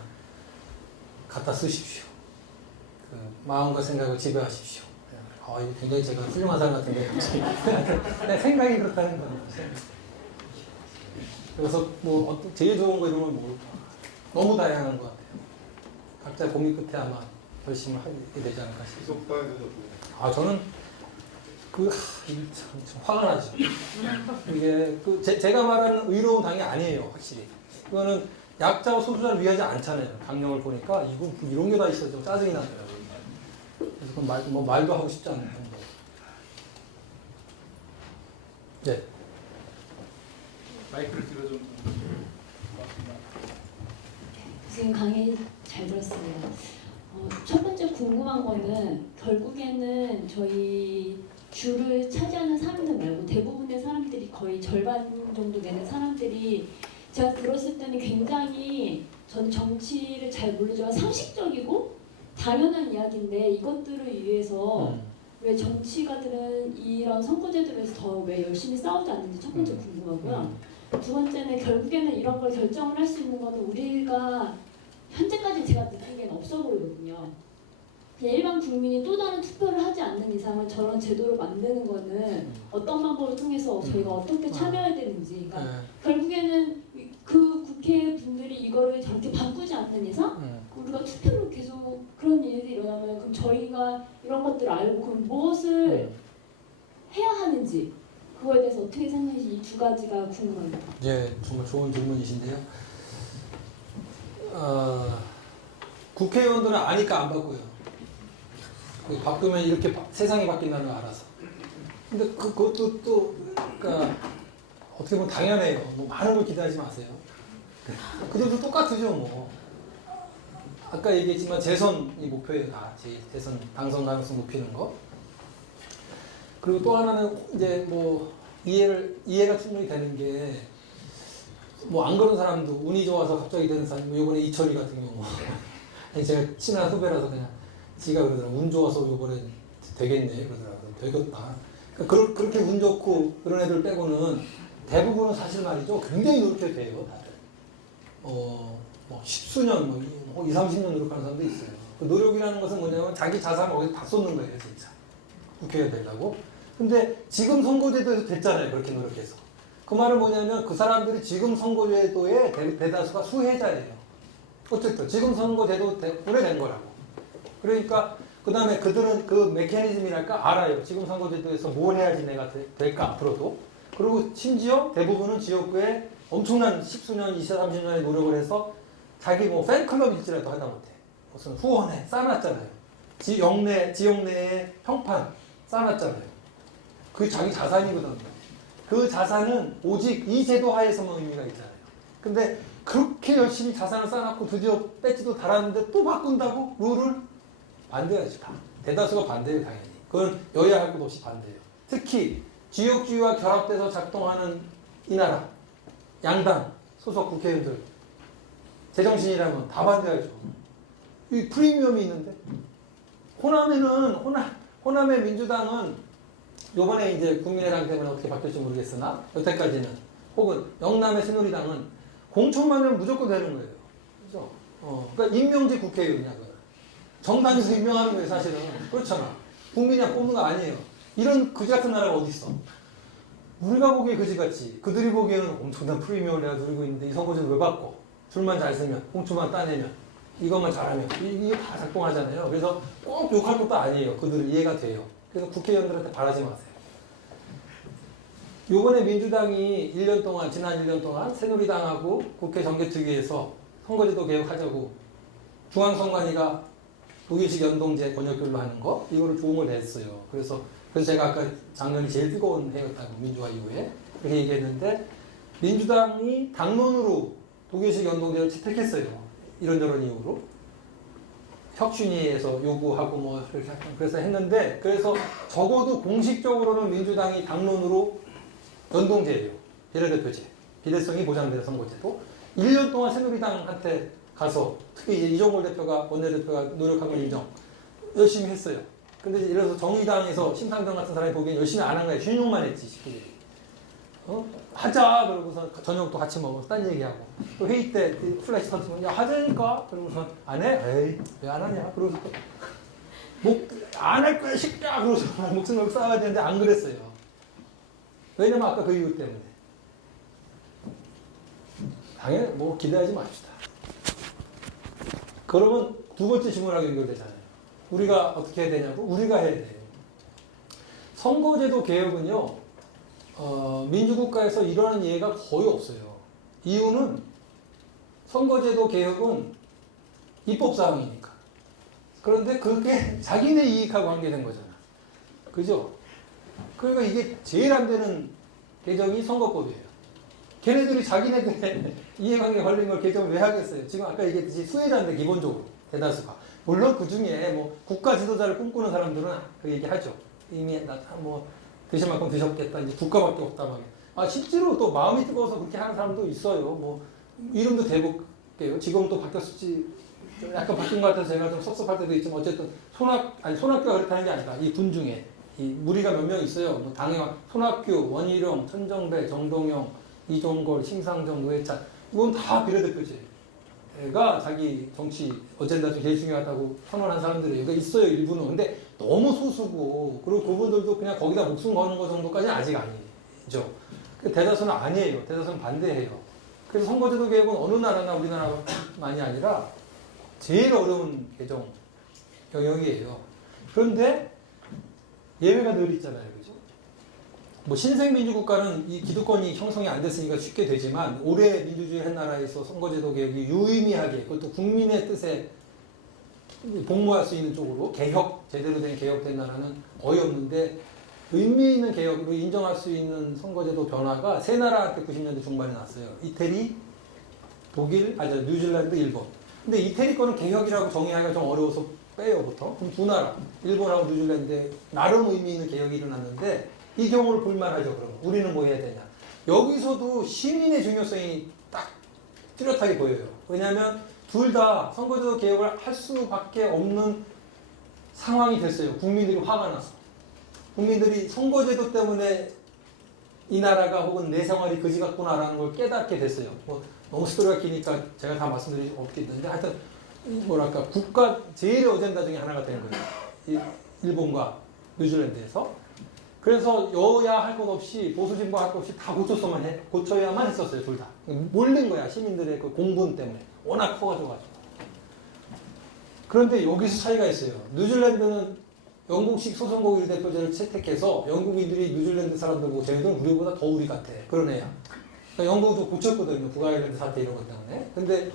갖다 쓰십시오. 마음과 생각을 지배하십시오. 이거 굉장히 제가 훌륭한 사람 같은데 갑자기 내 생각이 그렇다는 겁니다. 그래서 제일 좋은 거 이러면 뭘까? 너무 다양한 것 같아요. 각자 고민 끝에 아마 결심을 하게 되지 않을까 싶습니다. 저는 참 화가 나죠. 이게 제가 말하는 의로운 당이 아니에요, 확실히. 그거는 약자와 소수자를 위하지 않잖아요. 강령을 보니까 이런 게 다 있어서 좀 짜증이 나더라고요. 그래서 그건 말도 하고 싶지 않은 행동. 네. 마이크를 들어좀 고맙습니다. 선생님 강의 잘 들었습니다. 첫 번째 궁금한 거는 결국에는 저희 주를 차지하는 사람들 말고 대부분의 사람들이 거의 절반 정도 되는 사람들이 제가 들었을 때는 굉장히 전 정치를 잘 모르지만 상식적이고 당연한 이야기인데 이것들을 위해서 왜 정치가들은 이런 선거제도를 위해서 더 왜 열심히 싸우지 않는지 첫 번째 궁금하고요. 두 번째는 결국에는 이런 걸 결정을 할 수 있는 거는 우리가 현재까지 제가 느끼기엔 없어 보이거든요. 그냥 일반 국민이 또 다른 투표를 하지 않는 이상은 저런 제도를 만드는 거는 어떤 방법을 통해서 저희가 어떻게 참여해야 되는지, 그러니까 결국에는 그 국회 분들이 이거를 저렇게 바꾸지 않는 이상 우리가 투표로 계속 그런 일이 일어나면 그럼 저희가 이런 것들을 알고 그럼 무엇을 해야 하는지 그거에 대해서 어떻게 생각하시는지 이 두 가지가 궁금합니다. 예, 정말 좋은 질문이신데요. 국회의원들은 아니까 안 바꾸요. 바꾸면 이렇게 세상이 바뀐다는 걸 알아서. 근데 그것도 또 그러니까 어떻게 보면 당연해요. 많은 걸 기대하지 마세요. 그들도 똑같으죠, 아까 얘기했지만 재선이 목표예요, 다. 재선 당선 가능성 높이는 거. 그리고 또 하나는 이제 이해가 충분히 되는 게 안 그런 사람도 운이 좋아서 갑자기 되는 사람, 요번에 이철이 같은 경우. 아니 제가 친한 후배라서 그냥 지가 그러더라고. 운 좋아서 요번에 되겠네 그러더라고요. 되겠다. 그러니까 그렇게 운 좋고 그런 애들 빼고는 대부분은 사실 말이죠. 굉장히 노력해도 돼요, 다들. 십수년, 20, 30년 노력하는 사람도 있어요. 그 노력이라는 것은 뭐냐면 자기 자산을 거기서 다 쏟는 거예요, 진짜. 국회의원 되려고. 근데 지금 선거제도에서 됐잖아요, 그렇게 노력해서. 그 말은 뭐냐면 그 사람들이 지금 선거제도의 대다수가 수혜자예요. 어쨌든 지금 선거제도 때문에 된 거라고. 그러니까 그 다음에 그들은 그 메커니즘이랄까 알아요. 지금 선거제도에서 뭘 해야지 내가 될까 앞으로도. 그리고 심지어 대부분은 지역구에 엄청난 10수년, 20, 30년의 노력을 해서 자기 뭐 팬클럽일지라도 하다못해 무슨 후원에 쌓아놨잖아요. 지역 내에 평판 쌓아놨잖아요. 그게 자기 자산이거든요. 그 자산은 오직 이 제도 하에서만 의미가 있잖아요. 근데 그렇게 열심히 자산을 쌓아놓고 드디어 배지도 달았는데 또 바꾼다고? 룰을? 반대하죠. 다. 대다수가 반대해요, 당연히. 그건 여야 할 것 없이 반대해요. 특히 지역주의와 결합돼서 작동하는 이 나라, 양당, 소속 국회의원들, 제정신이라면 다 반대하죠. 이 프리미엄이 있는데. 호남의 민주당은 요번에 이제 국민의당 때문에 어떻게 바뀔지 모르겠으나 여태까지는 혹은 영남의 새누리당은 공천만 하면 무조건 되는 거예요. 그죠? 그러니까 임명제 국회의원이야. 정당에서 임명하는 거예요, 사실은. 그렇잖아. 국민이 뽑는 거 아니에요. 이런 그지 같은 나라가 어디 있어? 우리가 보기에 그지같이 그들이 보기에는 엄청난 프리미엄을 내가 누리고 있는데 이 선거제도 왜 바꿔? 줄만 잘 쓰면, 공추만 따내면, 이것만 잘하면 이게 다 작동하잖아요. 그래서 꼭 욕할 것도 아니에요. 그들 이해가 돼요. 그래서 국회의원들한테 바라지 마세요. 요번에 민주당이 지난 1년 동안 새누리당하고 국회 정개특위에서 선거제도 개혁하자고 중앙선관위가 독일식 연동제 권역별로 하는 거 이거를 조언을 냈어요. 그래서 제가 아까 작년이 제일 뜨거운 해였다고 민주화 이후에 그렇게 얘기했는데 민주당이 당론으로 독일식 연동제를 채택했어요. 이런저런 이유로 혁신위에서 요구하고 뭐 이렇게 그래서 했는데 그래서 적어도 공식적으로는 민주당이 당론으로 연동제예요. 비례대표제 비례성이 보장되는 선거제도 1년 동안 새누리당한테 가서 특히 이제 이종걸 대표가 원내대표가 노력한 걸 인정 열심히 했어요. 근데 이제 이래서 정의당에서 심상정 같은 사람이 보기엔 열심히 안 한 거야. 흉흉만 했지 싶게. 하자 그러고서 저녁도 같이 먹어서 딴 얘기하고 또 회의 때 플래시 터트면 야 하자니까 그러고서 안 해? 에이 왜 안 하냐? 그러고서 안 할 거야 식다 그러고서 목숨을 쌓아야 되는데 안 그랬어요. 왜냐면 아까 그 이유 때문에. 당연히 뭐 기대하지 맙시다. 그러면 두 번째 질문하고 연결되잖아요. 우리가 어떻게 해야 되냐고? 우리가 해야 돼요. 선거제도 개혁은요, 민주국가에서 일어나는 예가 거의 없어요. 이유는 선거제도 개혁은 입법사항이니까. 그런데 그게 자기네 이익하고 관계된 거잖아. 그죠? 그러니까 이게 제일 안 되는 개정이 선거법이에요. 걔네들이 자기네들의 이해관계 걸린 걸 개정을 왜 하겠어요? 지금 아까 얘기했듯이 수혜자인데 기본적으로 대다수가. 물론 그 중에 뭐 국가 지도자를 꿈꾸는 사람들은 그 얘기하죠. 이미 뭐 드실 만큼 드셨겠다. 이제 국가밖에 없다 막. 실제로 또 마음이 뜨거워서 그렇게 하는 사람도 있어요. 뭐 이름도 대볼게요. 지금 또 바뀌었을지 좀 약간 바뀐 것 같아서 제가 좀 섭섭할 때도 있지만 어쨌든 손학규가 그렇다는 게 아니라 이 군 중에 이 무리가 몇 명 있어요. 뭐 당연 손학규, 원희룡, 천정배, 정동영, 이종걸, 심상정, 노회찬 이건 다 비례대표제가 자기 정치 어젠다 중 제일 중요하다고 선언한 사람들이 여기 있어요. 일부는. 근데 너무 소수고 그리고 그분들도 그냥 거기다 목숨 거는 거 정도까지는 아직 아니죠. 대다수는 아니에요. 대다수는 반대해요. 그래서 선거제도 개혁은 어느 나라나 우리나라만이 아니라 제일 어려운 개정 영역이에요. 그런데 예외가 늘 있잖아요. 그죠? 뭐 신생민주국가는 이 기득권이 형성이 안 됐으니까 쉽게 되지만 올해 민주주의 한 나라에서 선거제도 개혁이 유의미하게 그것도 국민의 뜻에 복무할 수 있는 쪽으로 제대로 된 개혁된 나라는 거의 없는데 의미 있는 개혁으로 인정할 수 있는 선거제도 변화가 세 나라한테 90년대 중반에 났어요. 이태리, 독일, 뉴질랜드, 일본. 근데 이태리 거는 개혁이라고 정의하기가 좀 어려워서 빼요, 보통. 그럼 두 나라, 일본하고 뉴질랜드에 나름 의미 있는 개혁이 일어났는데 이 경우를 볼만하죠, 그럼. 우리는 뭐 해야 되냐. 여기서도 시민의 중요성이 딱 뚜렷하게 보여요. 왜냐하면 둘 다 선거제도 개혁을 할 수밖에 없는 상황이 됐어요. 국민들이 화가 나서. 국민들이 선거제도 때문에 이 나라가 혹은 내 생활이 그지 같구나라는 걸 깨닫게 됐어요. 뭐 너무 스토리가 기니까 제가 다 말씀드릴 수 없겠는데 하여튼 뭐랄까 국가 제일의 어젠다 중에 하나가 되는 거예요. 일본과 뉴질랜드에서. 그래서 여야 할 것 없이 보수 진보 할 것 없이 다 고쳐야만 했었어요. 둘 다. 몰린 거야. 시민들의 그 공분 때문에. 워낙 커가지고. 그런데 여기서 차이가 있어요. 뉴질랜드는 영국식 소선거일 대표제를 채택해서 영국인들이 뉴질랜드 사람들 보고 쟤네들은 우리보다 더 우리 같아. 그런 애야. 그러니까 영국도 고쳤거든요. 북아일랜드 사태 이런 것 때문에. 근데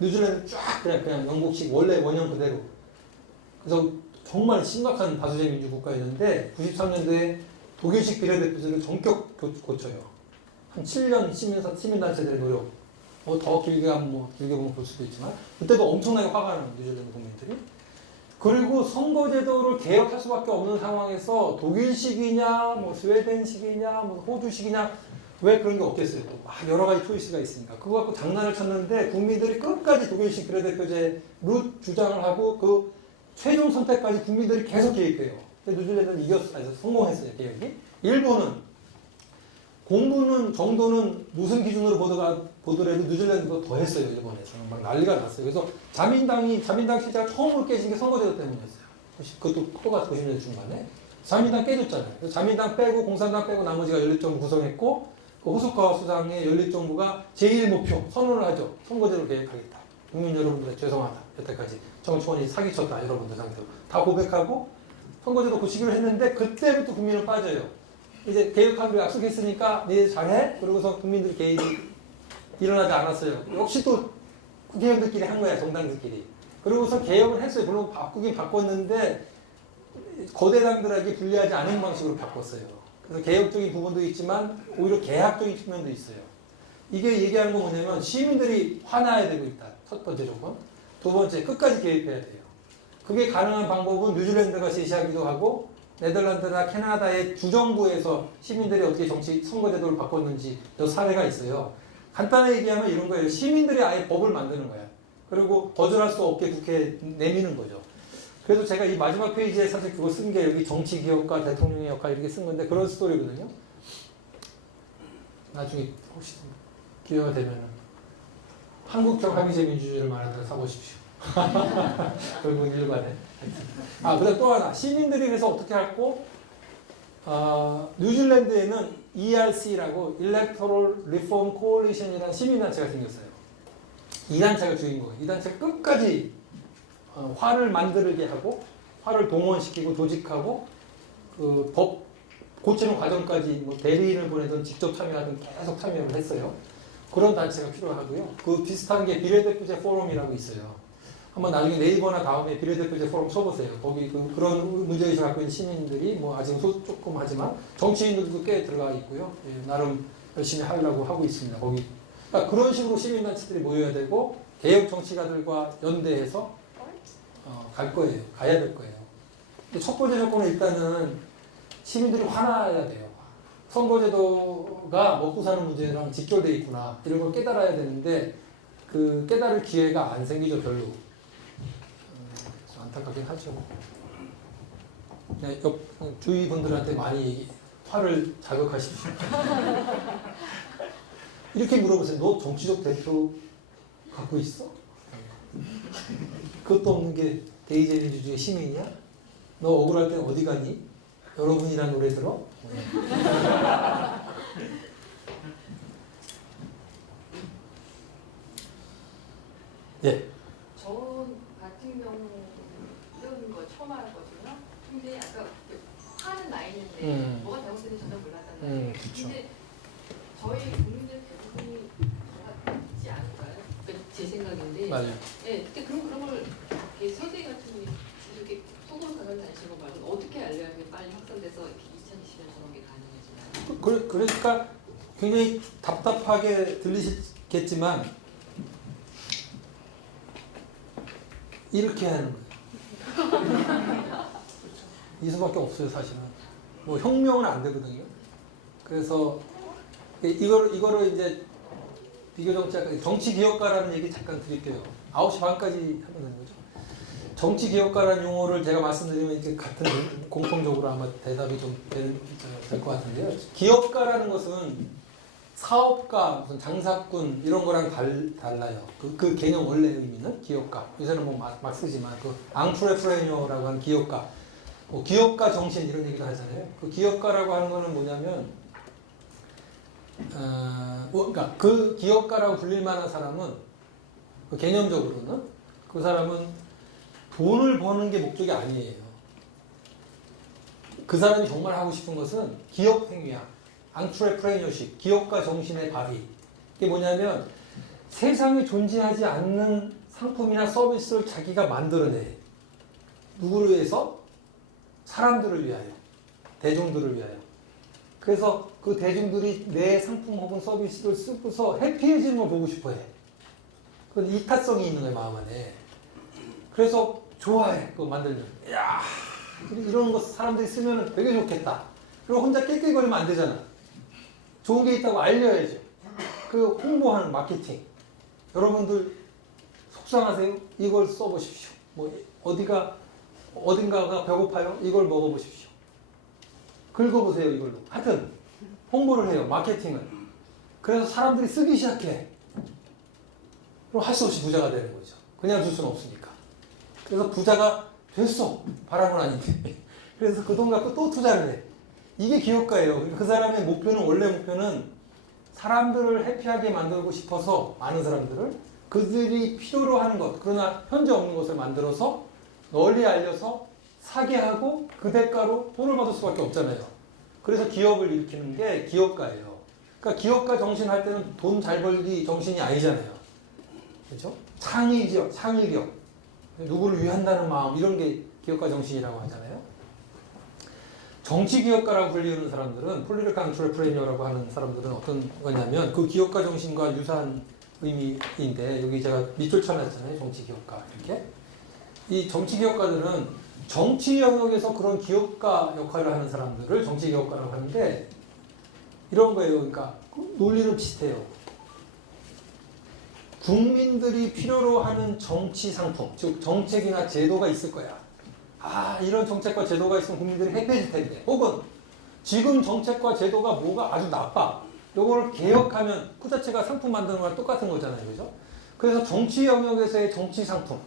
뉴질랜드 쫙 그냥 영국식 원래 원형 그대로. 그래서 정말 심각한 다수제 민주 국가였는데 93년도에 독일식 비례대표제를 전격 고쳐요. 한 7년 시민단체들의 노력. 뭐 더 길게 하면 뭐 길게 보면 볼 수도 있지만 그때도 엄청나게 화가 나는 뉴질랜드 국민들이. 그리고 선거제도를 개혁할 수밖에 없는 상황에서 독일식이냐, 뭐 스웨덴식이냐, 뭐 호주식이냐 왜 그런 게 없겠어요? 또 막 여러 가지 초이스가 있으니까 그거 갖고 장난을 쳤는데 국민들이 끝까지 독일식 비례대표제 룻 주장을 하고 그 최종 선택까지 국민들이 계속 개입해요. 근데 뉴질랜드는 성공했어요, 개혁이. 일본은 공부는 정도는 무슨 기준으로 보더라도 뉴질랜드보다 더 했어요, 일본에서는. 막 난리가 났어요. 그래서 자민당 실제가 처음으로 깨진 게 선거제도 때문이었어요. 그것도 똑같은 90년대 중반에. 자민당 깨졌잖아요. 그래서 자민당 빼고 공산당 빼고 나머지가 연립정부 구성했고 그 호소카와 수상의 연립정부가 제1목표 선언을 하죠. 선거제도 개혁하겠다. 국민 여러분들 죄송하다. 여태까지 정치권이 사기쳤다. 여러분들 상대로. 다 고백하고 선거제도 고치기로 했는데 그때부터 국민은 빠져요. 이제 개혁하기로 약속했으니까 니네 잘해? 그러고서 국민들 개입이 일어나지 않았어요. 역시 또 국회의원들끼리 한 거야, 정당들끼리. 그러고서 개혁을 했어요. 물론 바꾸긴 바꿨는데 거대 당들에게 불리하지 않은 방식으로 바꿨어요. 그래서 개혁적인 부분도 있지만 오히려 개합적인 측면도 있어요. 이게 얘기하는 건 뭐냐면 시민들이 화나야 되고 있다. 첫 번째 조건. 두 번째, 끝까지 개입해야 돼요. 그게 가능한 방법은 뉴질랜드가 제시하기도 하고 네덜란드나 캐나다의 주정부에서 시민들이 어떻게 선거제도를 바꿨는지 몇 사례가 있어요. 간단하게 얘기하면 이런 거예요. 시민들이 아예 법을 만드는 거야. 그리고 거절할 수 없게 국회에 내미는 거죠. 그래서 제가 이 마지막 페이지에 사실 그거 쓴 게 여기 정치기업과 대통령의 역할 이렇게 쓴 건데 그런 스토리거든요. 나중에 혹시 기회가 되면은 한국형 합의제 민주주의를 말하다가 사보십시오. 결국 일반에. 그다음 또 하나. 시민들이 그래서 어떻게 할고 뉴질랜드에는 ERC라고 Electoral Reform Coalition이라는 시민단체가 생겼어요. 이 단체가 주인공이에요. 이 단체가 끝까지 화를 만들게 하고 화를 동원시키고 조직하고 그 법 고치는 과정까지 뭐 대리인을 보내든 직접 참여하든 계속 참여를 했어요. 그런 단체가 필요하고요. 그 비슷한 게 비례대표제 포럼이라고 있어요. 한번 나중에 네이버나 다음에 비례대표제 포럼 쳐보세요. 거기 그런 문제의식을 갖고 있는 시민들이 뭐 아직 조금 하지만 정치인들도 꽤 들어가 있고요. 예, 나름 열심히 하려고 하고 있습니다. 거기 그러니까 그런 식으로 시민단체들이 모여야 되고 개혁 정치가들과 연대해서 가야 될 거예요. 근데 첫 번째 조건은 일단은 시민들이 화나야 돼요. 선거제도가 먹고 사는 문제랑 직결되어 있구나 이런 걸 깨달아야 되는데 그 깨달을 기회가 안 생기죠 별로. 안타깝긴 하죠. 그냥 주위 분들한테 많이 화를 자극하십시오. 이렇게 물어보세요. 너 정치적 대표 갖고 있어? 그것도 없는 게 대의제 민주주의 시민이야? 너 억울할 땐 어디 가니? 여러분이란 노래 들어? 예. 저 같은 경우는 거 처음 알았거든요. 근데 아까 화는 나 있는데 뭐가 잘못된지 전혀 몰랐단 말이에요. 그쵸. 근데 저희 국민들 대부분이 있지 않을까요? 그러니까 제 생각인데. 맞아요. 네, 근데 그런 걸 이렇게 선생님 같은 분이 이렇게 속으로 가면 다니시는 거 말고 어떻게 알려야 빨리 확산돼서 이렇게 2020년 저런 게 가능해지나요? 그러니까 굉장히 답답하게 들리시겠지만 이렇게 하는 거예요. 이 수밖에 없어요, 사실은. 뭐 혁명은 안 되거든요. 그래서 이거를 이제 정치 기업가라는 얘기 잠깐 드릴게요. 9시 반까지 하면 되는 거죠. 정치 기업가라는 용어를 제가 말씀드리면 이렇게 같은 공통적으로 아마 대답이 좀 될 것 같은데요. 기업가라는 것은 사업가, 무슨 장사꾼 이런 거랑 달라요. 그 개념 원래 의미는 기업가. 요새는 뭐 막 쓰지만 그 앙트레프레니어라고 하는 기업가, 뭐 기업가 정신 이런 얘기도 하잖아요. 그 기업가라고 하는 거는 뭐냐면, 그러니까 그 기업가라고 불릴 만한 사람은 그 개념적으로는 그 사람은 돈을 버는 게 목적이 아니에요. 그 사람이 정말 하고 싶은 것은 기업 행위야. 앙트레프레너십, 기업가 정신의 발휘. 이게 뭐냐면 세상에 존재하지 않는 상품이나 서비스를 자기가 만들어내. 누구를 위해서? 사람들을 위하여. 대중들을 위하여. 그래서 그 대중들이 내 상품 혹은 서비스를 쓰고서 해피해지는 걸 보고 싶어 해. 그건 이타성이 있는 거야, 마음 안에. 그래서 좋아해, 그거 만들면. 야, 이런 거 사람들이 쓰면 되게 좋겠다. 그리고 혼자 낄낄거리면 안 되잖아. 좋은 게 있다고 알려야죠. 그 홍보하는 마케팅. 여러분들 속상하세요? 이걸 써보십시오. 뭐 어딘가가 배고파요? 이걸 먹어보십시오. 긁어보세요, 이걸로. 하여튼 홍보를 해요, 마케팅을. 그래서 사람들이 쓰기 시작해. 그럼 할 수 없이 부자가 되는 거죠. 그냥 줄 수는 없으니까. 그래서 부자가 됐어. 바람은 아닌데. 그래서 그 돈 갖고 또 투자를 해. 이게 기업가예요. 그 사람의 목표는, 원래 목표는 사람들을 해피하게 만들고 싶어서, 많은 사람들을 그들이 필요로 하는 것, 그러나 현재 없는 것을 만들어서 널리 알려서 사게 하고 그 대가로 돈을 받을 수밖에 없잖아요. 그래서 기업을 일으키는 게 기업가예요. 그러니까 기업가 정신 할 때는 돈 잘 벌기 정신이 아니잖아요. 그렇죠? 창의력, 창의력, 누구를 위한다는 마음, 이런 게 기업가 정신이라고 하잖아요. 정치 기업가라고 불리는 사람들은, 폴리티컬 엔트레프레너라고 하는 사람들은 어떤 거냐면 그 기업가 정신과 유사한 의미인데, 여기 제가 밑줄 쳐놨잖아요. 정치 기업가 이렇게. 이 정치 기업가들은 정치 영역에서 그런 기업가 역할을 하는 사람들을 정치 기업가라고 하는데, 이런 거예요. 그러니까 논리는 비슷해요. 국민들이 필요로 하는 정치 상품, 즉 정책이나 제도가 있을 거야. 아, 이런 정책과 제도가 있으면 국민들이 해피해질 텐데, 혹은 지금 정책과 제도가 뭐가 아주 나빠, 요걸 개혁하면 그 자체가 상품 만드는 거랑 똑같은 거잖아요. 그죠? 그래서 정치 영역에서의 정치 상품,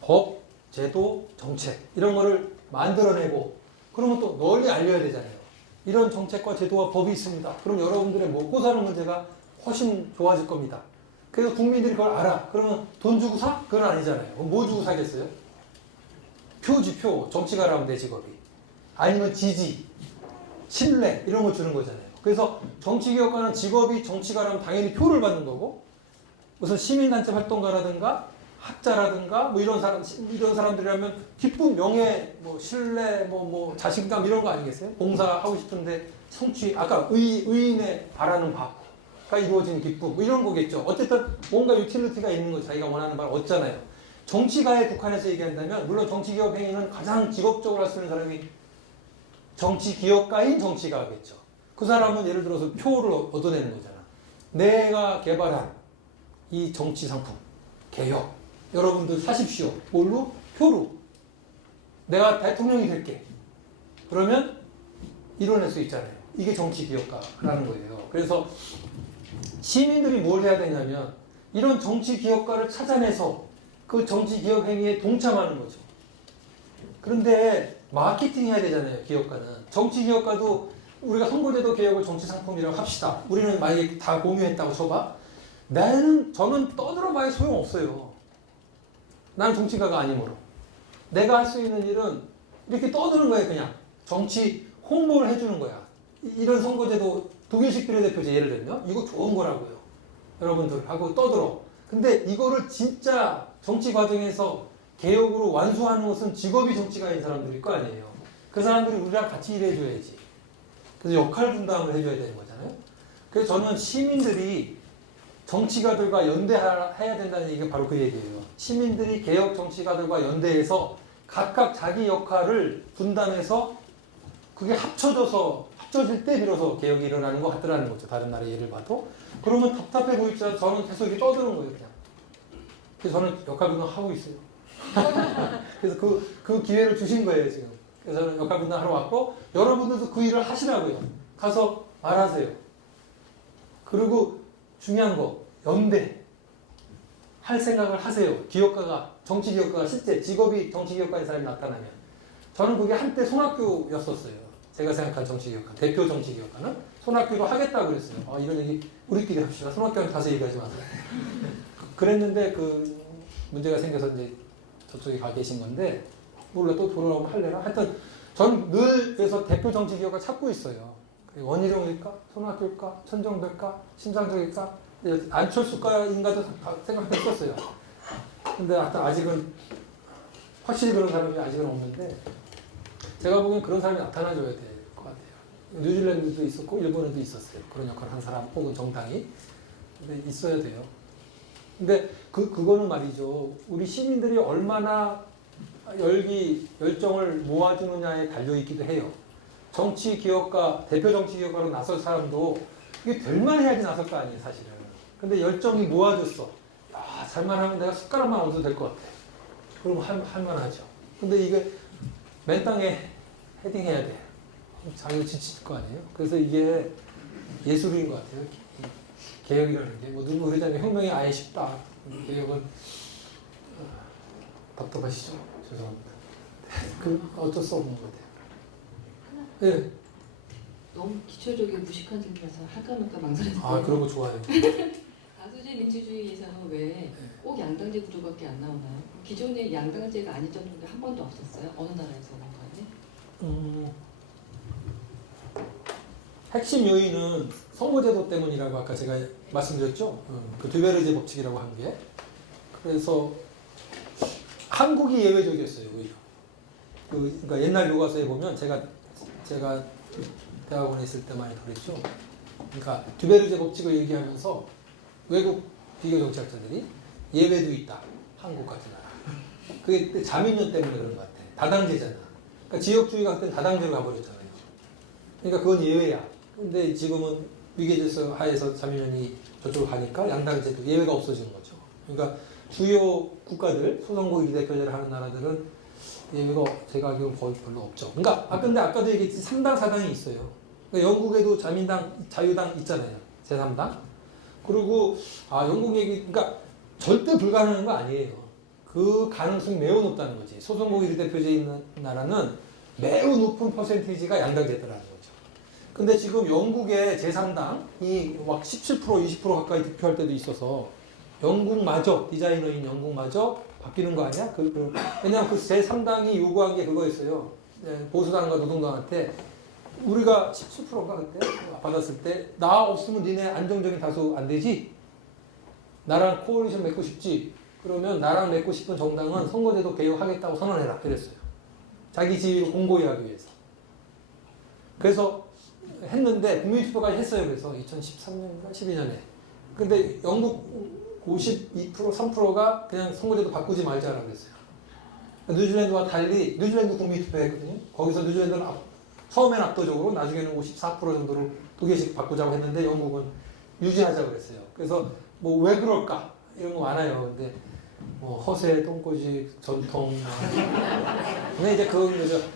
법, 제도, 정책, 이런 거를 만들어내고, 그러면 또 널리 알려야 되잖아요. 이런 정책과 제도와 법이 있습니다. 그럼 여러분들의 먹고 사는 문제가 훨씬 좋아질 겁니다. 그래서 국민들이 그걸 알아. 그러면 돈 주고 사? 그건 아니잖아요. 그럼 뭐 주고 사겠어요? 표지, 표. 정치가라면 내 직업이. 아니면 지지, 신뢰, 이런 거 주는 거잖아요. 그래서 정치기업가는 직업이 정치가라면 당연히 표를 받는 거고, 무슨 시민단체 활동가라든가 학자라든가 뭐 이런 사람들이라면 기쁨, 명예, 뭐 신뢰, 뭐 자신감, 이런 거 아니겠어요? 봉사하고 싶은데 성취, 아까 의인의 바라는 바가 이루어지는 기쁨, 뭐 이런 거겠죠. 어쨌든 뭔가 유틸리티가 있는 거, 자기가 원하는 바를 얻잖아요. 정치가에 국한해서 얘기한다면, 물론 정치기업 행위는 가장 직업적으로 할 수 있는 사람이 정치기업가인 정치가겠죠. 그 사람은 예를 들어서 표를 얻어내는 거잖아. 내가 개발한 이 정치 상품, 개혁, 여러분들 사십시오. 뭘로? 표로. 내가 대통령이 될게. 그러면 이뤄낼 수 있잖아요. 이게 정치기업가라는 거예요. 그래서 시민들이 뭘 해야 되냐면, 이런 정치기업가를 찾아내서 그 정치기업 행위에 동참하는 거죠. 그런데 마케팅 해야 되잖아요. 기업가는. 정치기업가도 우리가 선거제도 개혁을 정치상품이라고 합시다. 우리는 만약에 다 공유했다고 쳐봐. 저는 떠들어봐야 소용없어요. 나는 정치가가 아니므로. 내가 할 수 있는 일은 이렇게 떠드는 거예요. 그냥 정치 홍보를 해주는 거야. 이런 선거제도, 독일식 비례대표제 예를 들면 이거 좋은 거라고요. 여러분들 하고 떠들어. 근데 이거를 진짜 정치 과정에서 개혁으로 완수하는 것은 직업이 정치가인 사람들일 거 아니에요. 그 사람들이 우리랑 같이 일해줘야지. 그래서 역할 분담을 해줘야 되는 거잖아요. 그래서 저는 시민들이 정치가들과 연대해야 된다는 얘기가 바로 그 얘기예요. 시민들이 개혁 정치가들과 연대해서 각각 자기 역할을 분담해서 그게 합쳐질 때 비로소 개혁이 일어나는 것 같더라는 거죠. 다른 나라의 예를 봐도. 그러면 답답해 보이지 않아요. 저는 계속 이렇게 떠드는 거예요. 그냥. 그래서 저는 역할 분담하고 있어요. 그래서 그 기회를 주신 거예요, 지금. 그래서 저는 역할 분담하러 왔고, 여러분들도 그 일을 하시라고요. 가서 말하세요. 그리고 중요한 거, 연대. 할 생각을 하세요. 기업가가, 정치기업가가 실제 직업이 정치기업가인 사람이 나타나면. 저는 그게 한때 손학규였었어요. 제가 생각한 정치기업가, 대표 정치기업가는 손학규도 하겠다고 그랬어요. 이런 얘기 우리끼리 합시다. 손학규한테 가서 얘기하지 마세요. 그랬는데 그 문제가 생겨서 이제 저쪽에 가 계신 건데 몰라 또 돌아오면 할래나? 하여튼 전 늘 그래서 대표 정치 기억을 찾고 있어요. 원희룡일까? 손학규일까? 천정배일까? 심상정일까? 안철수가인가도 생각했었어요. 근데 하여튼 아직은 확실히 그런 사람이 아직은 없는데 제가 보기엔 그런 사람이 나타나줘야 될 것 같아요. 뉴질랜드도 있었고 일본에도 있었어요. 그런 역할을 한 사람 혹은 정당이. 근데 있어야 돼요. 근데 그거는 말이죠. 우리 시민들이 얼마나 열정을 모아주느냐에 달려있기도 해요. 정치 기업가, 대표 정치 기업가로 나설 사람도 이게 될만 해야지 나설 거 아니에요, 사실은. 근데 열정이 모아졌어. 야, 잘만 하면 내가 숟가락만 얻어도 될 것 같아. 그럼 할만하죠. 근데 이게 맨 땅에 헤딩해야 돼. 자기가 지칠 거 아니에요? 그래서 이게 예술인 것 같아요. 개혁이라는 게. 뭐 누구 그러자면 혁명이 아예 쉽다. 개혁은 답답하시죠? 죄송합니다. 그 어쩔 수 없는 것 같아요. 네. 너무 기초적인 무식한 질문이라서 할까 말까 망설여서. 아 그런 거 좋아해요. 다수제 민주주의에서는 왜 꼭 양당제 구조밖에 안 나오나요? 기존에 양당제가 아니었던 게 한 번도 없었어요? 어느 나라에서는가요? 핵심 요인은 선거제도 때문이라고 아까 제가 말씀드렸죠. 그 드베르제 법칙이라고 한 게. 그래서 한국이 예외적이었어요. 오히려. 그러니까 옛날 교과서에 보면 제가 대학원에 있을 때 많이 그랬죠. 그러니까 드베르제 법칙을 얘기하면서 외국 비교 정치학자들이 예외도 있다. 한국 같은 나라. 그게 자민련 때문에 그런 것 같아. 다당제잖아. 그러니까 지역주의가 그때 다당제로 가버렸잖아요. 그러니까 그건 예외야. 근데 지금은 위계질서 하에서 자민련이 저쪽으로 가니까 양당제도 예외가 없어지는 거죠. 그러니까 주요 국가들, 소선거 비례대표제를 하는 나라들은 예외가 제가 알기로는 거의 별로 없죠. 그러니까 근데 아까도 얘기했지 3당 4당이 있어요. 그러니까 영국에도 자민당, 자유당 있잖아요. 제3당. 그리고 영국 얘기 그러니까 절대 불가능한 거 아니에요. 그 가능성이 매우 높다는 거지. 소선거 비례대표제 있는 나라는 매우 높은 퍼센티지가 양당제더라는 거죠. 근데 지금 영국의 제3당이 막 17%, 20% 가까이 득표할 때도 있어서 영국마저, 디자이너인 영국마저 바뀌는 거 아니야? 왜냐하면 그 제3당이 요구한 게 그거였어요. 보수당과 노동당한테 우리가 17%인가 그때 받았을 때 나 없으면 니네 안정적인 다수 안 되지? 나랑 코얼리션 맺고 싶지? 그러면 나랑 맺고 싶은 정당은 선거제도 개혁하겠다고 선언해라. 그랬어요. 자기 지위를 공고히 하기 위해서. 그래서 했는데 국민투표까지 했어요. 그래서 2013년인가 12년에. 근데 영국 52%, 3%가 그냥 선거제도 바꾸지 말자라고 그랬어요. 뉴질랜드와 달리 뉴질랜드 국민투표했거든요. 거기서 뉴질랜드는 처음엔 압도적으로 나중에는 54% 정도로 2개씩 바꾸자고 했는데 영국은 유지하자고 그랬어요. 그래서 뭐 왜 그럴까 이런 거 많아요. 근데 뭐 허세, 똥꼬식, 전통 근데 이제 그건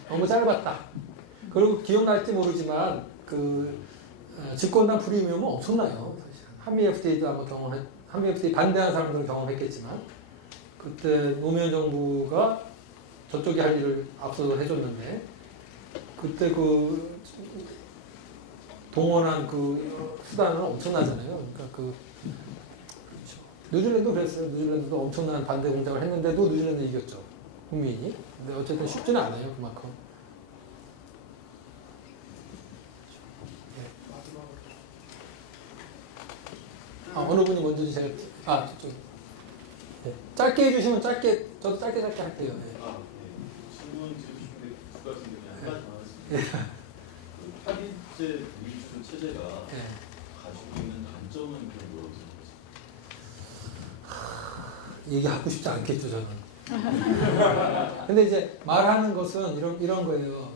너무 짧았다. 그리고 기억날지 모르지만 집권당 프리미엄은 엄청나요. 사실. 한미 FTA도 아마 한미 FTA 반대하는 사람들은 경험했겠지만 그때 노무현 정부가 저쪽이 할 일을 앞서서 해줬는데 그때 동원한 수단은 엄청나잖아요. 그러니까 뉴질랜드 그랬어요. 뉴질랜드도 엄청난 반대 공작을 했는데도 뉴질랜드 이겼죠. 국민이. 근데 어쨌든 쉽지는 않아요. 그만큼. 어느 분이 먼저지 제가 저쪽. 네. 짧게 해주시면 저도 짧게 할게요. 네. 질문 드리고 싶은데 두 가지인데 그냥 한 가지만 하겠습니다. 합의제 민주 체제가 가지고 있는 단점은 뭐라고 생각하세요? 얘기하고 싶지 않겠죠, 저는. 근데 이제 말하는 것은 이런 거예요.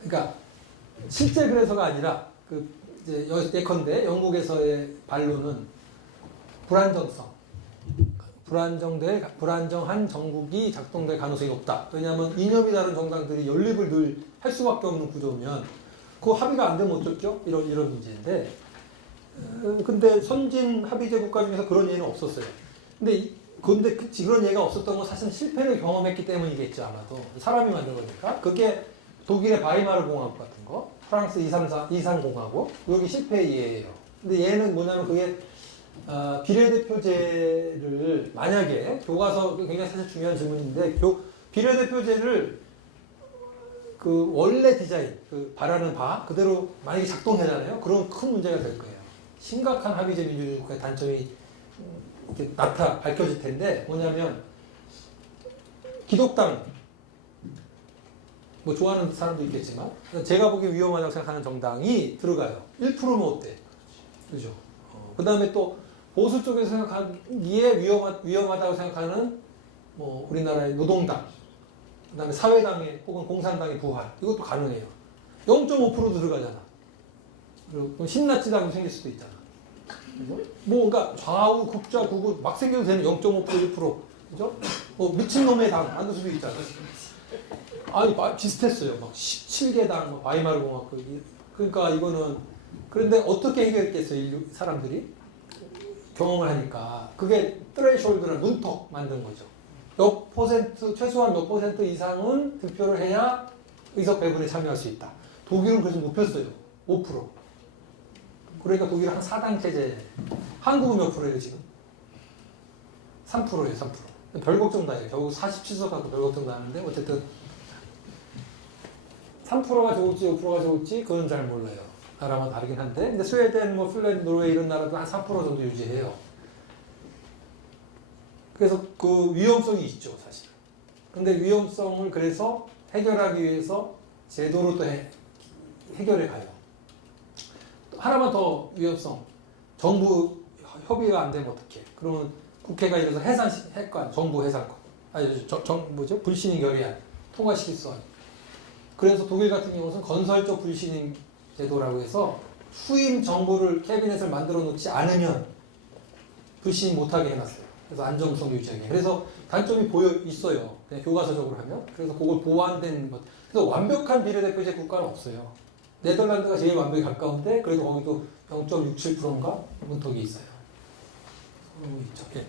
그러니까 실제 그래서가 아니라 이제 예컨대 영국에서의 반론은 불안정한 정국이 작동될 가능성이 높다. 왜냐하면 이념이 다른 정당들이 연립을 늘 할 수밖에 없는 구조면 그 합의가 안 되면 어쩌죠? 이런 문제인데 근데 선진 합의제 국가 중에서 그런 예는 없었어요. 근데 그런 예가 없었던 건 사실 실패를 경험했기 때문이겠죠. 아마도 사람이 만든 거니까. 그게 독일의 바이마르 공화국 같은 거, 프랑스 이상공화국 여기 실패의 예예요. 근데 얘는 뭐냐면 그게 비례대표제를 만약에 교과서 굉장히 사실 중요한 질문인데 비례대표제를 그 원래 디자인 그 바라는 바 그대로 만약에 작동하잖아요. 그럼 큰 문제가 될 거예요. 심각한 합의제 민주주의 국가의 단점이 이렇게 밝혀질 텐데 뭐냐면 기독당 뭐 좋아하는 사람도 있겠지만 제가 보기에 위험하다고 생각하는 정당이 들어가요. 1%면 어때? 그죠? 그 다음에 또 보수 쪽에서 생각하기에 위험하다고 생각하는 뭐 우리나라의 노동당, 그 다음에 사회당의 혹은 공산당의 부활 이것도 가능해요. 0.5% 들어가잖아. 그리고 신나치다고 생길 수도 있잖아. 그죠? 뭐 그러니까 좌우 극좌 극우 막 생겨도 되는 0.5% 1% 그죠? 뭐 미친놈의 당 만들 수도 있잖아. 아니 비슷했어요. 막 17개 당 바이마르 공화국 그러니까 이거는 그런데 어떻게 해결했겠어요? 사람들이 경험을 하니까 그게 트레이숄드라는 문턱 만든 거죠. 몇 퍼센트 최소한 몇 퍼센트 이상은 득표를 해야 의석 배분에 참여할 수 있다. 독일은 그래서 높였어요. 5%. 그러니까 독일은 한 4당 체제. 한국은 몇 프로예요 지금? 3%예요. 3%. 별 걱정 다 해요. 결국 47석 갖고 별 걱정 다 하는데 어쨌든 3%가 좋을지 5%가 좋을지 그건 잘 몰라요. 나라마다 다르긴 한데 근데 스웨덴, 뭐 핀란드, 노르웨이 이런 나라도 한 4% 정도 유지해요. 그래서 그 위험성이 있죠 사실. 근데 위험성을 그래서 해결하기 위해서 제도로 또 해결해 가요. 하나만 더 위험성. 정부 협의가 안 되면 어떡해. 그러면 국회가 이래서 해관, 정부 해산권. 뭐죠? 불신임 결의안 통과시킬 수 없는. 그래서 독일 같은 경우는 건설적 불신임 제도라고 해서 후임 정부를 캐비넷을 만들어 놓지 않으면 불신임 못하게 해놨어요. 그래서 안정성 유지하게. 그래서 단점이 있어요. 그냥 교과서적으로 하면. 그래서 그걸 보완된 것. 그래서 완벽한 비례대표제 국가는 없어요. 네덜란드가 제일 완벽에 가까운데 그래도 거기도 0.67%인가 문턱이 있어요. 그러고 있죠. 예.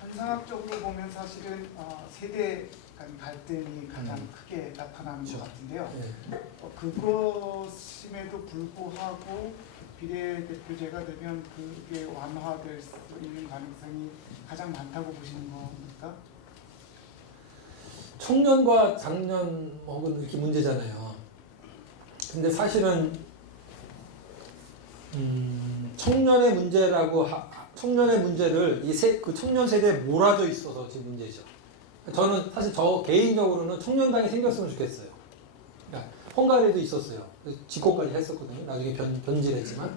현상학적으로 보면 사실은 세대 간 갈등이 가장 크게 나타나는 것 같은데요. 예. 그것임에도 불구하고 비례대표제가 되면 그게 완화될 수 있는 가능성이 가장 많다고 보시는 겁니까? 청년과 장년 혹은 이렇게 문제잖아요. 근데 사실은 청년의 문제라고 청년의 문제를 그 청년 세대에 몰아져 있어서 지금 문제죠. 저는 사실 저 개인적으로는 청년당이 생겼으면 좋겠어요. 그러니까 헝가리에도 있었어요. 집권까지 했었거든요. 나중에 변질했지만.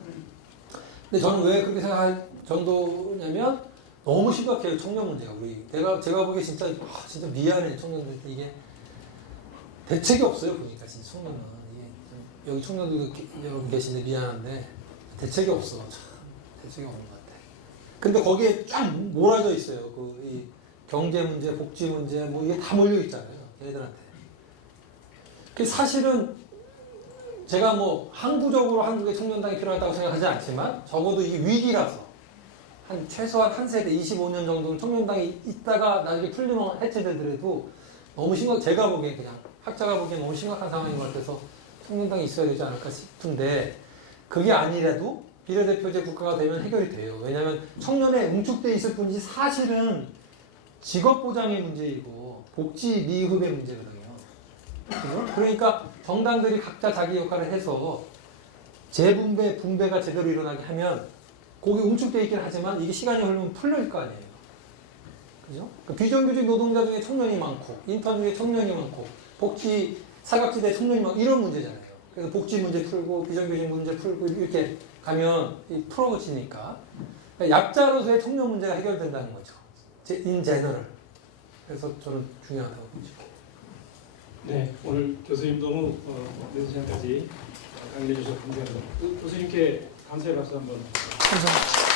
근데 저는 왜 그렇게 생각할 정도냐면 너무 심각해요. 청년 문제가 제가 보기에 진짜 미안해 청년들 이게 대책이 없어요. 보니까 진짜 청년은 이게 여기 청년들 여러분 계신데 미안한데 대책이 없어. 참 대책이 없는 것 같아. 근데 거기에 쫙 몰아져 있어요. 이 경제 문제, 복지 문제, 뭐 이게 다 몰려 있잖아요. 얘들한테. 그 사실은 제가 뭐 항구적으로 한국의 청년당이 필요하다고 생각하지 않지만 적어도 이 위기라서 최소한 한 세대 25년 정도는 청년당이 있다가 나중에 풀리면 해체되더라도 너무 제가 보기엔 그냥 학자가 보기엔 너무 심각한 상황인 것 같아서 청년당이 있어야 되지 않을까 싶은데 그게 아니라도 비례대표제 국가가 되면 해결이 돼요. 왜냐하면 청년에 응축돼 있을 뿐이지 사실은 직업보장의 문제이고 복지 미흡의 문제거든요. 그러니까 정당들이 각자 자기 역할을 해서 재분배, 분배가 제대로 일어나게 하면 거기 응축돼 있긴 하지만 이게 시간이 흐르면 풀릴 거 아니에요. 그죠? 그러니까 비정규직 노동자 중에 청년이 많고 인턴 중에 청년이 많고 복지 사각지대 청년이 많고 이런 문제잖아요. 그래서 복지 문제 풀고 비정규직 문제 풀고 이렇게 가면 풀어지니까 약자로서의 청년 문제가 해결된다는 거죠. in general. 그래서 저는 중요하다고 보죠. 네, 오늘 교수님 너무 늦은 시간까지 강의해 주셔서 감사합니다. 교수님께 감사의 박수 한번. 감사합니다.